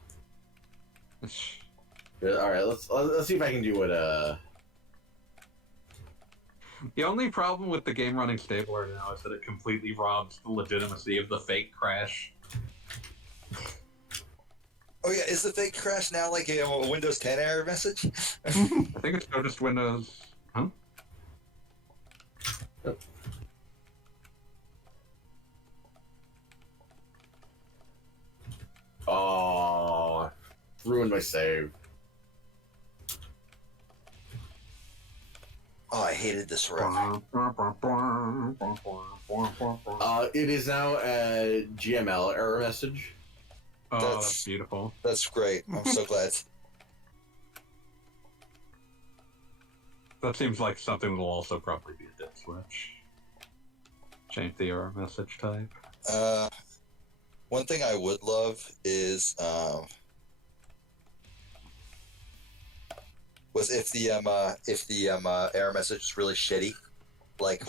All right, let's see if I can do what The only problem with the game running stabler now is that it completely robs the legitimacy of the fake crash. Oh yeah, is the fake crash now like a Windows 10 error message? I think it's still just Windows. Huh? Oh, ruined my save. Oh, I hated this riff. It is now a GML error message. Oh, That's- that's beautiful. That's great. I'm so glad. That seems like something that will also probably be a dip switch. Change the error message type. One thing I would love is was if the error message was really shitty, like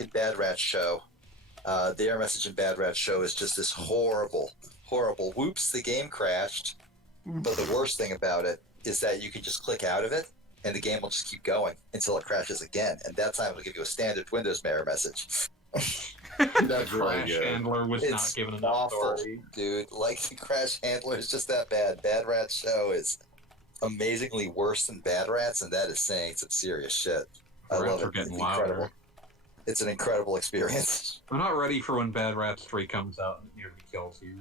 in Bad Rat's show, the error message in Bad Rat's show is just this horrible. Whoops, the game crashed. But the worst thing about it is that you can just click out of it, and the game will just keep going until it crashes again. And that time it'll give you a standard Windows error message. That's really Crash good. handler was It's not given enough awful, authority. dude. Like the crash handler is just that bad. Bad Rat's show is amazingly worse than Bad Rats, and that is saying some serious shit. I Rats love are it. getting It's louder. incredible. It's an incredible experience. I'm not ready for when Bad Rats 3 comes out and it nearly kills you.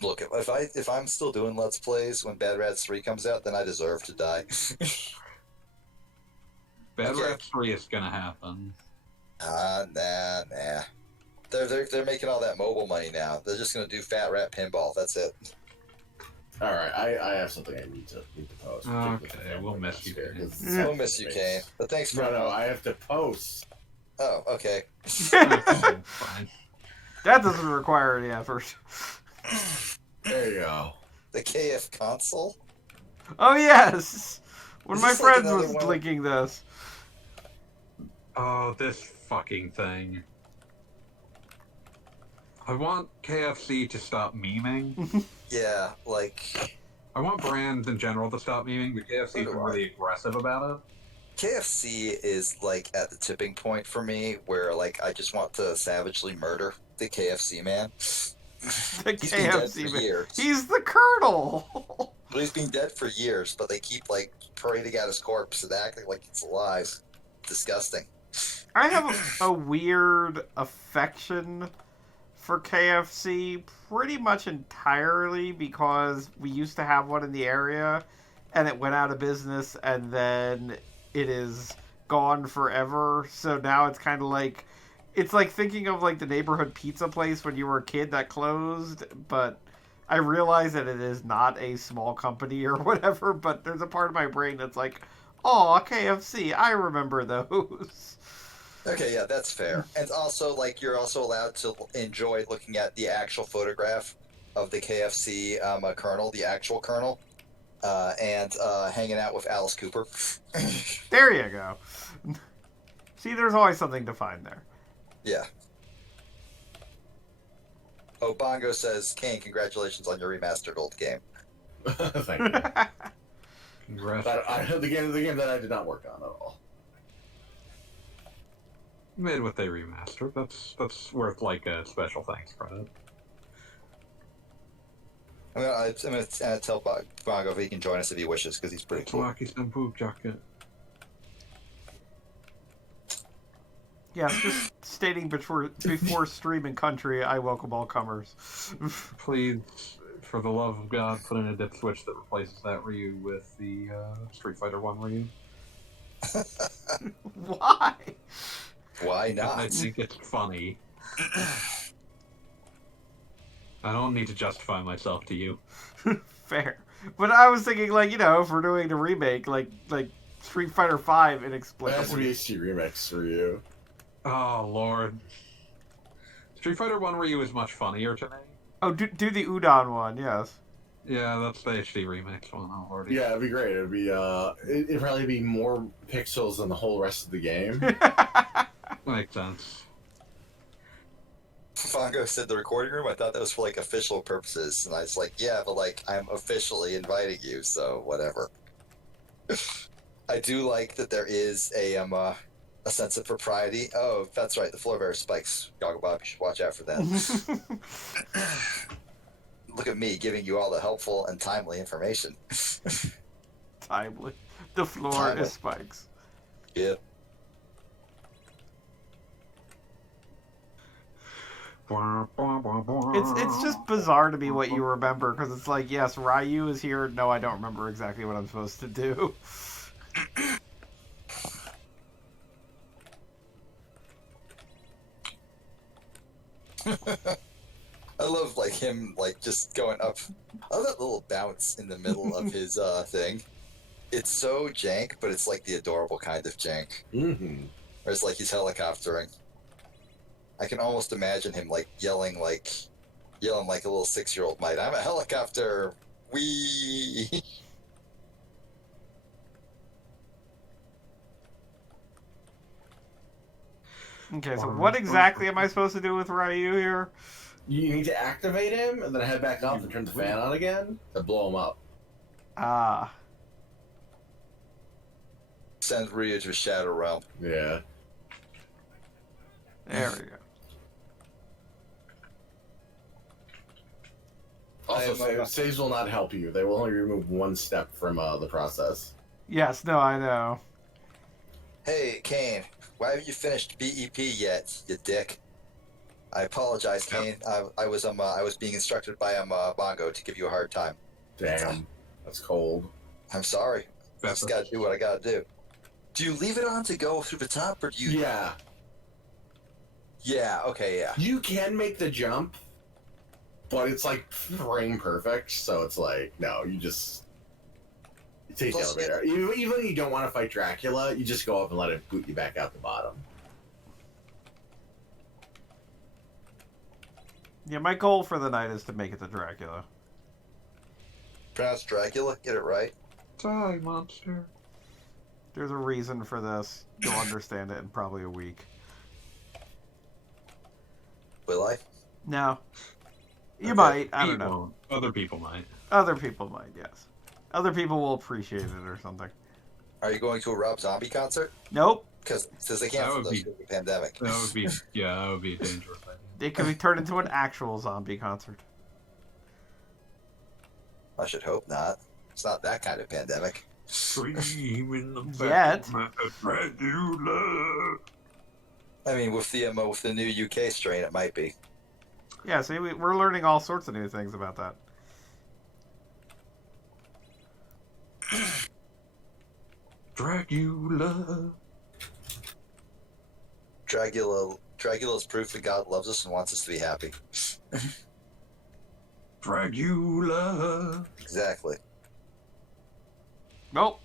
Look, if I'm still doing Let's Plays when Bad Rats 3 comes out, then I deserve to die. Bad Okay. Rats 3 is gonna happen. Nah. They're making all that mobile money now. They're just gonna do Fat Rat Pinball. That's it. All right, I have something I need to post. Okay, we'll miss you. We'll miss you, Kayin. But thanks for No, I have to post. Oh, okay. Oh, fine. That doesn't require any effort. There you go. The KF console. Oh yes, one of Is my this like friends another was one? linking this. Oh, this fucking thing. I want KFC to stop memeing. Yeah, like I want brands in general to stop memeing, but KFC's So been do I. really aggressive about it. KFC is like at the tipping point for me, where like I just want to savagely murder the KFC man. The He's been dead KFC for man. years. He's the Colonel. Well, he's been dead for years, but they keep like parading out his corpse and acting like it's alive. Disgusting. I have a weird affection for KFC pretty much entirely because we used to have one in the area and it went out of business and then it is gone forever. So now it's kind of like, it's like thinking of like the neighborhood pizza place when you were a kid that closed, but I realize that it is not a small company or whatever, but there's a part of my brain that's like, Oh, KFC. I remember those. Okay, yeah, that's fair. And also, like, you're also allowed to enjoy looking at the actual photograph of the KFC kernel, the actual kernel, and hanging out with Alice Cooper. There you go. See, there's always something to find there. Yeah. Oh, Bongo says, Kane, congratulations on your remastered old game. Thank you. Congrats. The game that I did not work on at all. You made what they remastered. That's worth like a special thanks credit. I'm gonna tell Bongo if he can join us if he wishes, because he's pretty cool. Lucky some poop jacket. Yes, just stating before stream and country, I welcome all comers. Please, for the love of God, put in a dip switch that replaces that Ryu with the Street Fighter 1 Ryu. Why? Why not? I think it's funny. I don't need to justify myself to you. Fair. But I was thinking, like, if we're doing a remake, like Street Fighter V It has to be inexplicably. HD remix for you. Oh, Lord. Street Fighter 1 Ryu is much funnier to me. Oh, do the Udon one, yes. Yeah, that's the HD remix one already. Yeah, it'd be great. It'd probably be more pixels than the whole rest of the game. Makes sense. Bongo said the recording room. I thought that was for like official purposes, and I was like, yeah, but like I'm officially inviting you, so whatever. I do like that there is a sense of propriety. Oh, that's right, the floor bearer spikes. Goggle Bob, you should watch out for that. Look at me giving you all the helpful and timely information. Timely. The floor Timely. is spikes. Yeah. It's just bizarre to me what you remember, because it's like, yes, Ryu is here. No, I don't remember exactly what I'm supposed to do. I love like him like just going up. I love that little bounce in the middle of his thing. It's so jank, but it's like the adorable kind of jank. Mm-hmm. Where it's like he's helicoptering. I can almost imagine him like yelling like a little 6-year-old might. I'm a helicopter. Wee. Okay, so what exactly am I supposed to do with Ryu here? You need to activate him and then head back up and turn the fan on again to blow him up. Ah. Send Ryu to a shadow realm. Yeah. There we go. Also, saves will not help you. They will only remove one step from the process. Yes, no, I know. Hey, Kane, why haven't you finished BEP yet, you dick? I apologize, Kane. I was being instructed by Bongo to give you a hard time. Damn. That's cold. I'm sorry. I just gotta do what I gotta do. Do you leave it on to go through the top, or do you... Yeah. Yeah, okay, yeah. You can make the jump, but it's like frame perfect, so it's like, no, you take the Plus, elevator. Even if you don't want to fight Dracula, you just go up and let it boot you back out the bottom. Yeah, my goal for the night is to make it to Dracula. Pronounce Dracula, get it right. Die, monster. There's a reason for this. You'll understand it in probably a week. Will I? No. You Okay. might. I don't You know. won't. Other people might. Other people might, yes. Other people will appreciate it or something. Are you going to a Rob Zombie concert? Nope. Because since they That canceled would those be- with the pandemic. That would be, that would be a dangerous idea. It could be turned into an actual zombie concert. I should hope not. It's not that kind of pandemic. Scream in the Yet. back of my Dracula. I mean, with the new UK strain, it might be. Yeah, see, we're learning all sorts of new things about that. Dracula. Dracula's proof that God loves us and wants us to be happy. Dracula. Exactly. Nope.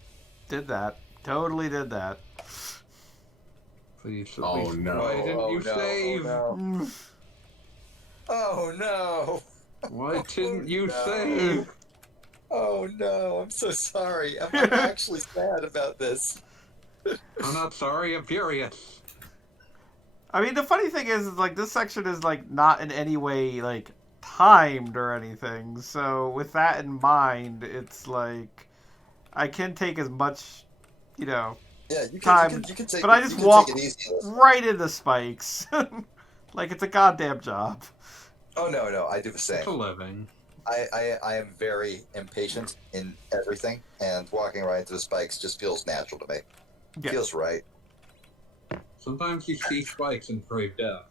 Did that. Totally did that. Please, Oh, please, no. why didn't Oh you no! save? Oh no! Oh no! Why didn't you no. save? Oh no! I'm so sorry. I'm actually sad about this. I'm not sorry, I'm furious. I mean, the funny thing is like, this section is, like, not in any way, like, timed or anything. So, with that in mind, it's like, I can take as much, you know, Yeah, you time. can take But it, I just you can walk take it easy. right into spikes. Like, it's a goddamn job. Oh no! I do the same. It's a living. I am very impatient in everything, and walking right into the spikes just feels natural to me. Yeah. Feels right. Sometimes you see spikes and crave death.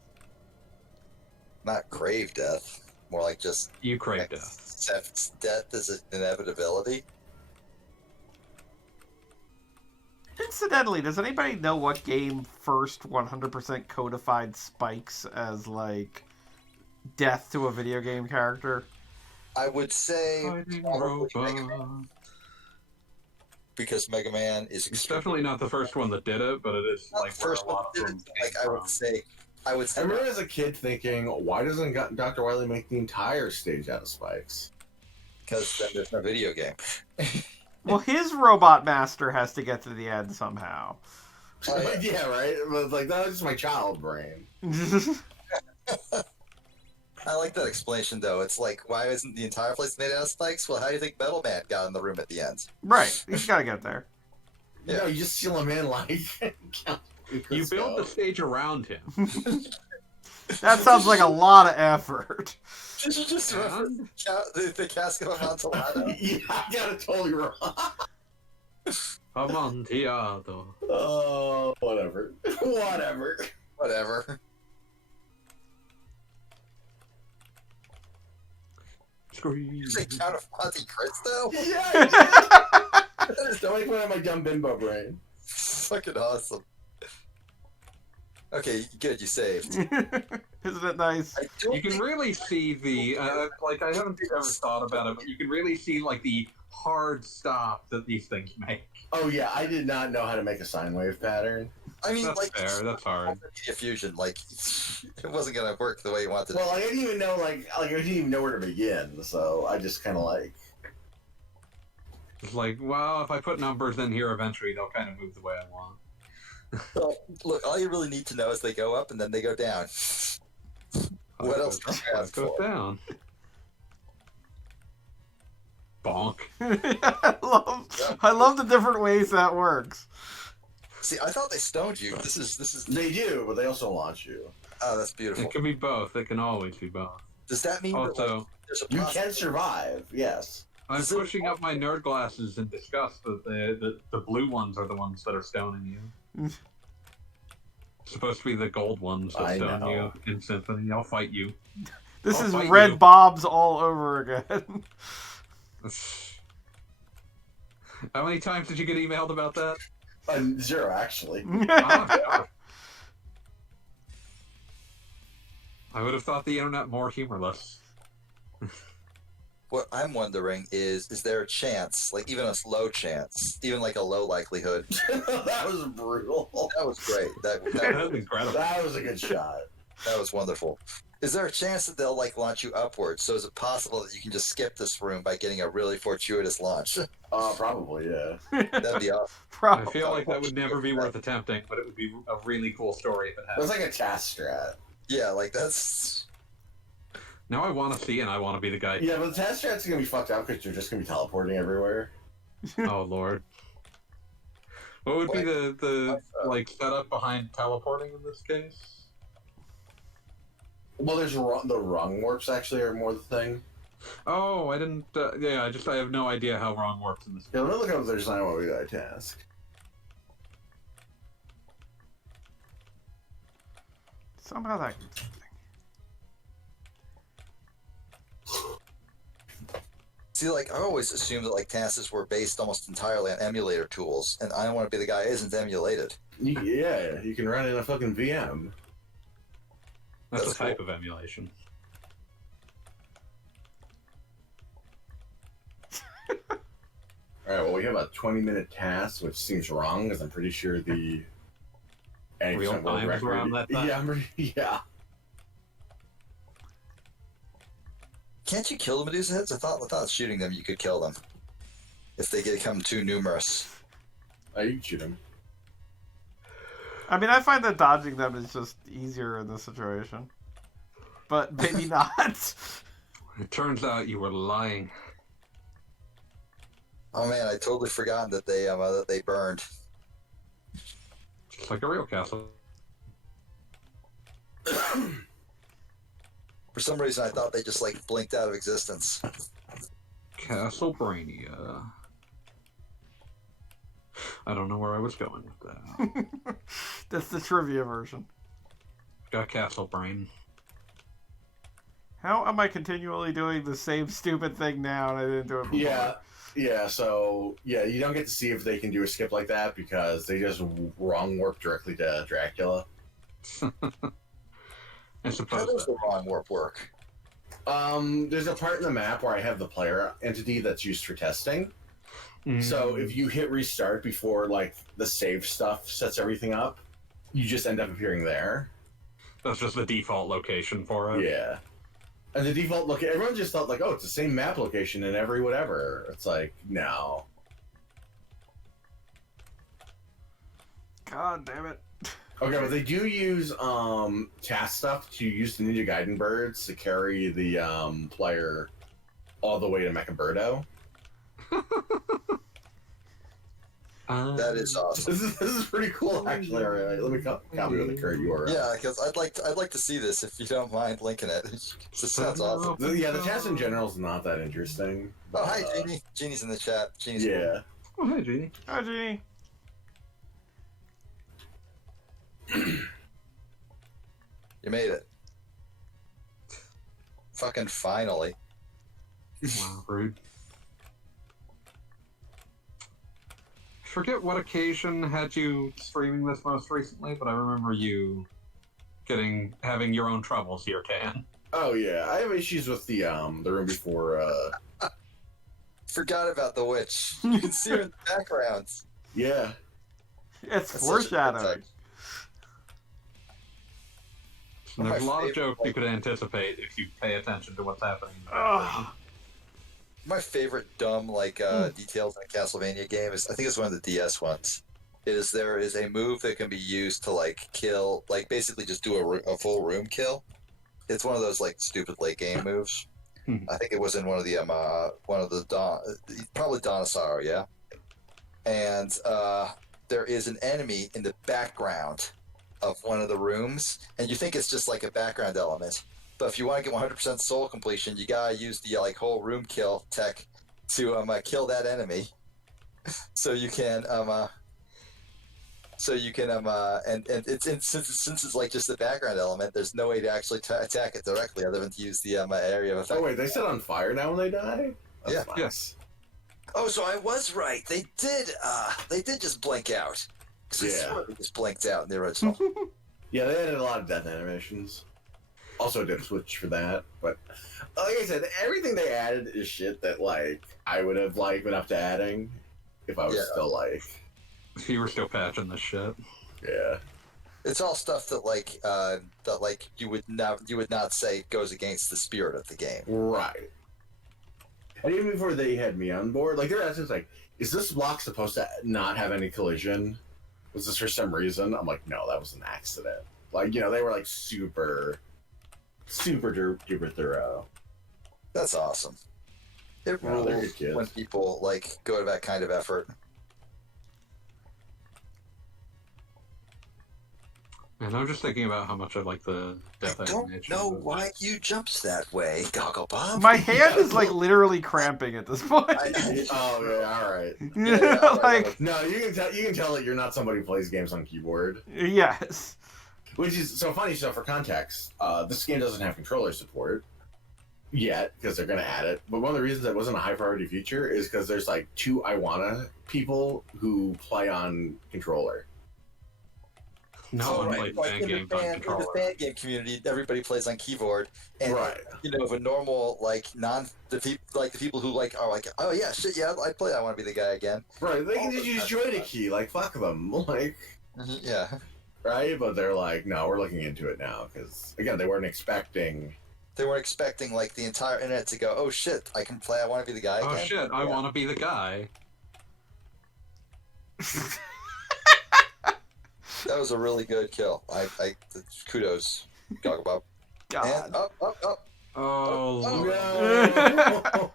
Not crave death, more like just You crave death. accept death as an inevitability. Incidentally, does anybody know what game first 100% codified spikes as, like, death to a video game character? I would say Fighting probably Mega Man, robot. because Mega Man is It's definitely not the first one that did it, but it is not like the where first a one lot that of did them it. came Like I would I say remember as a kid thinking, why doesn't Dr. Wily make the entire stage out of spikes? because then there's no video game. Well, his robot master has to get to the end somehow. Oh, yeah. Yeah, right? But, like, that was just my child brain. I like that explanation though. It's like, why isn't the entire place made out of spikes? Well, how do you think Metal Man got in the room at the end? Right, he's gotta get there. Yeah, Yeah. you just seal him in like... You build the stage around him. That sounds like a lot of effort. Did you just reference the casket of Amontillado? Yeah, I got it totally wrong. Amontillado. Oh, whatever. Whatever. Whatever. Scream. You say Count of Monte Cristo? Yeah, I did. Don't make fun of my dumb bimbo brain. Fucking awesome. Okay, good, you saved. Isn't it nice? I don't You can think really see the like I haven't ever thought about it, but you can really see like the hard stop that these things make. Oh yeah, I did not know how to make a sine wave pattern. I mean, That's like, fair. That's hard. Media Fusion, like, it wasn't gonna work the way you wanted. Well, I didn't even know I didn't even know where to begin, so I just kind of like. It's like, well, if I put numbers in here, eventually they'll kind of move the way I want. Look, all you really need to know is they go up and then they go down. What else could you ask Goes for? down. Bonk. I love the different ways that works. See, I thought they stoned you. This is. They do, but they also launch you. Oh, that's beautiful. It can be both. It can always be both. Does that mean that, like, Also, there's a You possibility? can survive, yes. I'm Is it- pushing up my nerd glasses in disgust that the blue ones are the ones that are stoning you. It's supposed to be the gold ones that I stone know. you in Symphony. I'll fight you. This I'll is fight Red you. Bob's all over again. How many times did you get emailed about that? 0, actually. Oh, God. I would have thought the internet more humorless. What I'm wondering is there a chance, like even a low chance, even like a low likelihood? That was brutal. That was great. That was incredible. That was a good shot. That was wonderful. Is there a chance that they'll like launch you upwards? So is it possible that you can just skip this room by getting a really fortuitous launch? Probably, yeah. That'd be awesome. I Probably. feel like that would never be worth attempting, but it would be a really cool story if it It was happened. like a task strat. Yeah, like that's. Now I want to see and I want to be the guy. Yeah, but the task strat's gonna be fucked up because you're just gonna be teleporting everywhere. Oh lord. What would be the like setup behind teleporting in this case? Well, there's the rung warps actually are more the thing. Oh, I didn't. Yeah, I have no idea how wrong works in this. Yeah, let me look up if there's not what we got task. Somehow that. See, like I always assumed that like tasks were based almost entirely on emulator tools, and I don't want to be the guy who isn't emulated. Yeah, you can run it in a fucking VM. That's That's a type of emulation. All right. Well, we have a 20-minute task, which seems wrong because I'm pretty sure the 80% Real world time is record. around that time. Yeah. Can't you kill the Medusa heads? I thought shooting them you could kill them if they become too numerous. Oh, you can shoot him. I mean, I find that dodging them is just easier in this situation. But maybe not. It turns out you were lying. Oh man, I totally forgotten that they burned. Just like a real castle. For some reason, I thought they just like blinked out of existence. Castlebrania. I don't know where I was going with that. That's the trivia version. Got castle brain. How am I continually doing the same stupid thing now and I didn't do it before? Yeah. So you don't get to see if they can do a skip like that because they just wrong warp directly to Dracula. I How suppose does that. the wrong warp work? There's a part in the map where I have the player entity that's used for testing. So if you hit restart before like the save stuff sets everything up, you just end up appearing there. That's just the default location for it. Yeah. And the default look, everyone just thought like, oh, it's the same map location in every whatever. It's like, no. God damn it. Okay, but they do use task stuff to use the Ninja Gaiden birds to carry the player all the way to Mecha Birdo. That is awesome. This is pretty cool, actually. All right, let me copy with the current URL. Yeah, because I'd like to see this if you don't mind linking it. This sounds awesome. Yeah, the task in general is not that interesting. Oh, hi, Jeannie. Jeannie's in the chat. Jeannie's Yeah. Oh, hey, Jeannie. Hi, Genie. You made it. Fucking finally. Wow, rude. Forget what occasion had you streaming this most recently, but I remember you having your own troubles here, Kayin. Oh yeah, I have issues with the room before. Forgot about the witch. You can see her in the background. Yeah. It's That's such a good foreshadowing. touch. And there's a My lot of favorite, jokes you like- could anticipate if you pay attention to what's happening. Ugh. My favorite dumb details in a Castlevania game is I think it's one of the DS ones. Is there is a move that can be used to like kill, like basically just do a full room kill. It's one of those like stupid late game moves. I think it was in one of the probably Donasaur, yeah. And there is an enemy in the background of one of the rooms, and you think it's just like a background element. But if you want to get 100% soul completion, you gotta use the like whole room kill tech to kill that enemy, so you can and since it's like just the background element, there's no way to actually attack it directly other than to use the area of effect. Oh wait, they set on fire now when they die? That's Yeah. nice. Yes. Oh, so I was right. They did just blink out. 'Cause I Yeah. swear they just blinked out in the original. Yeah, they added a lot of death animations. Also did switch for that, but like I said, everything they added is shit that like I would have like been up to adding if I was Yeah. still like, If you were still patching this shit. yeah. It's all stuff that you would not say goes against the spirit of the game. Right. And even before they had me on board, like they're asking like, is this block supposed to not have any collision? Was this for some reason? I'm like, no, that was an accident. Like, you know, they were like super duper thorough. That's awesome. It No, they're rules good kids. when people like go to that kind of effort. And I'm just thinking about how much I like the death I don't animation. know why you jumped that way, Gogglebob. My hand is like literally cramping at this point. Oh yeah, all right. Like, No, you can tell that you're not somebody who plays games on keyboard. yes. Which is so funny. So for context, this game doesn't have controller support yet because they're gonna add it. But one of the reasons that wasn't a high priority feature is because there's like 2 Iwana people who play on controller. No one right, plays like fan in the games on fan controller. game community, everybody plays on keyboard, and Right. you know, if a normal like the people who like are like, oh yeah, shit, yeah, I play, I want to be the guy again. Right, they can All just the use time. join a key, like fuck them, like Yeah, right. But they're like, no, we're looking into it now because again, they weren't expecting. they weren't expecting like the entire internet to go, oh shit, I can play, I want to be the guy Oh again. shit, I Yeah. want to be the guy. That was a really good kill. I kudos, Gogglebop. God. And up. Oh, Oh.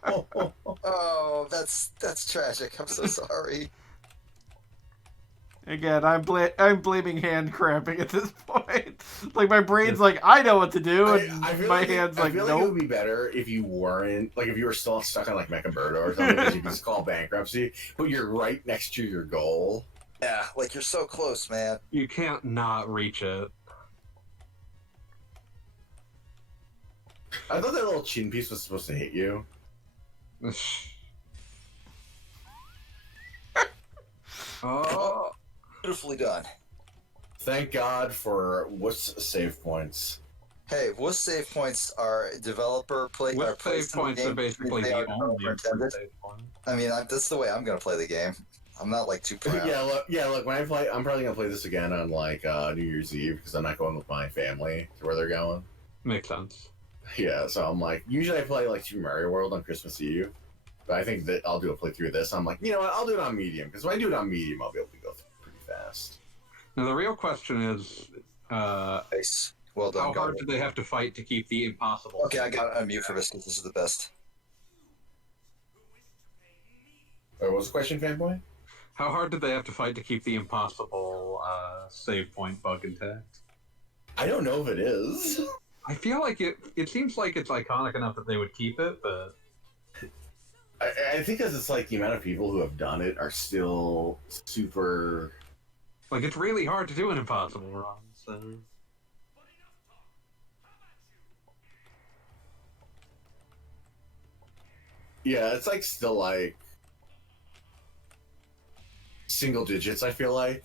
No. Oh, that's tragic. I'm so sorry. Again, I'm blaming hand cramping at this point. Like my brain's like, I know what to do, and I feel my like hand's I like, feel like it nope. would be better if you weren't like if you were still stuck on like Mecha Birdo or something because you could just call bankruptcy, but you're right next to your goal. Yeah, like you're so close, man. you can't not reach it. I thought that little chin piece was supposed to hit you. Oh, Beautifully done. Thank God for wuss save points. Hey, WUS save points are developer play. with place save in the points game. are basically They the are only developer improved intended. save points. I mean, that's the way I'm gonna play the game. I'm not like too proud. Look. When I play, I'm probably gonna play this again on like New Year's Eve because I'm not going with my family to where they're going. Makes sense. Yeah, so I'm like, usually I play like Super Mario World on Christmas Eve, but I think that I'll do a playthrough of this. I'm like, you know what? I'll do it on medium because when I do it on medium, I'll be able to go through pretty fast. Now the real question is, Nice. Well done, how hard Goggle. do they have to fight to keep the impossible? Okay, I got to unmute for this because this is the best. What was the question, fanboy? How hard did they have to fight to keep the impossible save point bug intact? I don't know if it is. I feel like it seems like it's iconic enough that they would keep it, but I think because it's like the amount of people who have done it are still super. like it's really hard to do an impossible run. So Yeah, it's like still like single digits. I feel like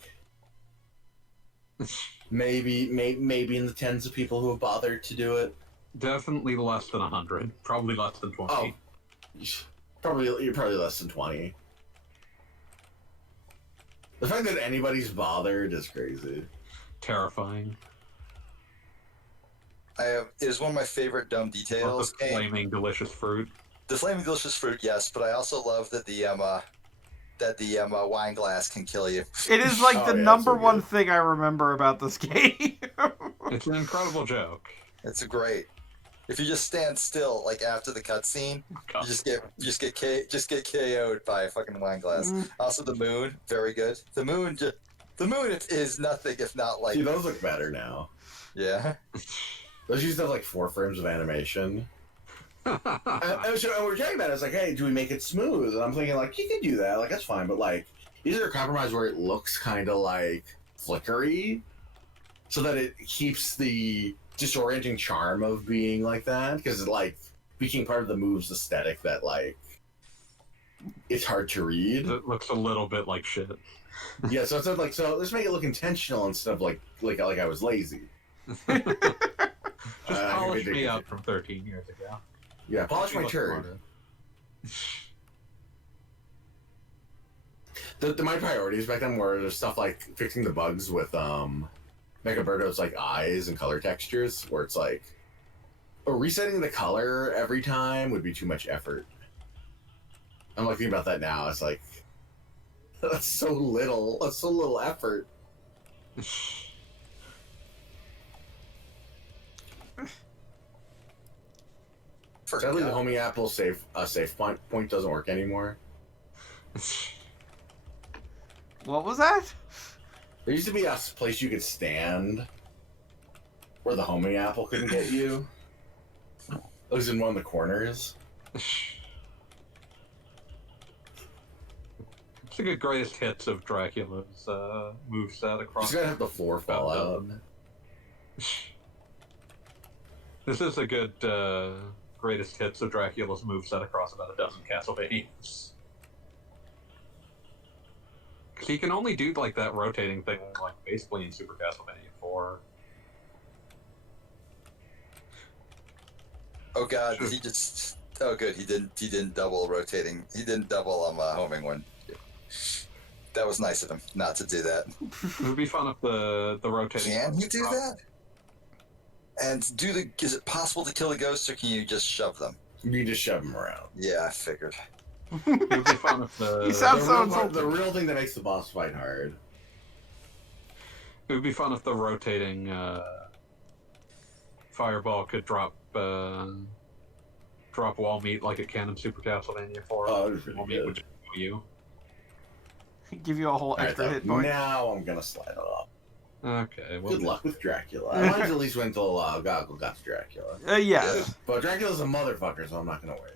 maybe in the tens of people who have bothered to do it. definitely less than 100, probably less than 20. Oh, you're probably less than 20. The fact that anybody's bothered is crazy. Terrifying. It is one of my favorite dumb Love details. the flaming delicious fruit. The flaming delicious fruit, yes, but I also love that the wine glass can kill you. It is like Oh, the yeah, number that's so one good. thing I remember about this game. It's an incredible joke. It's great. If you just stand still, like after the cutscene, God. you just get KO'd by a fucking wine glass. Also, the moon, very good. The moon is nothing if not like See, those look better now. yeah. Those used to have like 4 frames of animation. And we're talking about it. It's like, hey, do we make it smooth? And I'm thinking, like, you can do that. Like, that's fine. But, like, is there a compromise where it looks kind of, like, flickery? So that it keeps the disorienting charm of being like that? Because, like, became part of the move's aesthetic that, like, it's hard to read. It looks a little bit like shit. Yeah, so it's like, so let's make it look intentional instead of, like I was lazy. Just I can polish dig me it. up from 13 years ago. Yeah, polish my Look turd. smarter. My priorities back then were stuff like fixing the bugs with Mecha Birdo's like eyes and color textures, where it's like resetting the color every time would be too much effort. I'm like thinking about that now. It's like that's so little. That's so little effort. Sadly, the homie Apple safe point doesn't work anymore. What was that? There used to be a place you could stand where the homing apple couldn't get you. It was in one of the corners. It's like a greatest hits of Dracula's moveset across. Just gotta have the floor fall out. This is a good greatest hits of Dracula's moveset across about a dozen Castlevanias. Because he can only do like that rotating thing like basically in Super Castlevania before. Oh God, did he just? Oh, good. He didn't double rotating. He didn't double homing one. That was nice of him not to do that. It would be fun if the rotating. Can you do that? And is it possible to kill the ghosts, or can you just shove them? You just shove them around. Yeah, I figured. It would be fun if You sound so The insulting. real thing that makes the boss fight hard. It would be fun if the rotating fireball could drop wall meat like it can in Super Castlevania 4. Oh, that's really wall meat good. would just kill you. Give you a whole Alright, extra so hit point. now I'm gonna slide it up. Okay. Well, Good luck with Dracula. Mine's at least went until Goggle got to Dracula. Yes. But Dracula's a motherfucker, so I'm not gonna wait.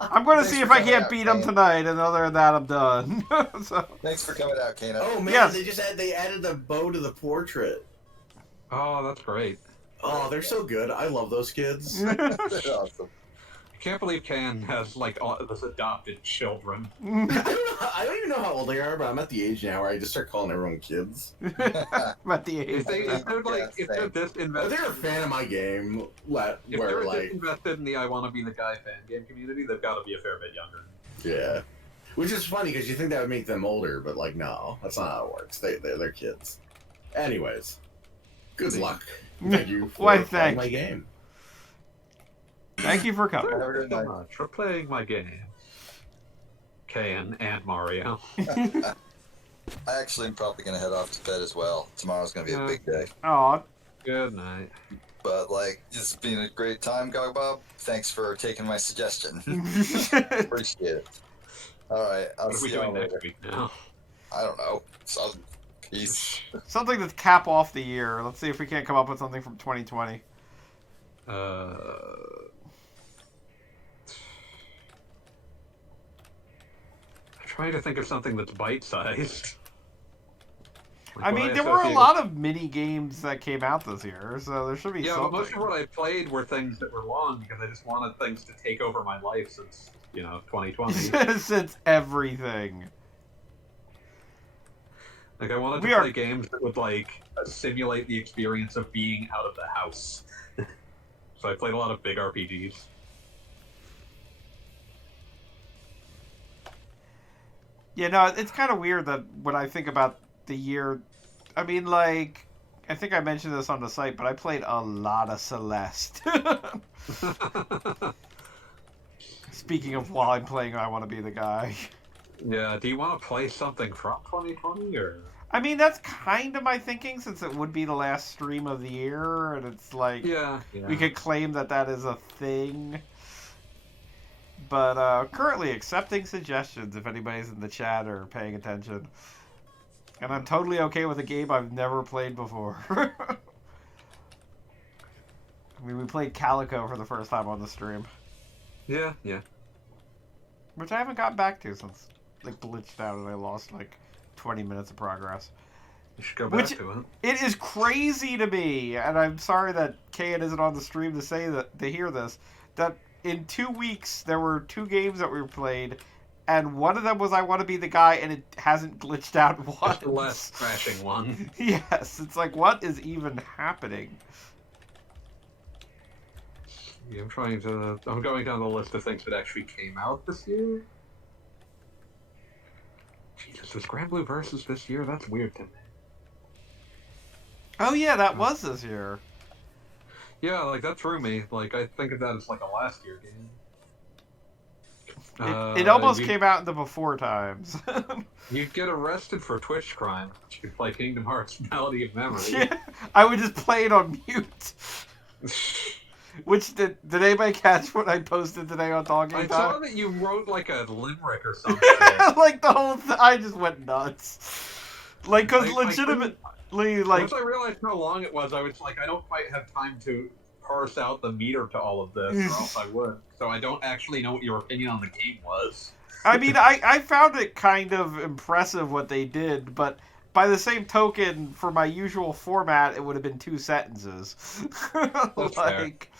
I'm going to Thanks see for if I coming can't out, beat him Kane. tonight, and other than that, I'm done. So, Thanks for coming out, Kana. Oh man, Yes. they added the bow to the portrait. oh, that's great. Oh, they're so good. I love those kids. That's awesome. I can't believe Kayin has like all this adopted children. I don't even know how old they are, but I'm at the age now where I just start calling everyone kids. But the If they're like if they're this If invested, they're a fan of my game, if they're where this like, invested in the I Want to Be the Guy fan game community, they've got to be a fair bit younger. yeah, which is funny because you think that would make them older, but like, no, that's not how it works. They're kids. Anyways, good luck. Thank you for Why, playing thank my game. Thank you for coming. Have a good Thank you so night. much for playing my game. Kayin and Mario. I actually am probably gonna head off to bed as well. Tomorrow's gonna be a big day. Aw, Good night. But like, this has been a great time, Gog Bob. Thanks for taking my suggestion. Appreciate it. All right, I'll What are we see y'all doing later. next week now? I don't know. So, peace. something to cap off the year. Let's see if we can't come up with something from 2020. I'm trying to think of something that's bite-sized. Like I what mean, there were a associate lot of mini games that came out this year, so there should be with- Yeah, but something. most of what I played were things that were long because I just wanted things to take over my life since, 2020. Since everything. Like, I wanted We to are- play games that would, like, simulate the experience of being out of the house. So I played a lot of big RPGs. Yeah, no, it's kind of weird that when I think about the year, I mean, like, I think I mentioned this on the site, but I played a lot of Celeste. Speaking of while I'm playing, I want to be the guy. Yeah, do you want to play something from 2020, or...? I mean, that's kind of my thinking, since it would be the last stream of the year, and it's like, Yeah. we could claim that that is a thing. But currently accepting suggestions if anybody's in the chat or paying attention. And I'm totally okay with a game I've never played before. I mean, we played Calico for the first time on the stream, Yeah. which I haven't gotten back to since it glitched out and I lost like 20 minutes of progress. You should go back Which- to it. It is crazy to me, and I'm sorry that Kayin isn't on the stream to say that, to hear this, that in 2 weeks there were 2 games that we played, and one of them was I Want to Be the Guy, and it hasn't glitched out once. Just the less crashing one. Yes, it's like, what is even happening? Yeah, I'm going down the list of things that actually came out this year. Jesus, was Grand Blue Versus this year? That's weird to me. Oh yeah, that was this year. Yeah, like, that threw me. Like, I think of that as, like, a last year game. It almost you, came out in the before times. You'd get arrested for Twitch crime. You could play Kingdom Hearts Melody of Memory. Yeah, I would just play it on mute. Which, did anybody catch what I posted today on Talking I Time? saw that you wrote, like, a limerick or something. Like the whole I just went nuts. Like, cause I legitimately, like, Once I realized how long it was, I was like, I don't quite have time to parse out the meter to all of this, or else I would. So I don't actually know what your opinion on the game was. I mean, I found it kind of impressive what they did, but by the same token, for my usual format, it would have been 2 sentences. That's Like,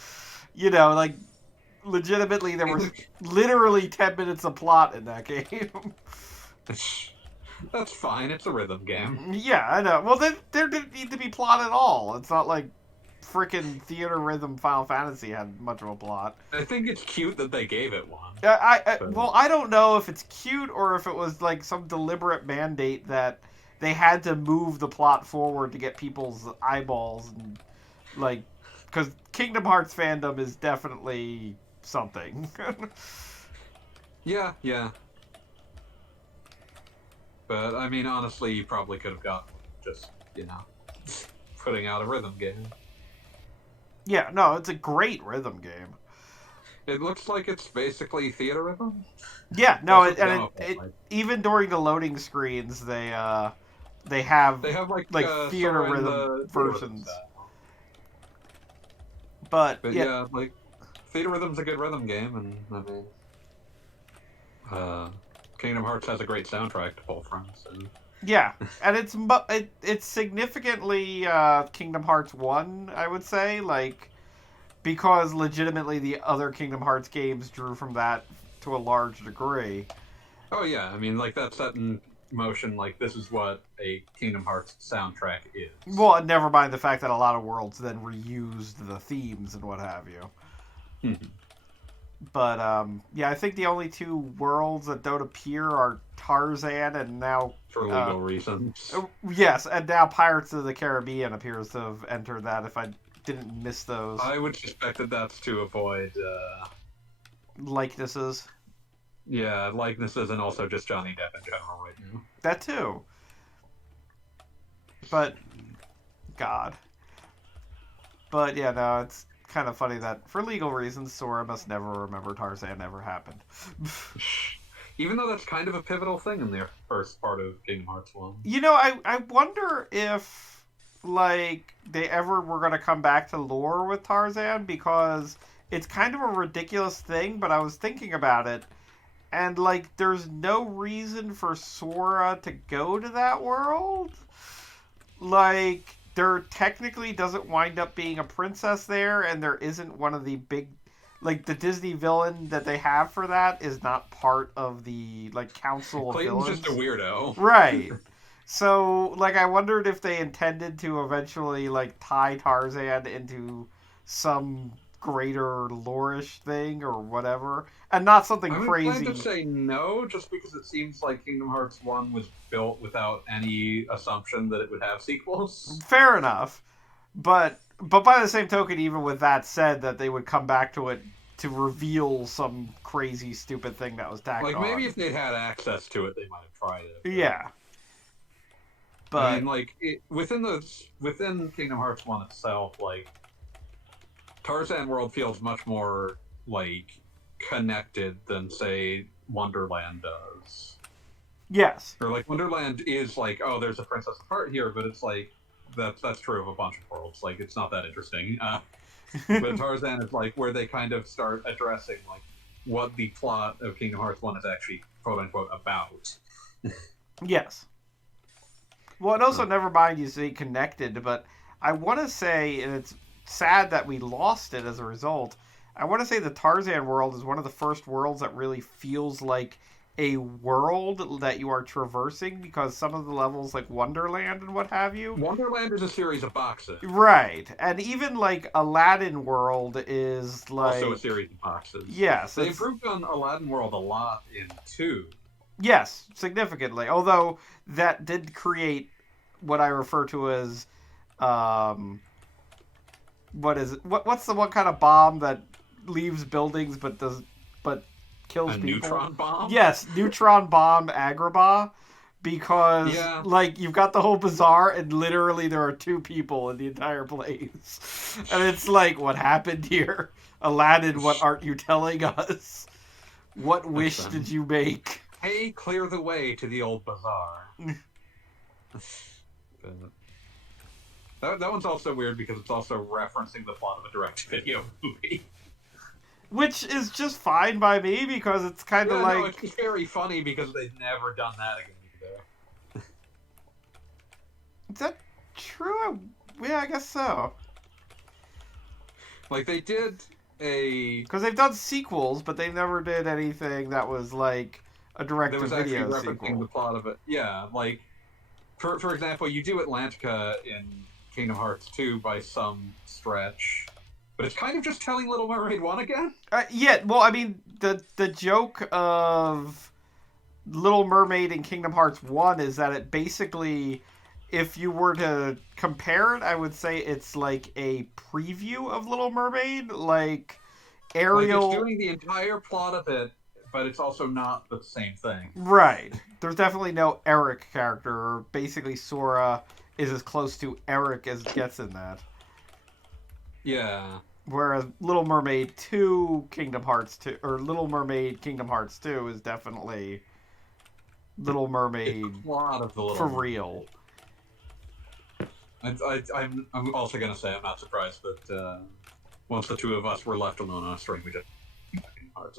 like, legitimately, there was literally 10 minutes of plot in that game. That's fine. It's a rhythm game. Yeah, I know. Well, there didn't need to be plot at all. It's not like freaking theater rhythm Final Fantasy had much of a plot. I think it's cute that they gave it one. Well, I don't know if it's cute or if it was like some deliberate mandate that they had to move the plot forward to get people's eyeballs and like, because Kingdom Hearts fandom is definitely something. Yeah. But, I mean, honestly, you probably could have gotten just, putting out a rhythm game. Yeah, no, it's a great rhythm game. It looks like it's basically theater rhythm. Yeah, no, That's even during the loading screens, they have like theater Sora and rhythm the versions. style. But yeah, like theater rhythm's a good rhythm game, and I mean, Kingdom Hearts has a great soundtrack to pull from. So. Yeah, and it's significantly Kingdom Hearts 1, I would say, like, because legitimately the other Kingdom Hearts games drew from that to a large degree. Oh yeah, I mean, like, that's set in motion, like, this is what a Kingdom Hearts soundtrack is. Well, never mind the fact that a lot of worlds then reused the themes and what have you. But, yeah, I think the only two worlds that don't appear are Tarzan and now... For legal reasons. Yes, and now Pirates of the Caribbean appears to have entered that, if I didn't miss those. I would suspect that that's to avoid... likenesses. Yeah, likenesses and also just Johnny Depp in general right now. That too. But, God. But, yeah, no, it's kind of funny that for legal reasons, Sora must never remember Tarzan ever happened. Even though that's kind of a pivotal thing in the first part of Kingdom Hearts 1. You know, I wonder if, like, they ever were going to come back to lore with Tarzan, because it's kind of a ridiculous thing, but I was thinking about it, and, like, there's no reason for Sora to go to that world. Like, there technically doesn't wind up being a princess there, and there isn't one of the big... Like, the Disney villain that they have for that is not part of the, like, council of Clayton's villains. just a weirdo. Right. So, like, I wondered if they intended to eventually, like, tie Tarzan into some greater lore-ish thing or whatever. And not something crazy. I'm inclined to say no, just because it seems like Kingdom Hearts 1 was built without any assumption that it would have sequels. Fair enough. But by the same token, even with that said, that they would come back to it to reveal some crazy, stupid thing that was tacked on. Like, maybe if they'd had access to it, they might have tried it. Yeah. But... I mean, like, within Kingdom Hearts 1 itself, like, Tarzan World feels much more, like, connected than, say, Wonderland does. Yes. Or, like, Wonderland is like, oh, there's a princess apart here, but it's like, that's true of a bunch of worlds. Like, it's not that interesting. But Tarzan is, like, where they kind of start addressing, like, what the plot of Kingdom Hearts 1 is actually, quote-unquote, about. Yes. Well, and also, never mind you say connected, but I want to say, and it's sad that we lost it as a result, I want to say the Tarzan world is one of the first worlds that really feels like a world that you are traversing, because some of the levels, like Wonderland and what have you... Wonderland is a series of boxes. Right. And even, like, Aladdin World is, like... Also a series of boxes. Yes. They improved on Aladdin World a lot in 2. Yes, significantly. Although, that did create what I refer to as... what is it? What's the one kind of bomb that leaves buildings but kills people? Neutron bomb? Yes, neutron bomb Agrabah. Because, like, you've got the whole bazaar, and literally there are 2 people in the entire place. And it's like, what happened here? Aladdin, what aren't you telling us? What wish did you make? Hey, clear the way to the old bazaar. That one's also weird because it's also referencing the plot of a direct-to-video movie. Which is just fine by me, because it's kind of like... No, it's just very funny because they've never done that again either. Is that true? Yeah, I guess so. Like, they did a... Because they've done sequels, but they never did anything that was, like, a There was actually direct-to-video referencing sequel. the plot of it. Yeah, like for example, you do Atlantica in Kingdom Hearts 2 by some stretch, but it's kind of just telling Little Mermaid 1 again. Yeah, well, I mean, the joke of Little Mermaid in Kingdom Hearts 1 is that it basically, if you were to compare it, I would say it's like a preview of Little Mermaid. Like, Ariel... Like, it's doing the entire plot of it, but it's also not the same thing. Right. There's definitely no Eric character. Basically, Sora is as close to Eric as it gets in that. Yeah. Whereas Little Mermaid 2 Kingdom Hearts 2, or Little Mermaid Kingdom Hearts 2 is definitely Little Mermaid The plot of the Little for Mermaid. real. I'm also gonna say I'm not surprised that once the two of us were left alone on a string, we just Kingdom Hearts.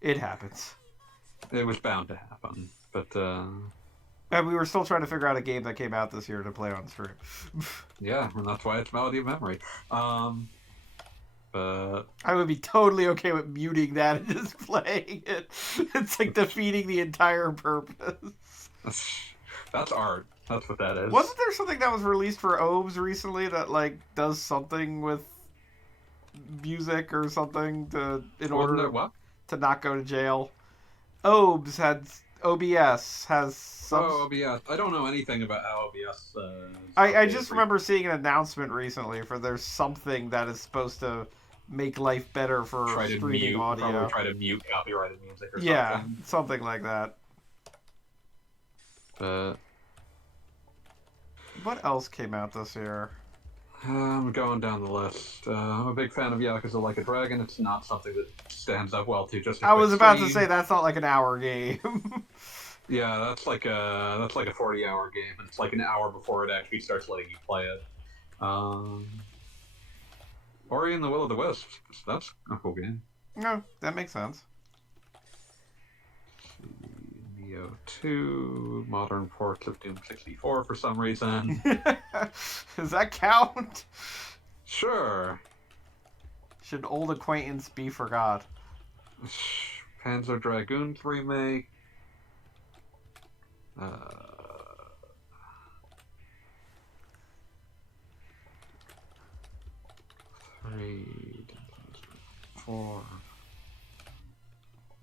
It happens. It was bound to happen, but And we were still trying to figure out a game that came out this year to play on stream. yeah, and that's why it's Melody of Memory. But I would be totally okay with muting that and just playing it. It's like defeating the entire purpose. that's art. That's what that is. Wasn't there something that was released for OBS recently that like does something with music or something in order to not go to jail? OBS has some. Oh, OBS. I don't know anything about how OBS. I just remember seeing an announcement recently for there's something that is supposed to make life better for streaming audio. Probably try to mute copyrighted music or something. Yeah, something like that. What else came out this year? I'm going down the list. I'm a big fan of Yakuza Like a Dragon. It's not something that stands up well to just. I was about to say that's not like an hour game. Yeah, that's like a 40-hour game, and it's like an hour before it actually starts letting you play it. Ori and the Will of the Wisps. That's a cool game. No, that makes sense. Neo 2, modern ports of Doom 64 for some reason. Does that count? Sure. Should an old acquaintance be forgot? Panzer Dragoons remake. Three, 4.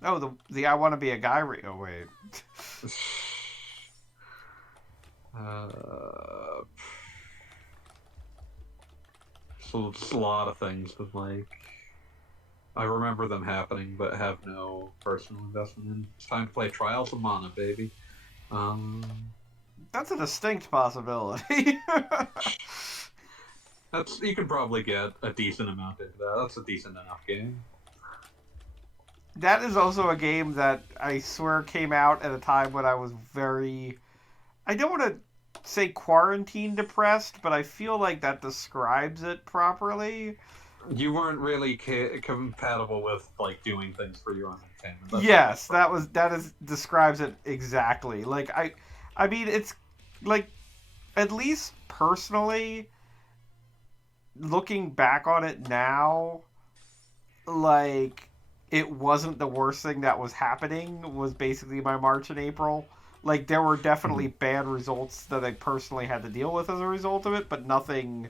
Oh, the I Want to Be a Guy. Oh wait. So it's a lot of things that like I remember them happening, but have no personal investment in. It's time to play Trials of Mana, baby. That's a distinct possibility. You can probably get a decent amount into that. That's a decent enough game. That is also a game that I swear came out at a time when I was I don't want to say quarantine depressed, but I feel like that describes it properly. You weren't really compatible with like doing things for your own entertainment. Yes, that describes it exactly. Like I mean, it's like, at least personally, looking back on it now, like, it wasn't the worst thing that was happening, was basically my March and April. Like, there were definitely bad results that I personally had to deal with as a result of it, but nothing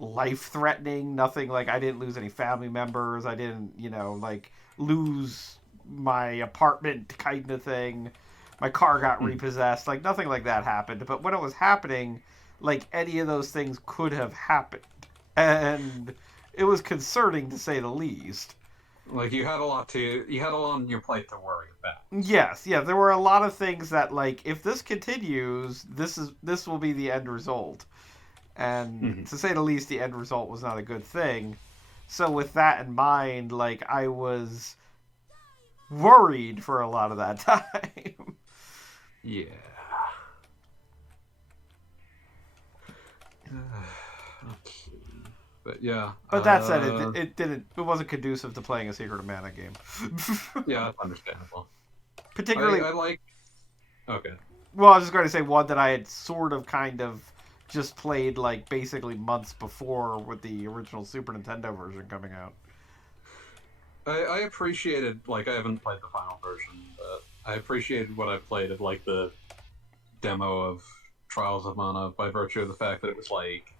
life-threatening, nothing like I didn't lose any family members, I didn't, like, lose my apartment kind of thing. My car got repossessed. Like, nothing like that happened. But when it was happening, like, any of those things could have happened. And it was concerning, to say the least. Like, you had a lot on your plate to worry about. Yes, yeah, there were a lot of things that, like, if this continues, this will be the end result. And to say the least, the end result was not a good thing. So with that in mind, like, I was worried for a lot of that time. Yeah. But yeah. But that said, it wasn't conducive to playing a Secret of Mana game. Yeah, that's understandable. Particularly, I like. Okay. Well, I was just going to say one that I had sort of kind of just played like basically months before with the original Super Nintendo version coming out. I appreciated, like, I haven't played the final version, but I appreciated what I played of, like, the demo of Trials of Mana by virtue of the fact that it was, like,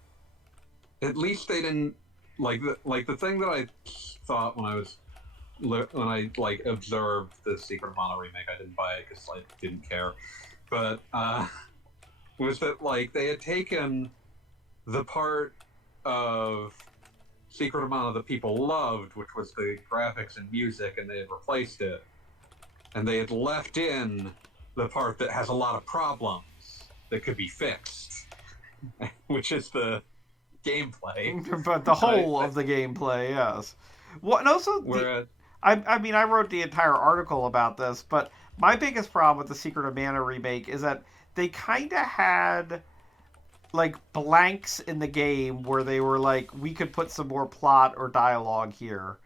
at least they didn't, the thing that I thought when I like, observed the Secret of Mana remake, I didn't buy it because I didn't care, but, was that, like, they had taken the part of Secret of Mana that people loved, which was the graphics and music, and they had replaced it. And they had left in the part that has a lot of problems that could be fixed, which is the gameplay. But the whole of the gameplay, yes. What, and also, I mean, I wrote the entire article about this, but my biggest problem with the Secret of Mana remake is that they kind of had like blanks in the game where they were like, we could put some more plot or dialogue here,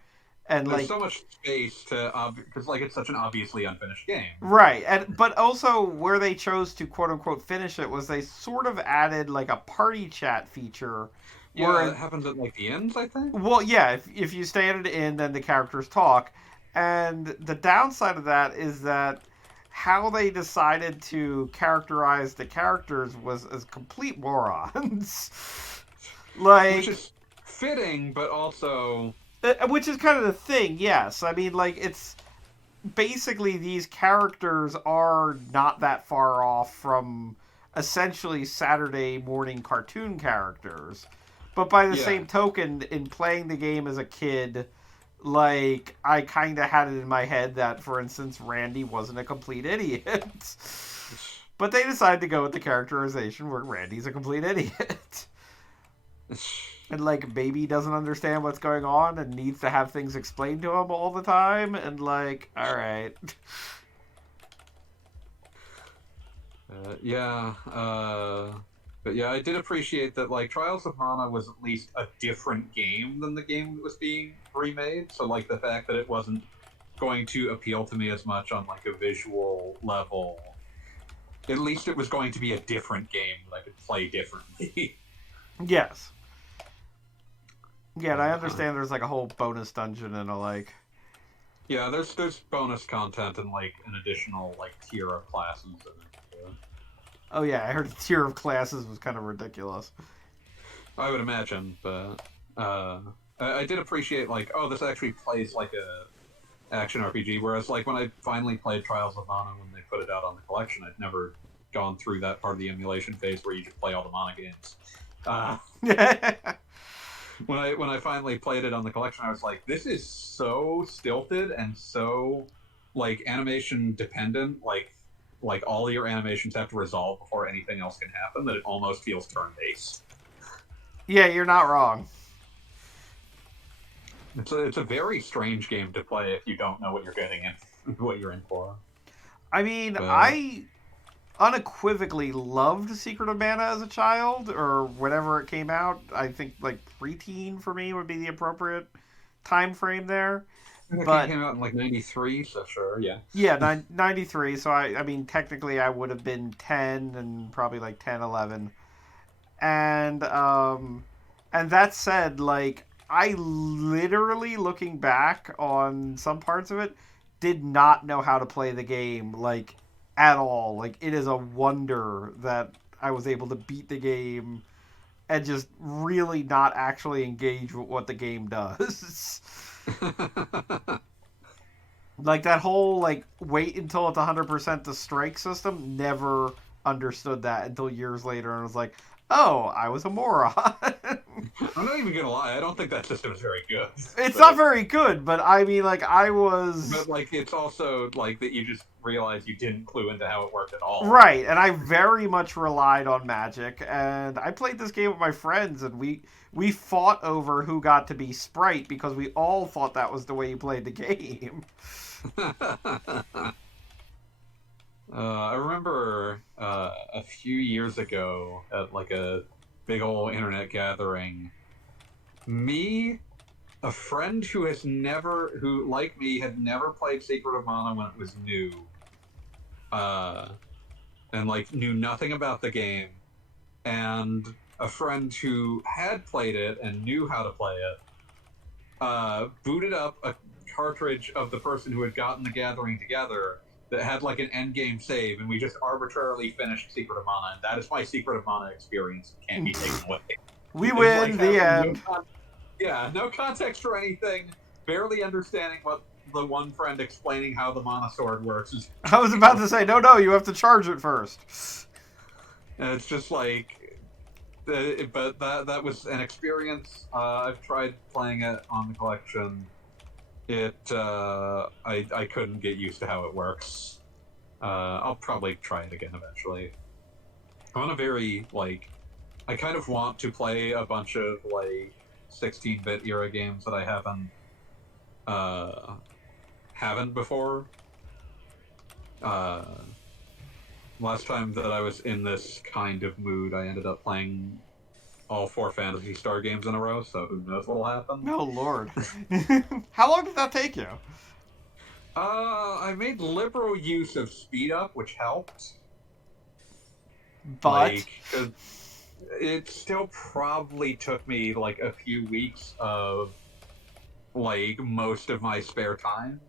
and there's like so much space to because like it's such an obviously unfinished game, right, and but also where they chose to quote unquote finish it was they sort of added like a party chat feature. Yeah, where, that happens at like the ends, I think. Well, yeah, if you stay at an inn, then the characters talk, and the downside of that is that how they decided to characterize the characters was as complete morons. Like, which is fitting, but also which is kind of the thing. Yes, I mean, like, it's basically these characters are not that far off from essentially Saturday morning cartoon characters, but by the same token, in playing the game as a kid, like, I kind of had it in my head that, for instance, Randy wasn't a complete idiot. But they decided to go with the characterization where Randy's a complete idiot. And, like, Baby doesn't understand what's going on and needs to have things explained to him all the time. And, like, alright. But yeah, I did appreciate that, like, Trials of Mana was at least a different game than the game that was being remade. So, like, the fact that it wasn't going to appeal to me as much on, like, a visual level, at least it was going to be a different game that I could play differently. Yes. Yeah, and I understand there's, like, a whole bonus dungeon and a, like... Yeah, there's bonus content and, like, an additional, like, tier of classes in it. Oh yeah, I heard the tier of classes was kind of ridiculous. I would imagine, but I did appreciate, like, oh, this actually plays like a action RPG, whereas, like, when I finally played Trials of Mana when they put it out on the collection, I'd never gone through that part of the emulation phase where you just play all the Mana games. When I finally played it on the collection, I was like, this is so stilted and so, like, animation dependent, like all your animations have to resolve before anything else can happen, that it almost feels turn-based. Yeah, you're not wrong. It's a very strange game to play if you don't know what you're getting in, what you're in for. I mean, I unequivocally loved Secret of Mana as a child, or whenever it came out. I think, like, preteen for me would be the appropriate time frame there. But it came out in, like, 93, so sure, yeah. Yeah, 93, so I mean, technically I would have been 10 and probably, like, 10, 11. And that said, like, I literally, looking back on some parts of it, did not know how to play the game, like, at all. Like, it is a wonder that I was able to beat the game and just really not actually engage with what the game does. Like, that whole, like, wait until it's 100% the strike system, never understood that until years later, and was like, oh, I was a moron. I'm not even gonna lie, I don't think that system is very good. It's not very good, but I mean, like, I was... But, like, it's also, like, that you just realize you didn't clue into how it worked at all. Right, and I very much relied on magic, and I played this game with my friends, and we fought over who got to be Sprite, because we all thought that was the way you played the game. I remember a few years ago at, like, a big old internet gathering, me, a friend who, like me, had never played Secret of Mana when it was new, and, like, knew nothing about the game, and a friend who had played it and knew how to play it, booted up a cartridge of the person who had gotten the gathering together that had like an end game save, and we just arbitrarily finished Secret of Mana, and that is my Secret of Mana experience. It can't be taken away. We It's win like the having end. no context or anything, barely understanding what the one friend explaining how the Mana Sword works is. I was about to say, no, you have to charge it first. And it's just like, but that was an experience. I've tried playing it on the collection. I couldn't get used to how it works. I'll probably try it again eventually. I'm on a very I kind of want to play a bunch of 16-bit era games that I haven't before. Last time that I was in this kind of mood, I ended up playing all 4 Phantasy Star games in a row, so who knows what'll happen. Oh, Lord. How long did that take you? I made liberal use of speed up, which helped. But... 'cause it still probably took me a few weeks of most of my spare time.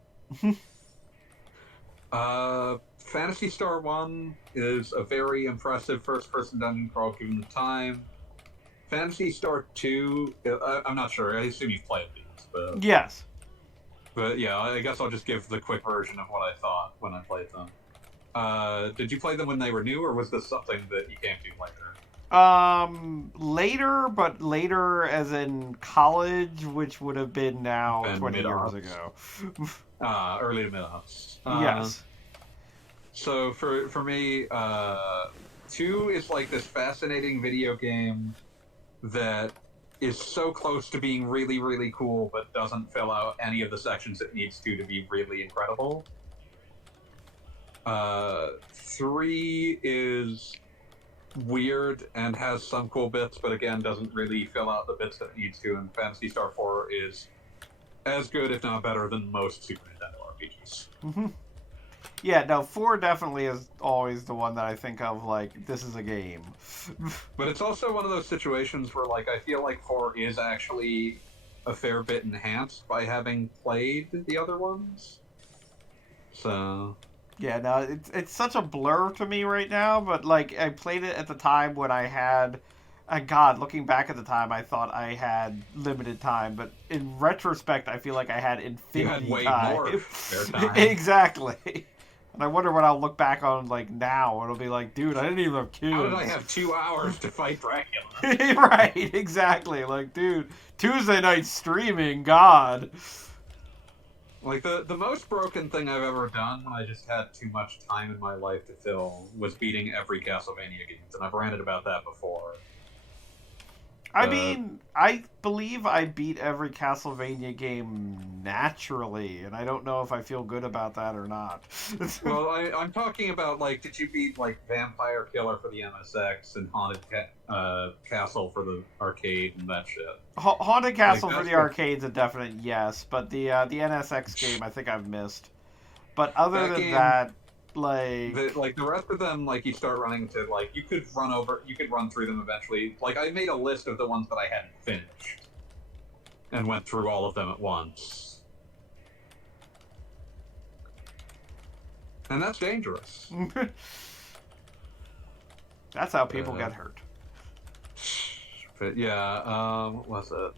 Phantasy Star 1 is a very impressive first-person dungeon crawl given the time. Phantasy Star 2, I'm not sure. I assume you've played these, but... Yes. But yeah, I guess I'll just give the quick version of what I thought when I played them. Did you play them when they were new, or was this something that you came to later? Later, but later as in college, which would have been now And 20 years mid-aughts. ago. Early to mid-aughts. Yes. So for me, 2 is this fascinating video game that is so close to being really, really cool, but doesn't fill out any of the sections it needs to be really incredible. 3 is weird and has some cool bits, but again doesn't really fill out the bits that it needs to. And Phantasy Star 4 is as good, if not better, than most Super Nintendo RPGs. Mm-hmm. Yeah, no, 4 definitely is always the one that I think of this is a game. But it's also one of those situations where I feel 4 is actually a fair bit enhanced by having played the other ones. So... Yeah, no, it's such a blur to me right now, but I played it at the time when I had... God, looking back at the time, I thought I had limited time, but in retrospect, I feel like I had infinity You had way time. more spare time. Exactly. And I wonder what I'll look back on now. It'll be dude, I didn't even have kids. How did I have 2 hours to fight Dracula? Right, exactly. Dude, Tuesday night streaming, God. The most broken thing I've ever done when I just had too much time in my life to fill was beating every Castlevania game, and I've ranted about that before. I mean, I believe I beat every Castlevania game naturally, and I don't know if I feel good about that or not. Well, I'm talking about, did you beat, Vampire Killer for the MSX and Haunted Castle for the arcade and that shit? Haunted Castle for the arcade's a definite yes, but the NSX game I think I've missed. But other That than game, that, the rest of them, you start running to, you could run through them eventually. I made a list of the ones that I hadn't finished and went through all of them at once. And that's dangerous. That's how people get hurt. But yeah, what was it?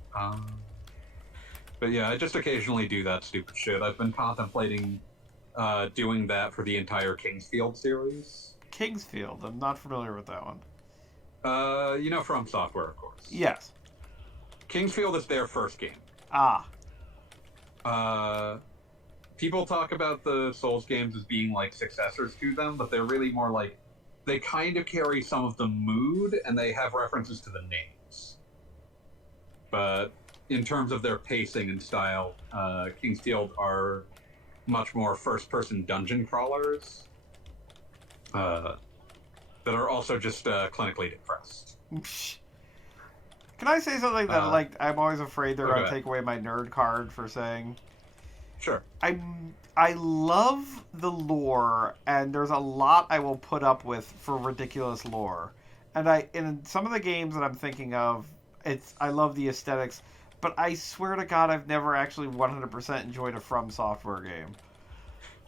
But yeah, I just occasionally do that stupid shit. I've been contemplating doing that for the entire Kingsfield series. Kingsfield? I'm not familiar with that one. From Software, of course. Yes. Kingsfield is their first game. Ah. People talk about the Souls games as being successors to them, but they're really more they kind of carry some of the mood, and they have references to the names. But in terms of their pacing and style, Kingsfield are much more first-person dungeon crawlers that are also just clinically depressed. Can I say something that I'm always afraid they're going to ahead. take away my nerd card for saying? Sure. I love the lore, and there's a lot I will put up with for ridiculous lore. And in some of the games that I'm thinking of, I love the aesthetics, but I swear to God, I've never actually 100% enjoyed a From Software game.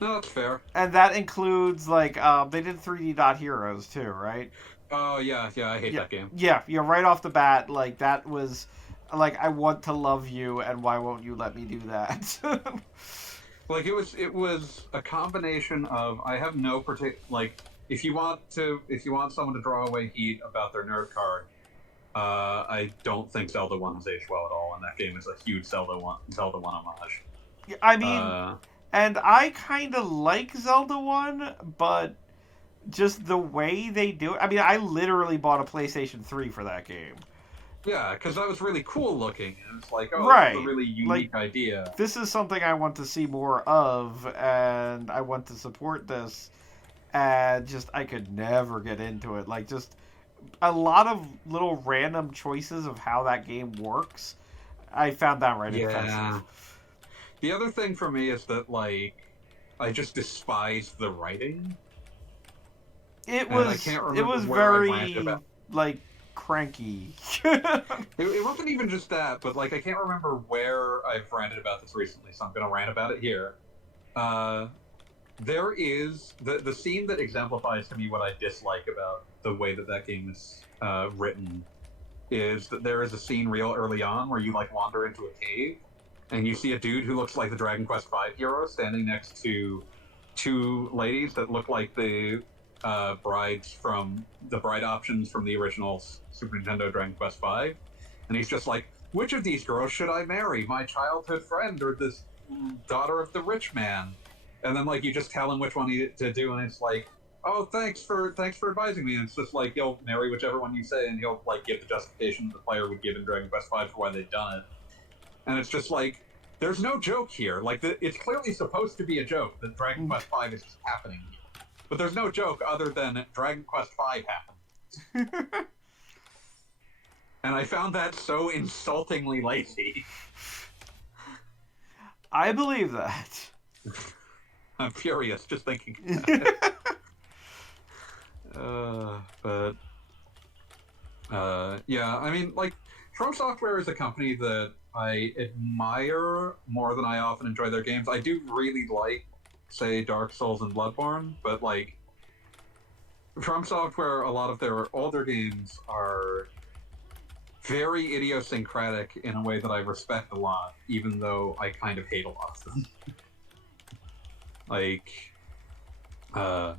No, that's fair. And that includes, like, they did 3D Dot Heroes, too, right? Oh, yeah, I hate that game. Yeah, right off the bat, like, that was, like, I want to love you, and why won't you let me do that? Like, it was a combination of, I have no particular, like, if you want someone to draw away heat about their nerd card, I don't think Zelda 1 has aged well at all, and that game is a huge Zelda 1 homage. I mean, and I kind of like Zelda 1, but just the way they do it. I mean, I literally bought a PlayStation 3 for that game. Yeah, because that was really cool looking, and it's like, oh, right. This is a really unique idea. This is something I want to see more of, and I want to support this, and just, I could never get into it. Like, just a lot of little random choices of how that game works, I found downright offensive. The other thing for me is that, like, I just despise the writing. It was very, like, cranky. It wasn't even just that, but, like, I can't remember where I've ranted about this recently, so I'm going to rant about it here. There is the scene that exemplifies to me what I dislike about the way that game is written is that there is a scene real early on where you, like, wander into a cave and you see a dude who looks like the Dragon Quest V hero standing next to two ladies that look like the bride options from the original Super Nintendo Dragon Quest V, and he's just like, which of these girls should I marry, my childhood friend or this daughter of the rich man? And then, like, you just tell him which one to do, and it's like, oh, thanks for advising me. And it's just like, you'll marry whichever one you say, and he'll, like, give the justification the player would give in Dragon Quest V for why they've done it. And it's just like, there's no joke here. Like, it's clearly supposed to be a joke that Dragon Quest V is just happening. But there's no joke other than Dragon Quest V happened. And I found that so insultingly lazy. I believe that. I'm furious just thinking about it. Yeah, I mean, like, From Software is a company that I admire more than I often enjoy their games. I do really like, say, Dark Souls and Bloodborne, but, like, From Software, a lot of their older games are very idiosyncratic in a way that I respect a lot, even though I kind of hate a lot of them. Like, because,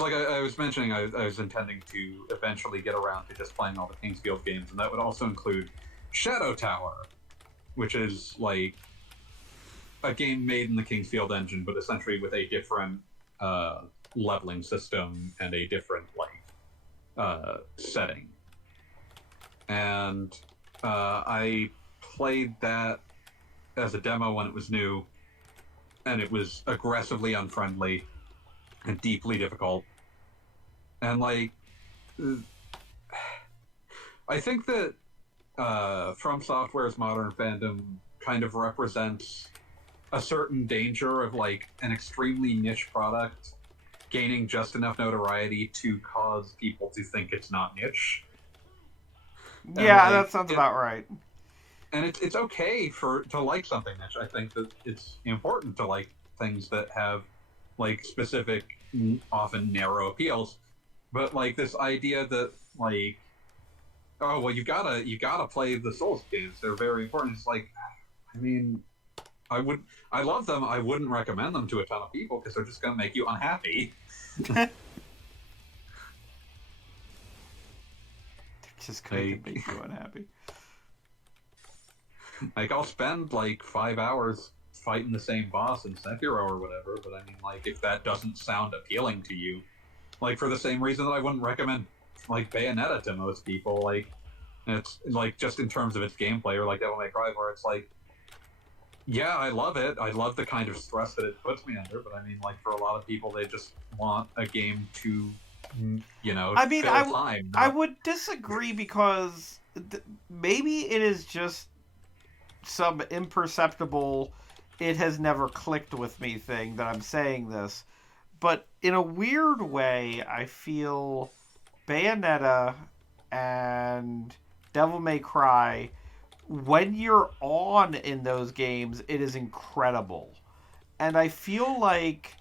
like I was mentioning, I was intending to eventually get around to just playing all the King's Guild games, and that would also include Shadow Tower, which is, like, a game made in the King's Field engine, but essentially with a different leveling system and a different, like, setting. And I played that as a demo when it was new, and it was aggressively unfriendly and deeply difficult. And, like, I think that From Software's modern fandom kind of represents a certain danger of, like, an extremely niche product gaining just enough notoriety to cause people to think it's not niche. Yeah, like, that sounds about right. And it's okay to like something niche. I think that it's important to like things that have, like, specific, often narrow appeals. But, like, this idea that, like, oh, well, you gotta play the Souls games. They're very important. It's like, I mean, I love them. I wouldn't recommend them to a ton of people because they're just gonna make you unhappy. They're just gonna make you unhappy. Like, I'll spend, like, 5 hours fighting the same boss in Sekiro or whatever, but I mean, like, if that doesn't sound appealing to you, like, for the same reason that I wouldn't recommend, like, Bayonetta to most people, like, it's, like, just in terms of its gameplay, or, like, Devil May Cry, where it's like, yeah, I love it, I love the kind of stress that it puts me under, but I mean, like, for a lot of people, they just want a game to, you know, I mean, fill time. I would disagree because maybe it is just some imperceptible, it has never clicked with me thing that I'm saying this, but in a weird way, I feel Bayonetta and Devil May Cry when you're on in those games, it is incredible. And I feel like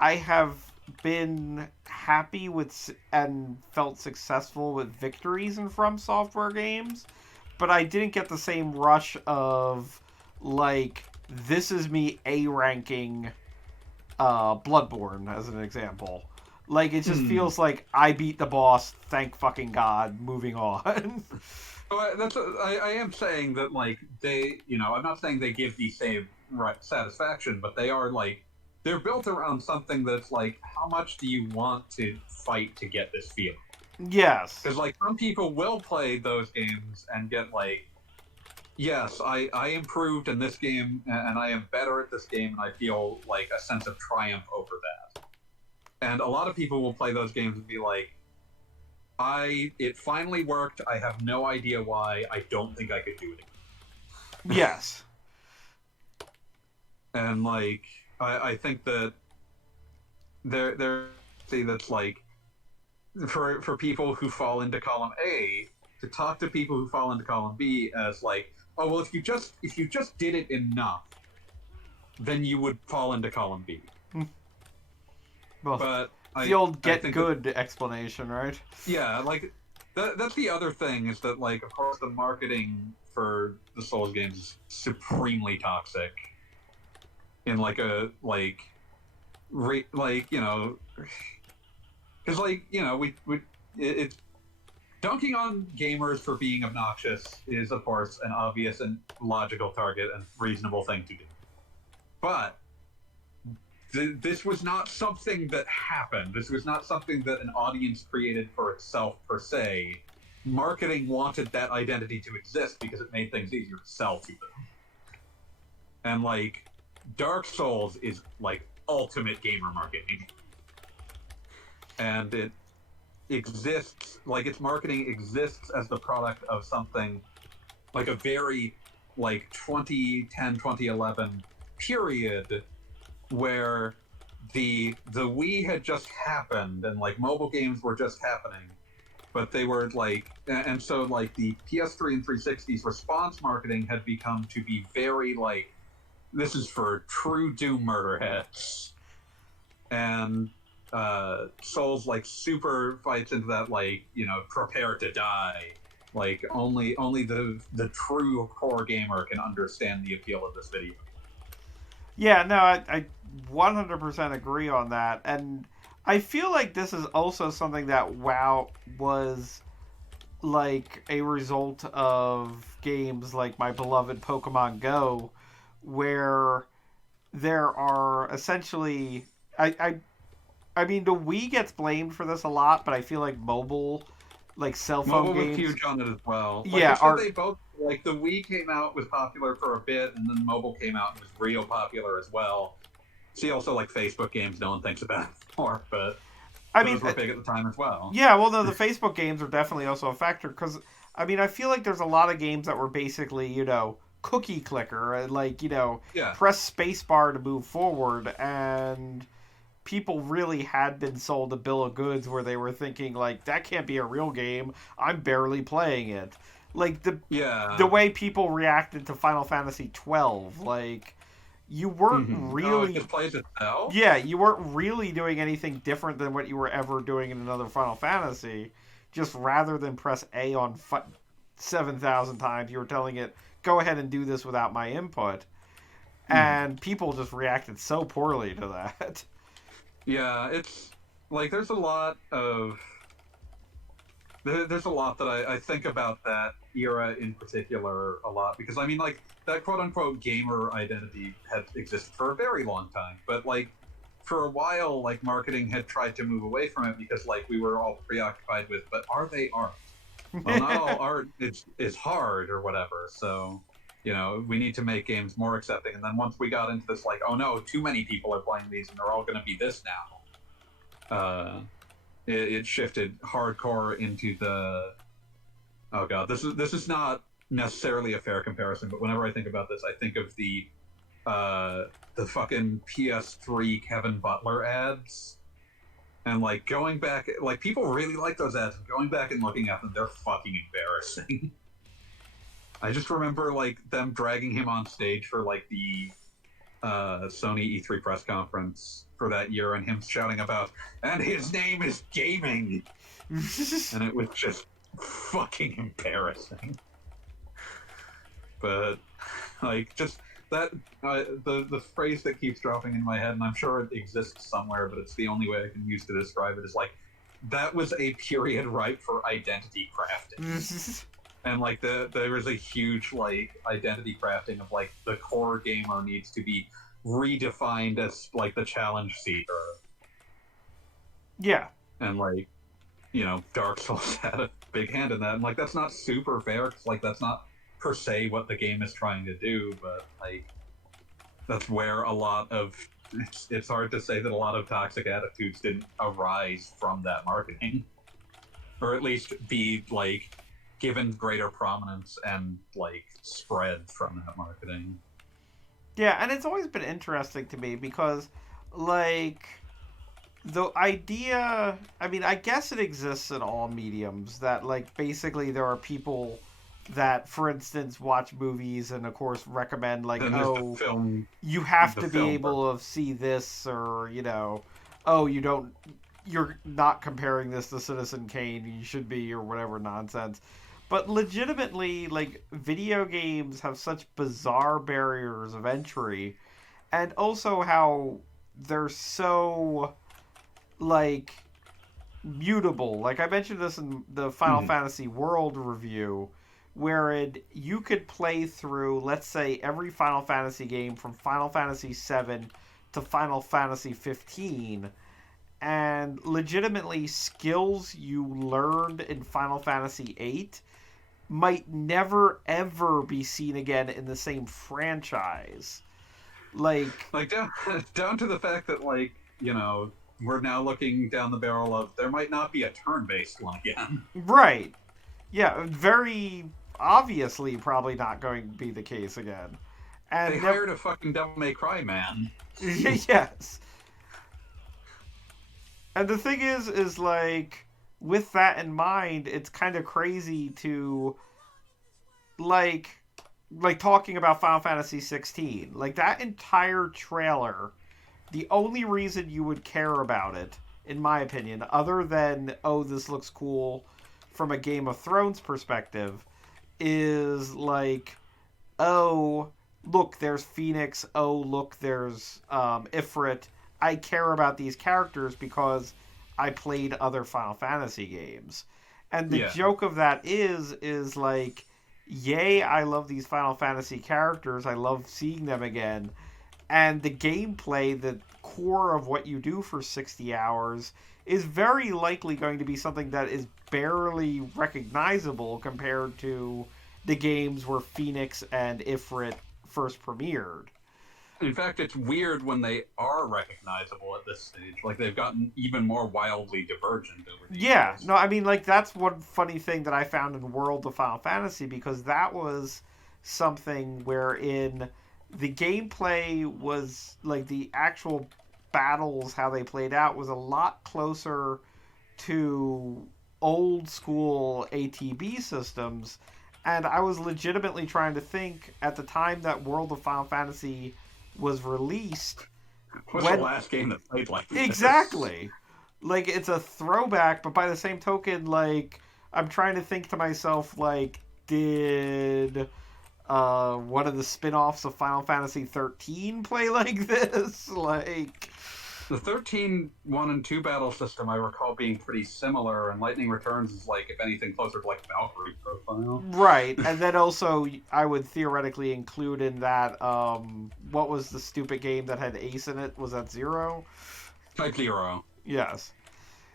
I have been happy with and felt successful with victories in From Software games, but I didn't get the same rush of, like, this is me A ranking Bloodborne, as an example. Like, it just feels like I beat the boss, thank fucking God, moving on. I am saying that, like, they, I'm not saying they give the same satisfaction, but they are, like, they're built around something that's, like, how much do you want to fight to get this feeling? Yes. Because, like, some people will play those games and get, like, yes, I improved in this game, and I am better at this game, and I feel, like, a sense of triumph over that. And a lot of people will play those games and be like, it finally worked. I have no idea why. I don't think I could do it again. Yes. And, like, I think that that's, like, for people who fall into column A, to talk to people who fall into column B as, like, oh, well, if you just did it enough, then you would fall into column B. Well, but the old get good explanation, right? Yeah, like, that's the other thing, is that, like, of course, the marketing for the Souls games is supremely toxic. In, like, because, it's dunking on gamers for being obnoxious is, of course, an obvious and logical target and reasonable thing to do. But this was not something that happened. This was not something that an audience created for itself, per se. Marketing wanted that identity to exist because it made things easier to sell to them. And, like, Dark Souls is, like, ultimate gamer marketing. And it exists, like, its marketing exists as the product of something, like, a very, like, 2010, 2011 period where the Wii had just happened and, like, mobile games were just happening, but they were, like, and so, like, the PS3 and 360's response marketing had become to be very, like, this is for true Doom murder heads. And Souls, like, super fights into that, like, prepare to die. Like, only the true core gamer can understand the appeal of this video. Yeah, no, I 100% agree on that. And I feel like this is also something that WoW was, like, a result of games like my beloved Pokemon Go, where there are essentially... I mean, the Wii gets blamed for this a lot, but I feel like mobile, like, cell phone Mobile games... was huge on it as well. Like, Yeah, they both, like, the Wii came out, was popular for a bit, and then mobile came out and was real popular as well. See, also, like, Facebook games no one thinks about more, but those were big at the time as well. Yeah, well, no, the Facebook games are definitely also a factor, because, I mean, I feel like there's a lot of games that were basically, cookie clicker, like, press spacebar to move forward, and people really had been sold a bill of goods where they were thinking, like, that can't be a real game, I'm barely playing it. Like, the way people reacted to Final Fantasy 12, like, you weren't really... Oh, it just plays itself? Yeah, you weren't really doing anything different than what you were ever doing in another Final Fantasy. Just rather than press A on 7,000 times, you were telling it, go ahead and do this without my input. And people just reacted so poorly to that. Yeah, it's, like, there's a lot that I think about that era in particular a lot, because, I mean, like, that quote-unquote gamer identity had existed for a very long time, but, like, for a while, like, marketing had tried to move away from it because, like, we were all preoccupied with, but are they art? Well, not all art is hard or whatever, so, we need to make games more accepting. And then once we got into this, like, oh no, too many people are playing these and they're all going to be this now, it shifted hardcore into the... Oh god, this is not necessarily a fair comparison, but whenever I think about this, I think of the fucking PS3 Kevin Butler ads. And, like, going back... Like, people really like those ads. Going back and looking at them, they're fucking embarrassing. I just remember like them dragging him on stage for like the Sony E3 press conference for that year, and him shouting about, and his name is gaming, and it was just fucking embarrassing. But like just that the phrase that keeps dropping in my head, and I'm sure it exists somewhere, but it's the only way I can use to describe it, is like, that was a period ripe for identity crafting. And like there was a huge like identity crafting of like the core gamer needs to be redefined as like the challenge seeker. Yeah. And like, you know, Dark Souls had a big hand in that, and like that's not super fair, because like that's not per se what the game is trying to do, but like that's where a lot of it's hard to say that a lot of toxic attitudes didn't arise from that marketing, or at least be like given greater prominence and like spread from that marketing. Yeah, and it's always been interesting to me because, like, the idea, I mean, I guess it exists in all mediums that, like, basically there are people that, for instance, watch movies and, of course, recommend, like, oh, film, you have to be able to see this, or, you know, oh, you're not comparing this to Citizen Kane, you should be, or whatever nonsense. But legitimately, like, video games have such bizarre barriers of entry, and also how they're so, like, mutable. Like, I mentioned this in the Final Fantasy World review, wherein you could play through, let's say, every Final Fantasy game from Final Fantasy VII to Final Fantasy 15, and legitimately skills you learned in Final Fantasy VIII might never ever be seen again in the same franchise. Like down to the fact that, like, you know, we're now looking down the barrel of there might not be a turn-based one again. Right. Yeah, very obviously probably not going to be the case again. And they hired a fucking Devil May Cry man. Yes. And the thing is like, with that in mind, it's kind of crazy to like talking about Final Fantasy 16. Like, that entire trailer, the only reason you would care about it, in my opinion, other than, oh, this looks cool from a Game of Thrones perspective, is like, oh, look, there's Phoenix, oh, look, there's Ifrit. I care about these characters because I played other Final Fantasy games. And the joke of that is like, yay, I love these Final Fantasy characters, I love seeing them again, and the gameplay, the core of what you do for 60 hours, is very likely going to be something that is barely recognizable compared to the games where Phoenix and Ifrit first premiered. In fact, it's weird when they are recognizable at this stage. Like, they've gotten even more wildly divergent over the years. No, I mean, like, that's one funny thing that I found in World of Final Fantasy, because that was something wherein the gameplay was, like, the actual battles, how they played out, was a lot closer to old school ATB systems. And I was legitimately trying to think, at the time that World of Final Fantasy was released, what's the last game that played like this? Exactly. Like, it's a throwback, but by the same token, like, I'm trying to think to myself, like, did one of the spin-offs of Final Fantasy 13 play like this? Like, the 13 1 and 2 battle system I recall being pretty similar, and Lightning Returns is, like, if anything, closer to, like, Valkyrie profile. Right, and then also I would theoretically include in that, what was the stupid game that had Ace in it? Was that Zero? Type 0. Yes.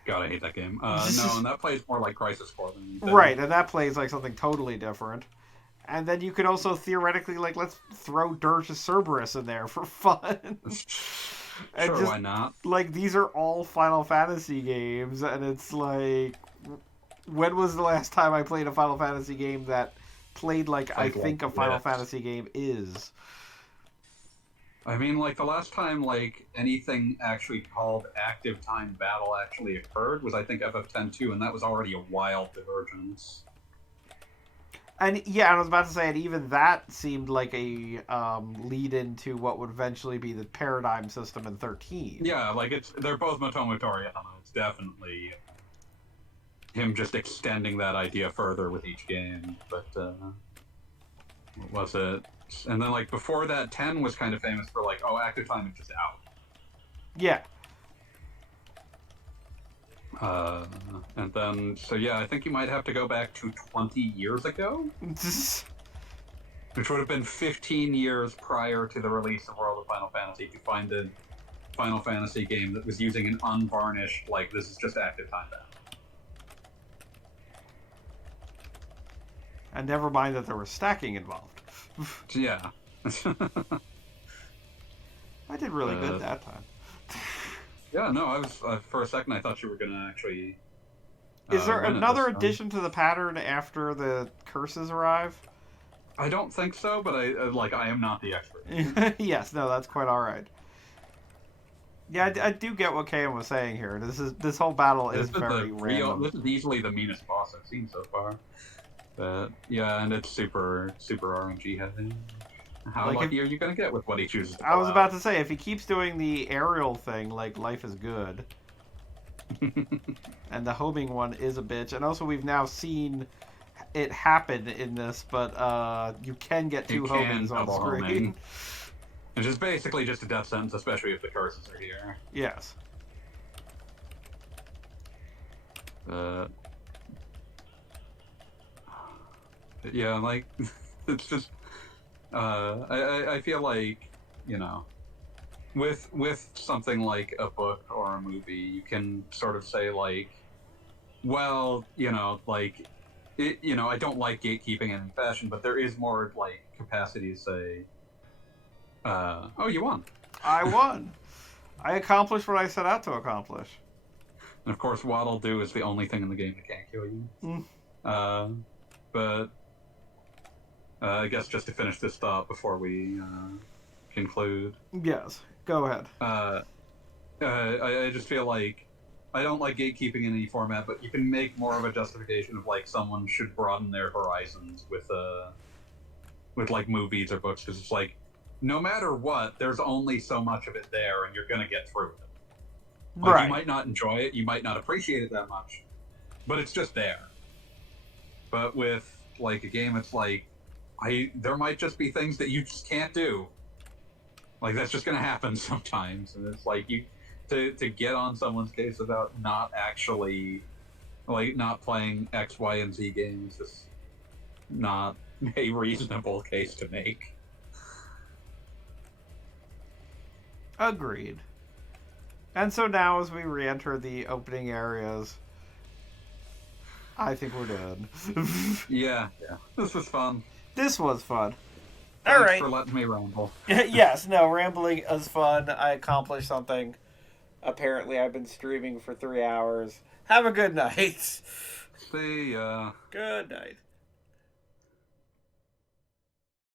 God, I hate that game. No, and that plays more like Crisis Core than anything. Right, and that plays like something totally different. And then you could also theoretically, like, let's throw Dirge of Cerberus in there for fun. And sure, why not? Like, these are all Final Fantasy games, and it's like, when was the last time I played a Final Fantasy game that played like I think a Final Fantasy game is? I mean, like, the last time, like, anything actually called active time battle actually occurred was, I think, FF10-2, and that was already a wild divergence. And yeah, I was about to say, and even that seemed like a lead into what would eventually be the paradigm system in 13. Yeah, like they're both Motomo Toriyama. It's definitely him just extending that idea further with each game. But what was it? And then like before that, 10 was kind of famous for like, oh, Active Time is just out. Yeah. And then, so yeah, I think you might have to go back to 20 years ago, which would have been 15 years prior to the release of World of Final Fantasy, to find a Final Fantasy game that was using an unvarnished, like, this is just Active Time now. And never mind that there was stacking involved. Yeah. I did really good that time. Yeah, no, I was, for a second I thought you were gonna actually... Is there win it another this time. addition to the pattern after the curses arrive? I don't think so, but I am not the expert. Yes, no, that's quite alright. Yeah, I do get what Kayin was saying here. This whole battle is very random. This is easily the meanest boss I've seen so far. But yeah, and it's super RNG heavy. How Like lucky are you gonna get with what he chooses to I was pull about out? to say, if he keeps doing the aerial thing, like, life is good. And the homing one is a bitch. And also, we've now seen it happen in this, but you can get two homings on double screen. homing. Which is basically just a death sentence, especially if the curses are here. Yes. Yeah, like, it's just, I feel like, you know, with something like a book or a movie, you can sort of say, like, well, you know, like, I don't like gatekeeping in any fashion, but there is more, like, capacity to say, oh, you won. I won. I accomplished what I set out to accomplish. And of course, Waddle Doo is the only thing in the game that can't kill you. But I guess just to finish this thought before we conclude. Yes. Go ahead. I just feel like I don't like gatekeeping in any format, but you can make more of a justification of like someone should broaden their horizons with like movies or books, because it's like no matter what, there's only so much of it there, and you're gonna get through it. Like, Right. You might not enjoy it, you might not appreciate it that much, but it's just there. But with like a game, it's like there might just be things that you just can't do. Like that's just gonna happen sometimes, and it's like to get on someone's case about not actually like not playing X, Y, and Z games is not a reasonable case to make. Agreed. And so now, as we re-enter the opening areas, I think we're done. Yeah. This was fun. This was fun. Thanks All right. for letting me ramble. Yes, no, rambling is fun. I accomplished something. Apparently, I've been streaming for 3 hours. Have a good night. See ya. Good night.